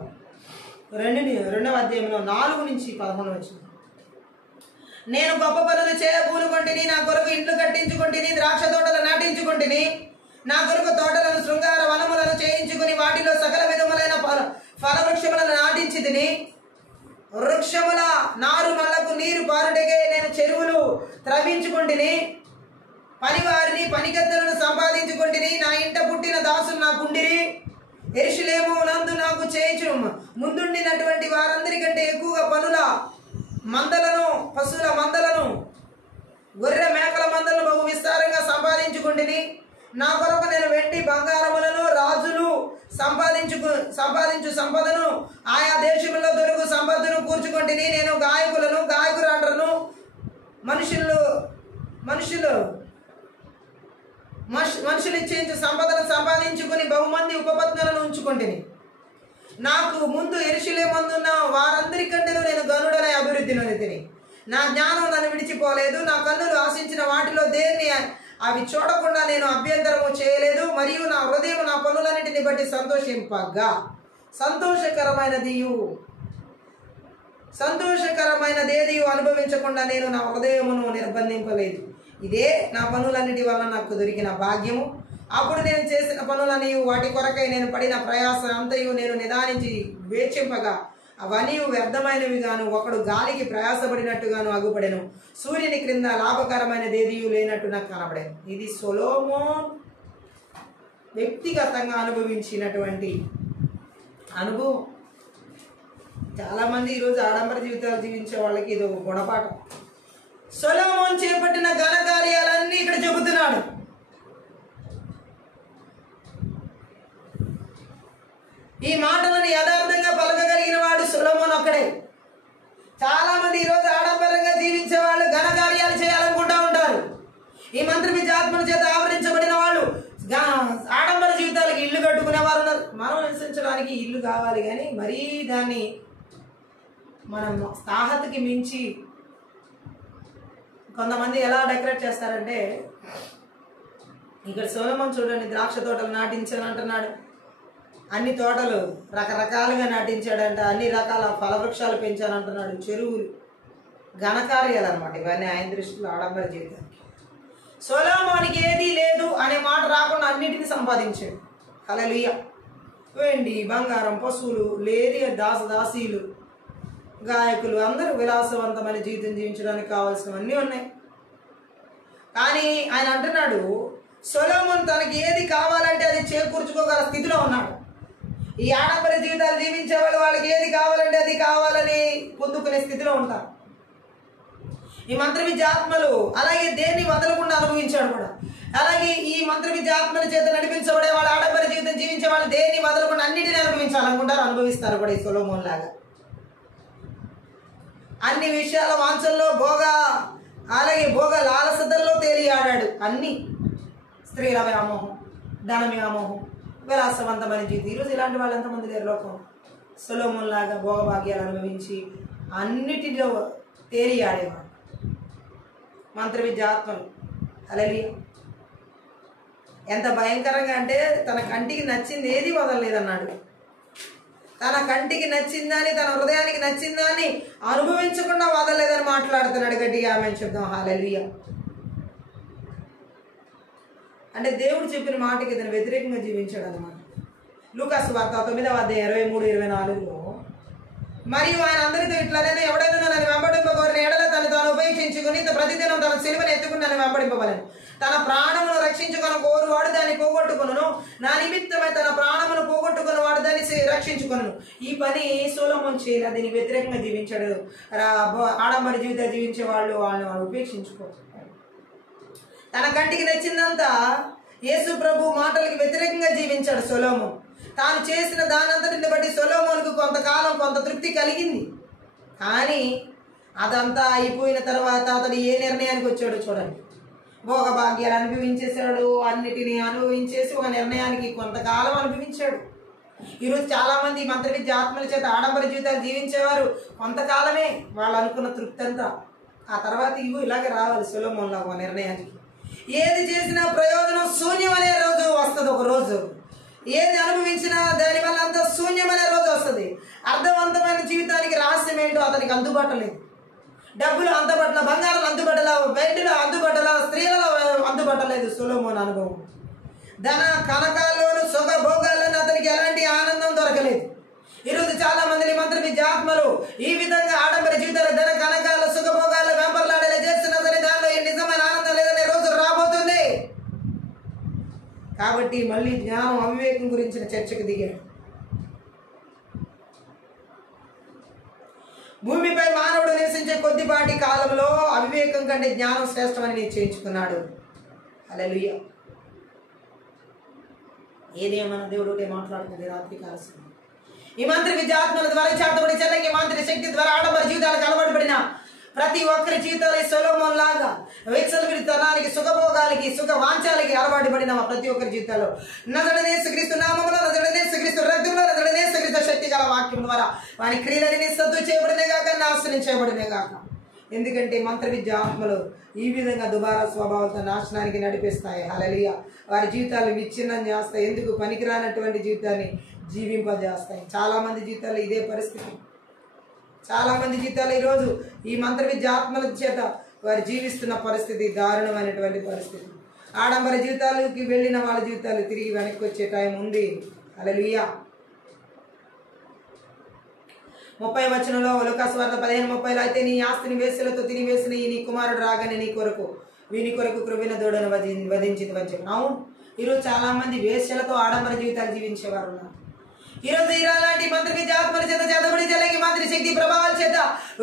2వ అధ్యాయంలో 4-11 వచ్చింది. నేను గొప్ప పనులు చేయబూనుకొంటిని, నా కొరకు ఇండ్లు కట్టించుకొంటిని, ద్రాక్ష తోటలు నాటించుకొంటిని, నా కొరకు తోటలను శృంగార వనములను చేయించుకుని వాటిలో సకల విధములైన ఫల వృక్షములను నాటించితిని. వృక్షముల నారు మల్లకు నీరు పారుటకే నేను చెరువులు త్రవ్వించుకొంటిని, పనివారిని పనికత్తెలను సంపాదించుకొంటిని, నా ఇంట పుట్టిన దాసులు నాకుండిరి. యెరూషలేము నందు నాకు చేయించు ముందుండినటువంటి వారందరికంటే ఎక్కువగా పనుల మందలను, పశువుల మందలను, గొర్రె మేకల మందలను బహు విస్తారంగా సంపాదించుకొంటిని. నా కొరకు నేను వెండి బంగారములను, రాజులు సంపాదించు సంపదను, ఆయా దేశములలో దొరుకు సంపదను కూర్చుకొంటిని. నేను గాయకులను, గాయకురాండ్రను, మనుషులు ఇచ్చేంచు సంపదను సంపాదించుకుని బహుమంది ఉపపత్నులను ఉంచుకొంటిని. నాకు ముందు యెరూషలేమందున్న వారందరికంటే నేను గనుడనై అభివృద్ధి నొందితిని. నా జ్ఞానం నన్ను విడిచిపోలేదు, నా కన్నులు ఆశించిన వాటిలో దేన్ని అవి చూడకుండా నేను అభ్యంతరము చేయలేదు. మరియు నా హృదయం నా పనులన్నిటిని బట్టి సంతోషింపగా సంతోషకరమైనదేది అనుభవించకుండా నేను నా హృదయమును నిర్బంధింపలేదు. ఇదే నా పనులన్నిటి వల్ల నాకు దొరికిన భాగ్యము. అప్పుడు నేను చేసిన పనులని వాటి కొరకై నేను పడిన ప్రయాస అంతయు నేను నిదానించి వేచింపగా అవన్నీ వ్యర్థమైనవి గాను ఒకడు గాలికి ప్రయాసపడినట్టుగాను అగుపడెను. సూర్యుని క్రింద లాభకరమైనది ఏదీ లేనట్టు నాకు కనబడేను. ఇది సొలొమోన్ వ్యక్తిగతంగా అనుభవించినటువంటి అనుభవం. చాలామంది ఈరోజు ఆడంబర జీవితాలు జీవించే వాళ్ళకి ఇది ఒక గుణపాఠం. సొలొమోన్ చేపట్టిన ఘన కార్యాలన్నీ ఇక్కడ చెబుతున్నాడు. ఈ మాటలను యథార్థంగా పలకగలిగిన వాడు సొలొమోన్ ఒక్కడే. చాలా మంది ఈరోజు ఆడంబరంగా జీవించే వాళ్ళు ఘన కార్యాలు చేయాలనుకుంటా ఉంటారు. ఈ మంత్రబీజ ఆత్మల చేత ఆవరించబడిన వాళ్ళు ఆడంబర జీవితాలకి ఇల్లు కట్టుకునేవారు ఉన్నారు. మనం నివసించడానికి ఇల్లు కావాలి, కానీ మరీ దాన్ని మనం స్థాహతకి మించి కొంతమంది ఎలా డెకరేట్ చేస్తారంటే, ఇక్కడ సొలొమోన్ చూడండి, ద్రాక్ష తోటలు నాటించాను అంటున్నాడు. అన్ని తోటలు రకరకాలుగా నాటించాడంట, అన్ని రకాల ఫలవృక్షాలు పెంచానంటున్నాడు, చెరువులు, ఘనకార్యాలు అనమాట. ఇవన్నీ ఆయన దృష్టిలో ఆడంబర జీవితానికి. సొలొమోనికి ఏదీ లేదు అనే మాట రాకుండా అన్నిటిని సంపాదించాడు. హల్లెలూయా. వెండి, బంగారం, పశువులు, లేరి దాసదాసీలు, గాయకులు, అందరూ విలాసవంతమైన జీవితం జీవించడానికి కావాల్సినవన్నీ ఉన్నాయి. కానీ ఆయన అంటున్నాడు, సొలొమోన్ తనకి ఏది కావాలంటే అది చేకూర్చుకోగల స్థితిలో ఉన్నాడు. ఈ ఆడంబర జీవితాలు జీవించే వాళ్ళు వాళ్ళకి ఏది కావాలంటే అది కావాలని పొందుకునే స్థితిలో ఉంటారు. ఈ మంత్రబీజ ఆత్మలు అలాగే దేన్ని వదలకుండా అనుభవించాడు కూడా. అలాగే ఈ మంత్రబీజ ఆత్మల చేత నడిపించబడే వాళ్ళు ఆడంబర జీవితం జీవించే వాళ్ళు దేన్ని వదలకుండా అన్నిటిని అనుభవించాలనుకుంటారు, అనుభవిస్తారు కూడా. ఈ సొలొమోన్ లాగా అన్ని విషయాల వాంఛల్లో అలాగే భోగ లాలసతల్లో తేలియాడాడు. అన్ని స్త్రీల వ్యామోహం, ధన వ్యామోహం, విలాసవంతమైన జీవితం. ఈరోజు ఇలాంటి వాళ్ళు ఎంతమంది లేరు లోకం. సొలొమోన్ లాగా భోగభాగ్యాలు అనుభవించి అన్నిటిలో తేలియాడేవాడు మంత్రబీజ ఆత్మలు. హల్లెలూయా. ఎంత భయంకరంగా అంటే తన కంటికి నచ్చింది ఏది వదలలేదన్నాడు. తన కంటికి నచ్చిందని, తన హృదయానికి నచ్చిందని అనుభవించకుండా వదలలేదని మాట్లాడుతున్నాడు. గట్టిగా ఆమేన్ చెప్దాం. హల్లెలూయా. అంటే దేవుడు చెప్పిన మాటకి ఇతను వ్యతిరేకంగా జీవించాడు అనమాట. లూకాసు వార్త 9:23-24 మరియు ఆయన అందరితో ఇట్లనే ఎవడైనా నన్ను వెంబడింపగోరిన ఎడల తాను ఉపేక్షించుకుని ప్రతిదినం తన సిలువను ఎత్తుకుని నన్ను వెంబడింపవలెను. తన ప్రాణమును రక్షించుకొని కోరువాడు దాన్ని పోగొట్టుకొనును, నా నిమిత్తమై తన ప్రాణమును పోగొట్టుకున్నవాడు దాన్ని రక్షించుకొనును. ఈ పని సొలొమోన్ చేయలే, దీనికి వ్యతిరేకంగా జీవించాడు. ఆడంబర జీవితాలు జీవించే వాళ్ళు వాళ్ళని ఉపేక్షించుకో. తన కంటికి నచ్చిందంతా యేసు ప్రభు మాటలకి వ్యతిరేకంగా జీవించాడు సొలొమోన్. తాను చేసిన దానంతటిని బట్టి సొలొమోనుకు కొంతకాలం కొంత తృప్తి కలిగింది. కానీ అదంతా అయిపోయిన తర్వాత అతడు ఏ నిర్ణయానికి వచ్చాడో చూడండి. భోగభాగ్యాలు అనుభవించేశాడు, అన్నిటినీ అనుభవించేసి ఒక నిర్ణయానికి కొంతకాలం అనుభవించాడు. ఈరోజు చాలామంది మంత్రబీజ ఆత్మల చేత ఆడంబర జీవితాలు జీవించేవారు కొంతకాలమే వాళ్ళు అనుకున్న తృప్తి అంతా. ఆ తర్వాత ఇలాగే రావాలి సొలొమోన్లో ఒక నిర్ణయానికి. ఏది చేసినా ప్రయోజనం శూన్యం అనే రోజు వస్తుంది. ఒక రోజు ఏది అనుభవించినా దానివల్ల అంత శూన్యం అనే రోజు వస్తుంది. అర్థవంతమైన జీవితానికి రహస్యం ఏంటో అతనికి అందుబాటలేదు. డబ్బులు అందుబాటులో, బంగారం అందుబాటులో, వెండిలో అందుబాటులో, స్త్రీలలో అందుబాటలేదు సొలొమోన్ అనుభవం. ధన కనకాల్లోను సుఖ భోగాల్లోనూ అతనికి ఎలాంటి ఆనందం దొరకలేదు. ఈరోజు చాలా మంది మంత్రబీజ ఆత్మలు ఈ విధంగా ఆడంబర జీవితాలు, ధన కనకాలు, సుఖ భోగాలు వెంపర్లాడేలా చేస్తున్నా సరే దానిలో నిజమైన ఆనందం లేదనే రోజు రాబోతుంది. కాబట్టి మళ్ళీ జ్ఞానం అవివేకం గురించిన చర్చకు దిగాడు. భూమిపై మానవుడు నివసించే కొద్దిపాటి కాలంలో అవివేకం కంటే జ్ఞానం శ్రేష్టమని నిశ్చయించుకున్నాడు. హల్లెలూయా. ఏదేమన్నా దేవుడు ఒకటే మాట్లాడుతుంది రాత్రి కాల్సింది. ఈ మంత్రబీజ ఆత్మల ద్వారా చేతబడి చెల్లకి మంత్రి శక్తి ద్వారా ఆడంబర జీవితాలకు అలవాటుపడిన ప్రతి ఒక్కరి జీవితాలు సొలొమోన్ లాగా విచ్చలవిడితనానికి, సుఖభోగాలకి, సుఖ వాంఛాలకి అలవాటు పడిన ప్రతి ఒక్కరి జీవితాల్లో నజరేయుడైన యేసుక్రీస్తు నామములో, నజరేయుడైన యేసుక్రీస్తు రక్తంలో, నజరేయుడైన యేసుక్రీస్తు శక్తి గల వాక్యం ద్వారా వాని క్రియలని సద్దు చేయబడినే గాక, నాశనం చేయబడినే గాక. ఎందుకంటే మంత్రబీజ ఆత్మలు ఈ విధంగా దుబారా స్వభావంతో నాశనానికి నడిపిస్తాయి. హల్లెలూయా. వారి జీవితాలు విచ్ఛిన్నం చేస్తాయి. ఎందుకు పనికిరానటువంటి జీవితాన్ని జీవింపజేస్తాయి. చాలా మంది జీవితాల్లో ఇదే పరిస్థితి. చాలా మంది జీవితాలు ఈరోజు ఈ మంత్రబీజ ఆత్మల చేత వారు జీవిస్తున్న పరిస్థితి దారుణమైనటువంటి పరిస్థితి. ఆడంబర జీవితాలకి వెళ్ళిన వాళ్ళ జీవితాలు తిరిగి వెనక్కి వచ్చే టైం ఉంది. హల్లెలూయా. 30 వచనంలో లూకాసు వార్త 15:30 అయితే నీ ఆస్తిని వేశ్యలతో తినివేసిన ఈ నీ కుమారుడు రాగానే వీని కొరకు క్రొవ్విన దూడను వధించింది. అవును, ఈరోజు చాలా మంది వేశ్యలతో ఆడంబర జీవితాలు జీవించేవారు ఉన్నారు. ఈరోజు ఇలాంటి మంత్రి విద్యాత్మల చేత చేతబడి చెలగి మంత్రి శక్తి ప్రభావాల చేత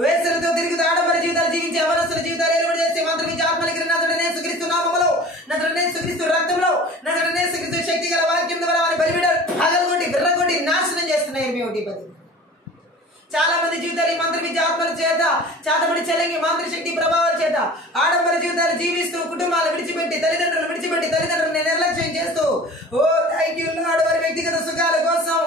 వేశ్యలతో తిరుగుతూ ఆడంబర జీవితాలు జీవించే అవనస్తుల జీవితాలు ఏర్పాటు చేస్తే మంత్రి విద్యాత్మలకి నజరుడైన యేసుక్రీస్తు నామములో, నజరుడైన యేసుక్రీస్తు రక్తంలో, నజరుడైన యేసుక్రీస్తు శక్తి గల వాక్యం ద్వారా వారి బలిపీఠాలు పగలగొట్టి విర్రగొట్టి నాశనం చేస్తున్నాయి. 8:10. చాలా మంది జీవితాలు ఈ మంత్రి విద్యాత్మల చేత చేతబడి చెలంగి మంత్రి శక్తి ప్రభావాల చేత ఆడంబర జీవితాలు జీవిస్తూ కుటుంబాలు విడిచిపెట్టి తల్లిదండ్రులను నిర్లక్ష్యం చేస్తూ థ్యాంక్ యూ లార్డ్ వారి వ్యక్తిగత సుఖాల కోసం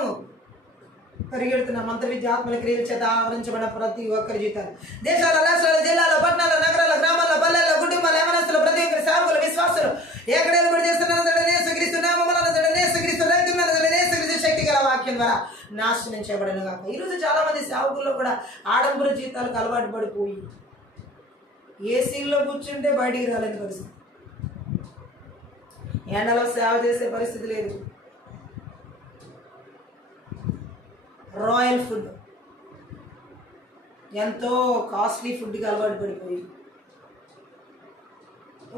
పరిగెడుతున్న మంత్రి విద్యాత్మల క్రియల చేత ఆవరించబడిన ప్రతి ఒక్కరి జీవితాలు దేశాల, రాష్ట్రాల, జిల్లాల, పట్టణాల, నగరాల, గ్రామాల, పల్లెల్లో, కుటుంబాల, యవనస్తులు, ప్రతి ఒక్కరి సేవకులు, విశ్వాసులు ఎక్కడ ఏర్పాటు చేస్తున్నారు శక్తి గల వాక్యం ద్వారా నాశనం చేయబడిన కాక. ఈరోజు చాలా మంది సేవకుల్లో కూడా ఆడంబర జీవితాలకు అలవాటు పడిపోయి ఏసీల్లో కూర్చుంటే బయటికి రాలేని పరిస్థితి, ఎండలో సేవ చేసే పరిస్థితి లేదు. రాయల్ ఫుడ్, ఎంతో కాస్ట్లీ ఫుడ్కి అలవాటు పడిపోయి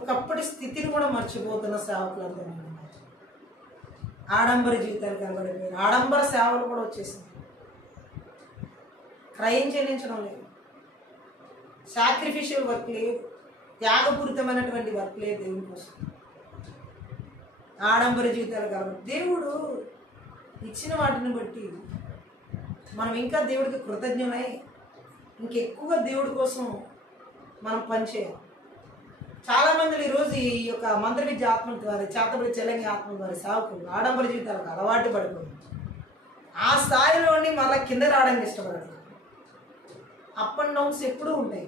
ఒకప్పటి స్థితిని కూడా మర్చిపోతున్న సేవకులంతా ఆడంబర జీవితాలకు అలవాటు, ఆడంబర సేవలు కూడా వచ్చేసింది. క్రయం చెల్లించడం లేదు, సాక్రిఫిషియల్ వర్క్ లేదు, త్యాగపూరితమైనటువంటి వర్క్ లేదు దేవుని కోసం. ఆడంబర జీవితాలకు అలవాటు. దేవుడు ఇచ్చిన వాటిని బట్టి మనం ఇంకా దేవుడికి కృతజ్ఞమై ఇంకెక్కువగా దేవుడి కోసం మనం పనిచేయాలి. చాలామంది ఈరోజు ఈ యొక్క మంత్ర విద్య ఆత్మ ద్వారా, చేతబడి చెల్లంగి ఆత్మ ద్వారా సేవకులు ఆడంబర జీవితాలకు అలవాటు పడిపోయి ఆ స్థాయిలోని మళ్ళీ కింద రావడానికి ఇష్టపడరు. అప్ అండ్ డౌన్స్ ఎప్పుడూ ఉంటాయి.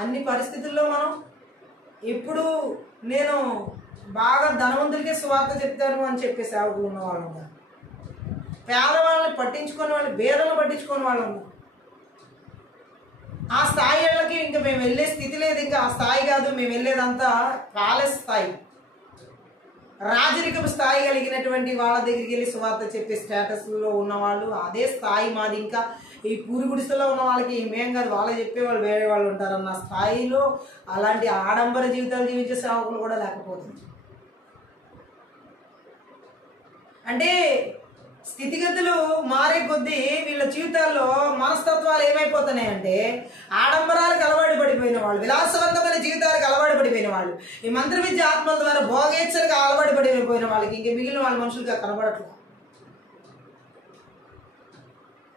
అన్ని పరిస్థితుల్లో మనం ఎప్పుడు నేను బాగా ధనవంతులకే స్వార్థ చెప్తాను అని చెప్పే సేవకులు ఉన్నవాళ్ళు ఉన్నారు. పేదవాళ్ళని పట్టించుకునే వాళ్ళు, బేదలను పట్టించుకునే వాళ్ళు ఉన్నారు. ఆ స్థాయిలకి ఇంకా మేము వెళ్ళే స్థితి లేదు. ఇంకా ఆ స్థాయి కాదు, మేము వెళ్ళేదంతా ప్యాలెస్ స్థాయి, రాజరికపు స్థాయి కలిగినటువంటి వాళ్ళ దగ్గరికి వెళ్ళి సువార్త చెప్పే స్టేటస్లో ఉన్నవాళ్ళు. అదే స్థాయి మాది. ఇంకా ఈ పూరి గుడిసెలో ఉన్న వాళ్ళకి మేం కాదు, వాళ్ళు చెప్పేవాళ్ళు వేరే వాళ్ళు ఉంటారన్న స్థాయిలో అలాంటి ఆడంబర జీవితాలు జీవించే సేవకులు కూడా లేకపోతుంది. అంటే స్థితిగతులు మారే కొద్దీ వీళ్ళ జీవితాల్లో మనస్తత్వాలు ఏమైపోతున్నాయంటే ఆడంబరాలకు అలవాటు పడిపోయిన వాళ్ళు, విలాసవంతమైన జీవితాలకు అలవాటు పడిపోయిన వాళ్ళు, ఈ మంత్ర విద్య ఆత్మల ద్వారా భోగేచ్ఛలకు అలవాటు పడిపోయిన వాళ్ళకి ఇంక మిగిలిన వాళ్ళ మనుషులుగా కనబడట్లేదు.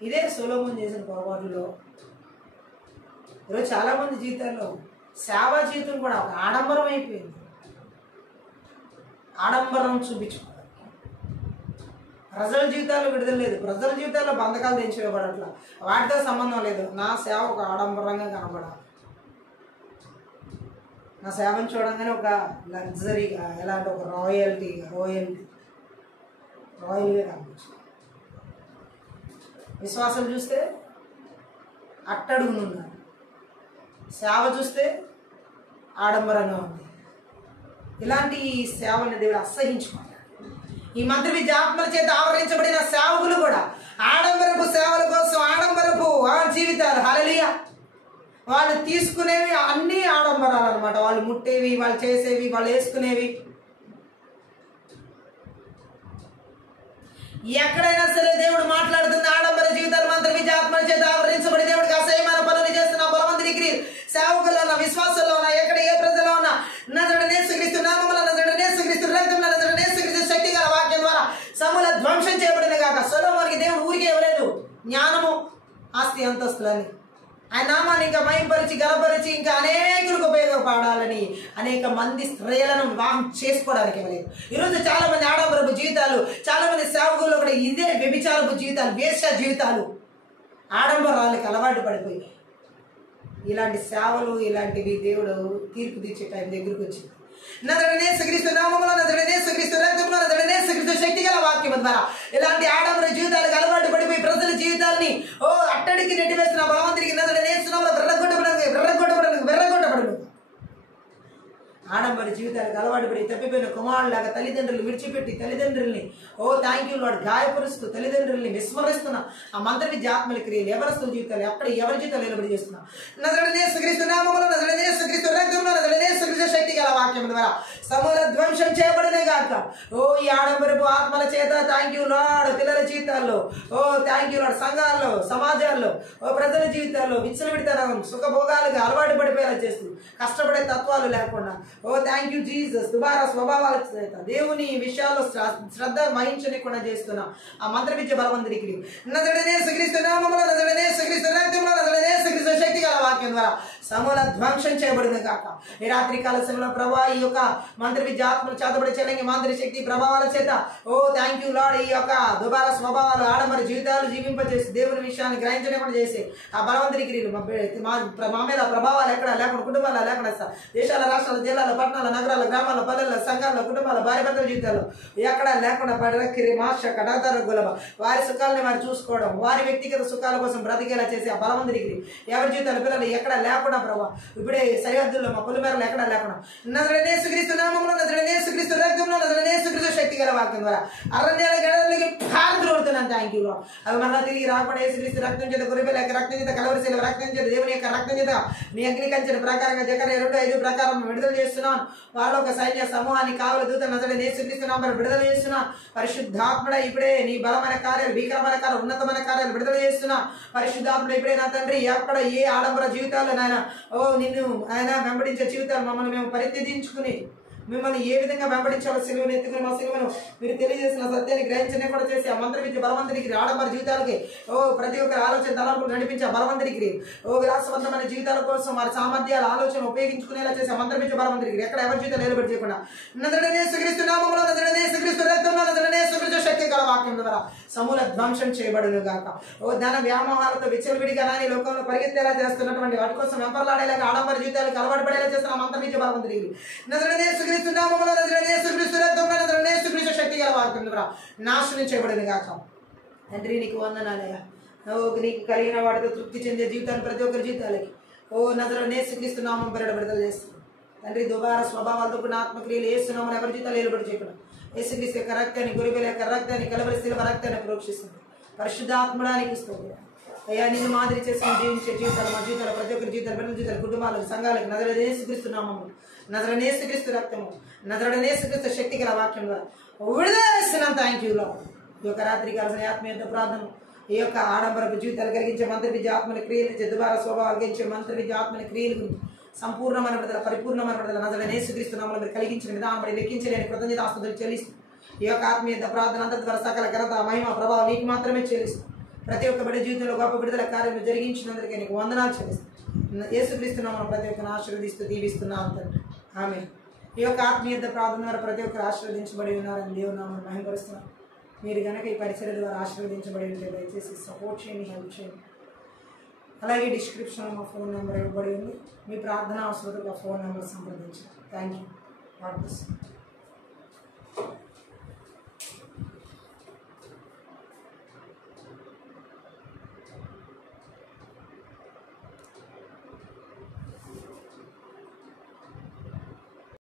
ఇదే సొలొమోను చేసిన పొరపాటులో ఈరోజు చాలా మంది జీవితాల్లో సేవా జీవితం కూడా ఒక ఆడంబరం అయిపోయింది. ఆడంబరం చూపించుకోవాలి. ప్రజల జీవితాల్లో విడుదల లేదు, ప్రజల జీవితాల్లో బంధకాలు తెంచివేయబడట్లా, వాటితో సంబంధం లేదు. నా సేవ ఒక ఆడంబరంగా కనబడాలి. నా సేవను చూడంగానే ఒక లగ్జరీగా, ఎలాంటి ఒక రాయల్గా కనిపించాలి. విశ్వాసం చూస్తే అట్టడుగునున్నారు, సేవ చూస్తే ఆడంబరంగా ఉంది. ఇలాంటి సేవని దేవుడు అసహించుకున్నాడు. ఈ మంత్ర విద్య ఆత్మల చేత ఆవరించబడిన సేవకులు కూడా ఆడంబరపు సేవల కోసం, ఆడంబరపు జీవితాలు, హల్లెలూయా, వాళ్ళు తీసుకునేవి అన్నీ ఆడంబరాలు అనమాట. వాళ్ళు ముట్టేవి, వాళ్ళు చేసేవి, వాళ్ళు వేసుకునేవి. ఎక్కడైనా సరే దేవుడు మాట్లాడుతున్న ఆడంబర జీవితాలు మంత్ర విద్య ఆత్మల చేత ఆవరించబడి దేవుడికి అసహ్యమైన పనులు చేస్తున్న బలవంతుని క్రియ సేవకుల్లో ఉన్న, విశ్వాసంలో ఉన్న, ఎక్కడ ఏ ప్రజల్లో ఉన్న నజరుడైన యేసుక్రీస్తు నామములో, నజరుడైన యేసుక్రీస్తు రక్తంలో, నజరుడైన యేసుక్రీస్తు శక్తి గల వాక్యం ద్వారా సమూల ధ్వంసం చేయబడిన గాక. సొలొమోనుకి దేవుడు ఊరికే ఇవ్వలేదు జ్ఞానము, ఆస్తి, అంతస్తులని. ఆయన నామాన్ని ఇంకా మహింపరిచి గలపరిచి ఇంకా అనేకులకు ఉపయోగపడాలని అనేక మంది స్త్రీలను వివాహం చేసుకోవడానికి ఇవ్వలేదు. ఈరోజు చాలా మంది ఆడంబరపు జీవితాలు, చాలా మంది సేవకుల్లో కూడా ఇదే వ్యభిచారపు జీవితాలు, వేశ్య జీవితాలు, ఆడంబరాలకు అలవాటు పడిపోయి ఇలాంటి సేవలు, ఇలాంటివి దేవుడు తీర్పు తీర్చే టైం దగ్గరికి వచ్చింది. నజరుడైన యేసుక్రీస్తు నామములో, నజరుడైన యేసుక్రీస్తు రక్తంలో, నజరుడైన యేసుక్రీస్తు శక్తి గల వాక్యం ద్వారా ఇలాంటి ఆడంబర జీవితాలకు అలవాటు పడిపోయి ప్రజల జీవితాలని అట్టడికి నెట్టివేస్తున్న బలవంతుడికి నజరుడైన యేసు నామములో వెర్రగొట్టబడను. ఆడంబర ఆడంబరి జీవితాలకు అలవాటు పడి తప్పిపోయిన కుమారులాగా తల్లిదండ్రులు విడిచిపెట్టి తల్లిదండ్రుల్ని థ్యాంక్ యూ లార్డ్ గాయపరుస్తూ తల్లిదండ్రుల్ని విస్మరిస్తున్న ఆ మంత్ర విద్య ఆత్మల క్రియలు ఎవరస్తుల జీవితాలు ఎక్కడ ఎవరి జీవితాలు నిలబడి చేస్తున్నా నజరేయుడైన యేసుక్రీస్తు నామములో నజరేయుడైన యేసుక్రీస్తు రక్తంలో నజరేయుడైన యేసుక్రీస్తు శక్తి గల వాక్యం ద్వారా సమూల ధ్వంసం చేయబడినే గాక. ఈ ఆడంబరపు ఆత్మల చేత థ్యాంక్ యూ లార్డ్ పిల్లల జీవితాల్లో థ్యాంక్ యూ లార్డ్ సంఘాల్లో సమాజాల్లో ప్రజల జీవితాల్లో విచ్చలవిడితనం సుఖభోగాలుగా అలవాటు పడిపోయేలా చేస్తుంది. కష్టపడే తత్వాలు లేకుండా థ్యాంక్ యూ జీసస్ దుబారా స్వభావాల చేత దేవుని విషయాల్లో శ్రద్ధ వహించకుండా చేస్తున్నా ఆ మంత్ర విద్య బలవంతుడికి నజరేయుడైన యేసుక్రీస్తు నామములో నజరేయుడైన యేసుక్రీస్తు రక్తంలో నజరేయుడైన యేసుక్రీస్తు శక్తి గల వాక్యం ద్వారా సమూల ధ్వంసం చేయబడింది కాక. ఈ రాత్రి కాల సమయంలో ప్రభా ఈ యొక్క మంత్ర విద్య ఆత్మలు చేతబడి చెల్లంగి మాంత్రిక శక్తి ప్రభావాల చేత థ్యాంక్ యూ లార్డ్ ఈ యొక్క దుబార స్వభావాలు ఆడంబరి జీవితాలు జీవింపజేసి దేవుని విషయాన్ని గ్రహించలేకుండా చేసి ఆ బలవంతుడి క్రియలు మా మీద ప్రభావాలు ఎక్కడ లేకుండా కుటుంబాలు లేకుండా దేశాల రాష్ట్రాల జిల్లాల పట్టణాల నగరాల గ్రామాల పల్లెల సంఘాల కుటుంబాల భార్య భర్తల జీవితాల్లో ఎక్కడ లేకుండా పడకిరి మాష కటాతార గులబ వారి సుఖాలని వారు చూసుకోవడం వారి వ్యక్తిగత సుఖాల కోసం బ్రతికేలా చేసి ఆ బలవంతుడికి ఎవరి జీవితాల పిల్లలు ఎక్కడ లేకుండా ప్రభావ ఇప్పుడే సరిహద్దుల్లో మా పొలిమేరలు ఎక్కడ లేకుండా నజరేయుడైన యేసుక్రీస్తు నామములో నజరేయుడైన యేసుక్రీస్తు రక్తంలో నజరేయుడైన యేసుక్రీస్తు శక్తి గల వాక్యం ద్వారా అరణ్యాల గడలకి పాల్గొడుతున్నాను థ్యాంక్ యూ లార్డ్. అవి మరలా తిరిగి రాకుండా యేసుక్రీస్తు రక్తం చేత గొర్రెపిల్ల యొక్క రక్తం చేత కలవరిశీల రక్తం చేత దేవుని యొక్క రక్తం చేత నీ అగ్ని కంచెల ప్రకారంగా జకర్యా 2:5 ప్రకారం విడుదల చేస్తున్నాను. వాళ్ళ ఒక సైన్య సమూహాన్ని కావలి దూత నజరేయుడైన యేసుక్రీస్తు నామములో విడుదల చేస్తున్నాను. పరిశుద్ధాత్ముడ ఇప్పుడే నీ బలమైన కార్యాలు భీకరమైన కార్యాలు ఉన్నతమైన కార్యాలు విడుదల చేస్తున్నాను. పరిశుద్ధాత్ముడు ఇప్పుడే నా తండ్రి ఎక్కడ ఏ ఆడంబర జీవితాల్లో నాయన నిన్ను ఆయన వెంబడించే జీవితాలు మమ్మల్ని మేము పరిత్యజించుకుని మిమ్మల్ని ఏ విధంగా వెంబడించాలో సిలువను ఎత్తుకుని మా సిలువను మీరు తెలియజేసిన సత్యాన్ని గ్రహించనే కూడా చేసి ఆ మంత్ర విద్య బలవంతుడికి ఆడంబర జీవితాలకి ప్రతి ఒక్కరి ఆలోచన తలంపులు నడిపించి ఆ బలవంతుడికి విలాసవంతమైన జీవితాల కోసం వారి సామర్థ్యాల ఆలోచన ఉపయోగించుకునేలా చేసి ఆ మంత్ర విద్య బలవంతుడికి ఎక్కడ ఎవరి జీవితాలు నిలబడి చేయకుండా నజరేయుడైన యేసుక్రీస్తు నామములో నజరేయుడైన యేసుక్రీస్తు రక్తంలో నజరేయుడైన యేసుక్రీస్తు శక్తి గల వాక్యం ద్వారా సమూల ధ్వంసం చేయబడును గాక. ధన వ్యామోహాలతో విచ్చలవిడిగా నాని లోకంలో పరిగెత్తేలా చేస్తున్నటువంటి వాటి కోసం వెంపర్లాడేలాగా ఆడంబర జీవితాలకు అలవాటు పడేలా చేస్తున్న మంత్ర విద్య బలవంతుడికి నజరేయుడైన యేసుక్రీస్తు నామములో నజరేయుడైన యేసుక్రీస్తు రక్తంలో నజరేయుడైన యేసుక్రీస్తు శక్తి గల వాక్యం ద్వారా నాశనం చేయబడును గాక. తండ్రి నీకు వందనాలయ్యా. నీకు కలిగిన వాటితో తృప్తి చెందే జీవితాన్ని ప్రతి ఒక్కరి జీవితాలకి నజరేయుడైన యేసుక్రీస్తు నామం పేరిట విడుదల చేస్తుంది తండ్రి. దుబార స్వభావాలతో కూడిన ఆత్మక్రియలు యేసునామమున ఎవరి జీవితాలు నిలబడి చేయకుండా యేసుక్రీస్తు యొక్క రక్తాన్ని గొర్రెపిల్ల యొక్క రక్తాన్ని కలవరి శిలువ రక్తాన్ని ప్రోక్షిస్తుంది. పరిశుద్ధాత్ముడానికి ఇస్తుంది అయ్యా. నిన్ను మాదిరి చేసుకుని జీవించే జీవితాలు మా జీవితాలు ప్రతి ఒక్కరి జీవితాలు బిడ్డల జీవితాలు కుటుంబాలకు సంఘాలకు నజరేయుడైన యేసుక్రీస్తు నామము నజరేయుడైన యేసుక్రీస్తు రక్తము నజరేయుడైన యేసుక్రీస్తు శక్తి గల వాక్యం ద్వారా విడుదల చేస్తున్నాం థ్యాంక్ యూ లార్డ్. ఈ యొక్క రాత్రి కాల్సిన ఆత్మీయ ప్రార్థన ఈ యొక్క ఆడంబరపు జీవితాలు కలిగించే మంత్ర విద్య ఆత్మల క్రియల నుంచి దుబారా స్వభావాలు కలిగించే మంత్ర విద్య ఆత్మల క్రియల గురించి సంపూర్ణమైన విడుదల పరిపూర్ణమైన విడుదల నజరేయుడైన యేసుక్రీస్తు నామములో మీరు కలిగించిన విధానం బట్టి లెక్కించలేని కృతజ్ఞతాస్తుతులు చెల్లిస్తూ ఈ యొక్క ఆత్మీయ ప్రార్థన అంతటి ద్వారా సకల ఘనత మహిమ ప్రభావం నీకు మాత్రమే చెల్లిస్తూ ప్రతి ఒక్క బిడ్డ జీవితంలో గొప్ప విడుదల కార్యాలు జరిగించినందుకే నీకు వందనాలు చెల్లిస్తాను. యేసుక్రీస్తు నామమున ప్రతి ఒక్కరిని ఆశీర్వదిస్తూ దీవిస్తున్నాను తండ్రి ఆమేన్. ఈ యొక్క ఆత్మీయ ప్రార్థన ద్వారా ప్రతి ఒక్కరు ఆశీర్వదించబడి ఉన్నారని దేవుని నామమున మహిమపరుస్తున్నాను. మీరు కనుక ఈ పరిచర్య ద్వారా ఆశీర్వదించబడి ఉంటే దయచేసి సపోర్ట్ చేయండి, హెల్ప్ చేయండి. అలాగే డిస్క్రిప్షన్లో మా ఫోన్ నెంబర్ ఇవ్వబడి ఉంది. మీ ప్రార్థన అవసరతగా ఫోన్ నెంబర్ సంప్రదించండి. Thank you. God bless you.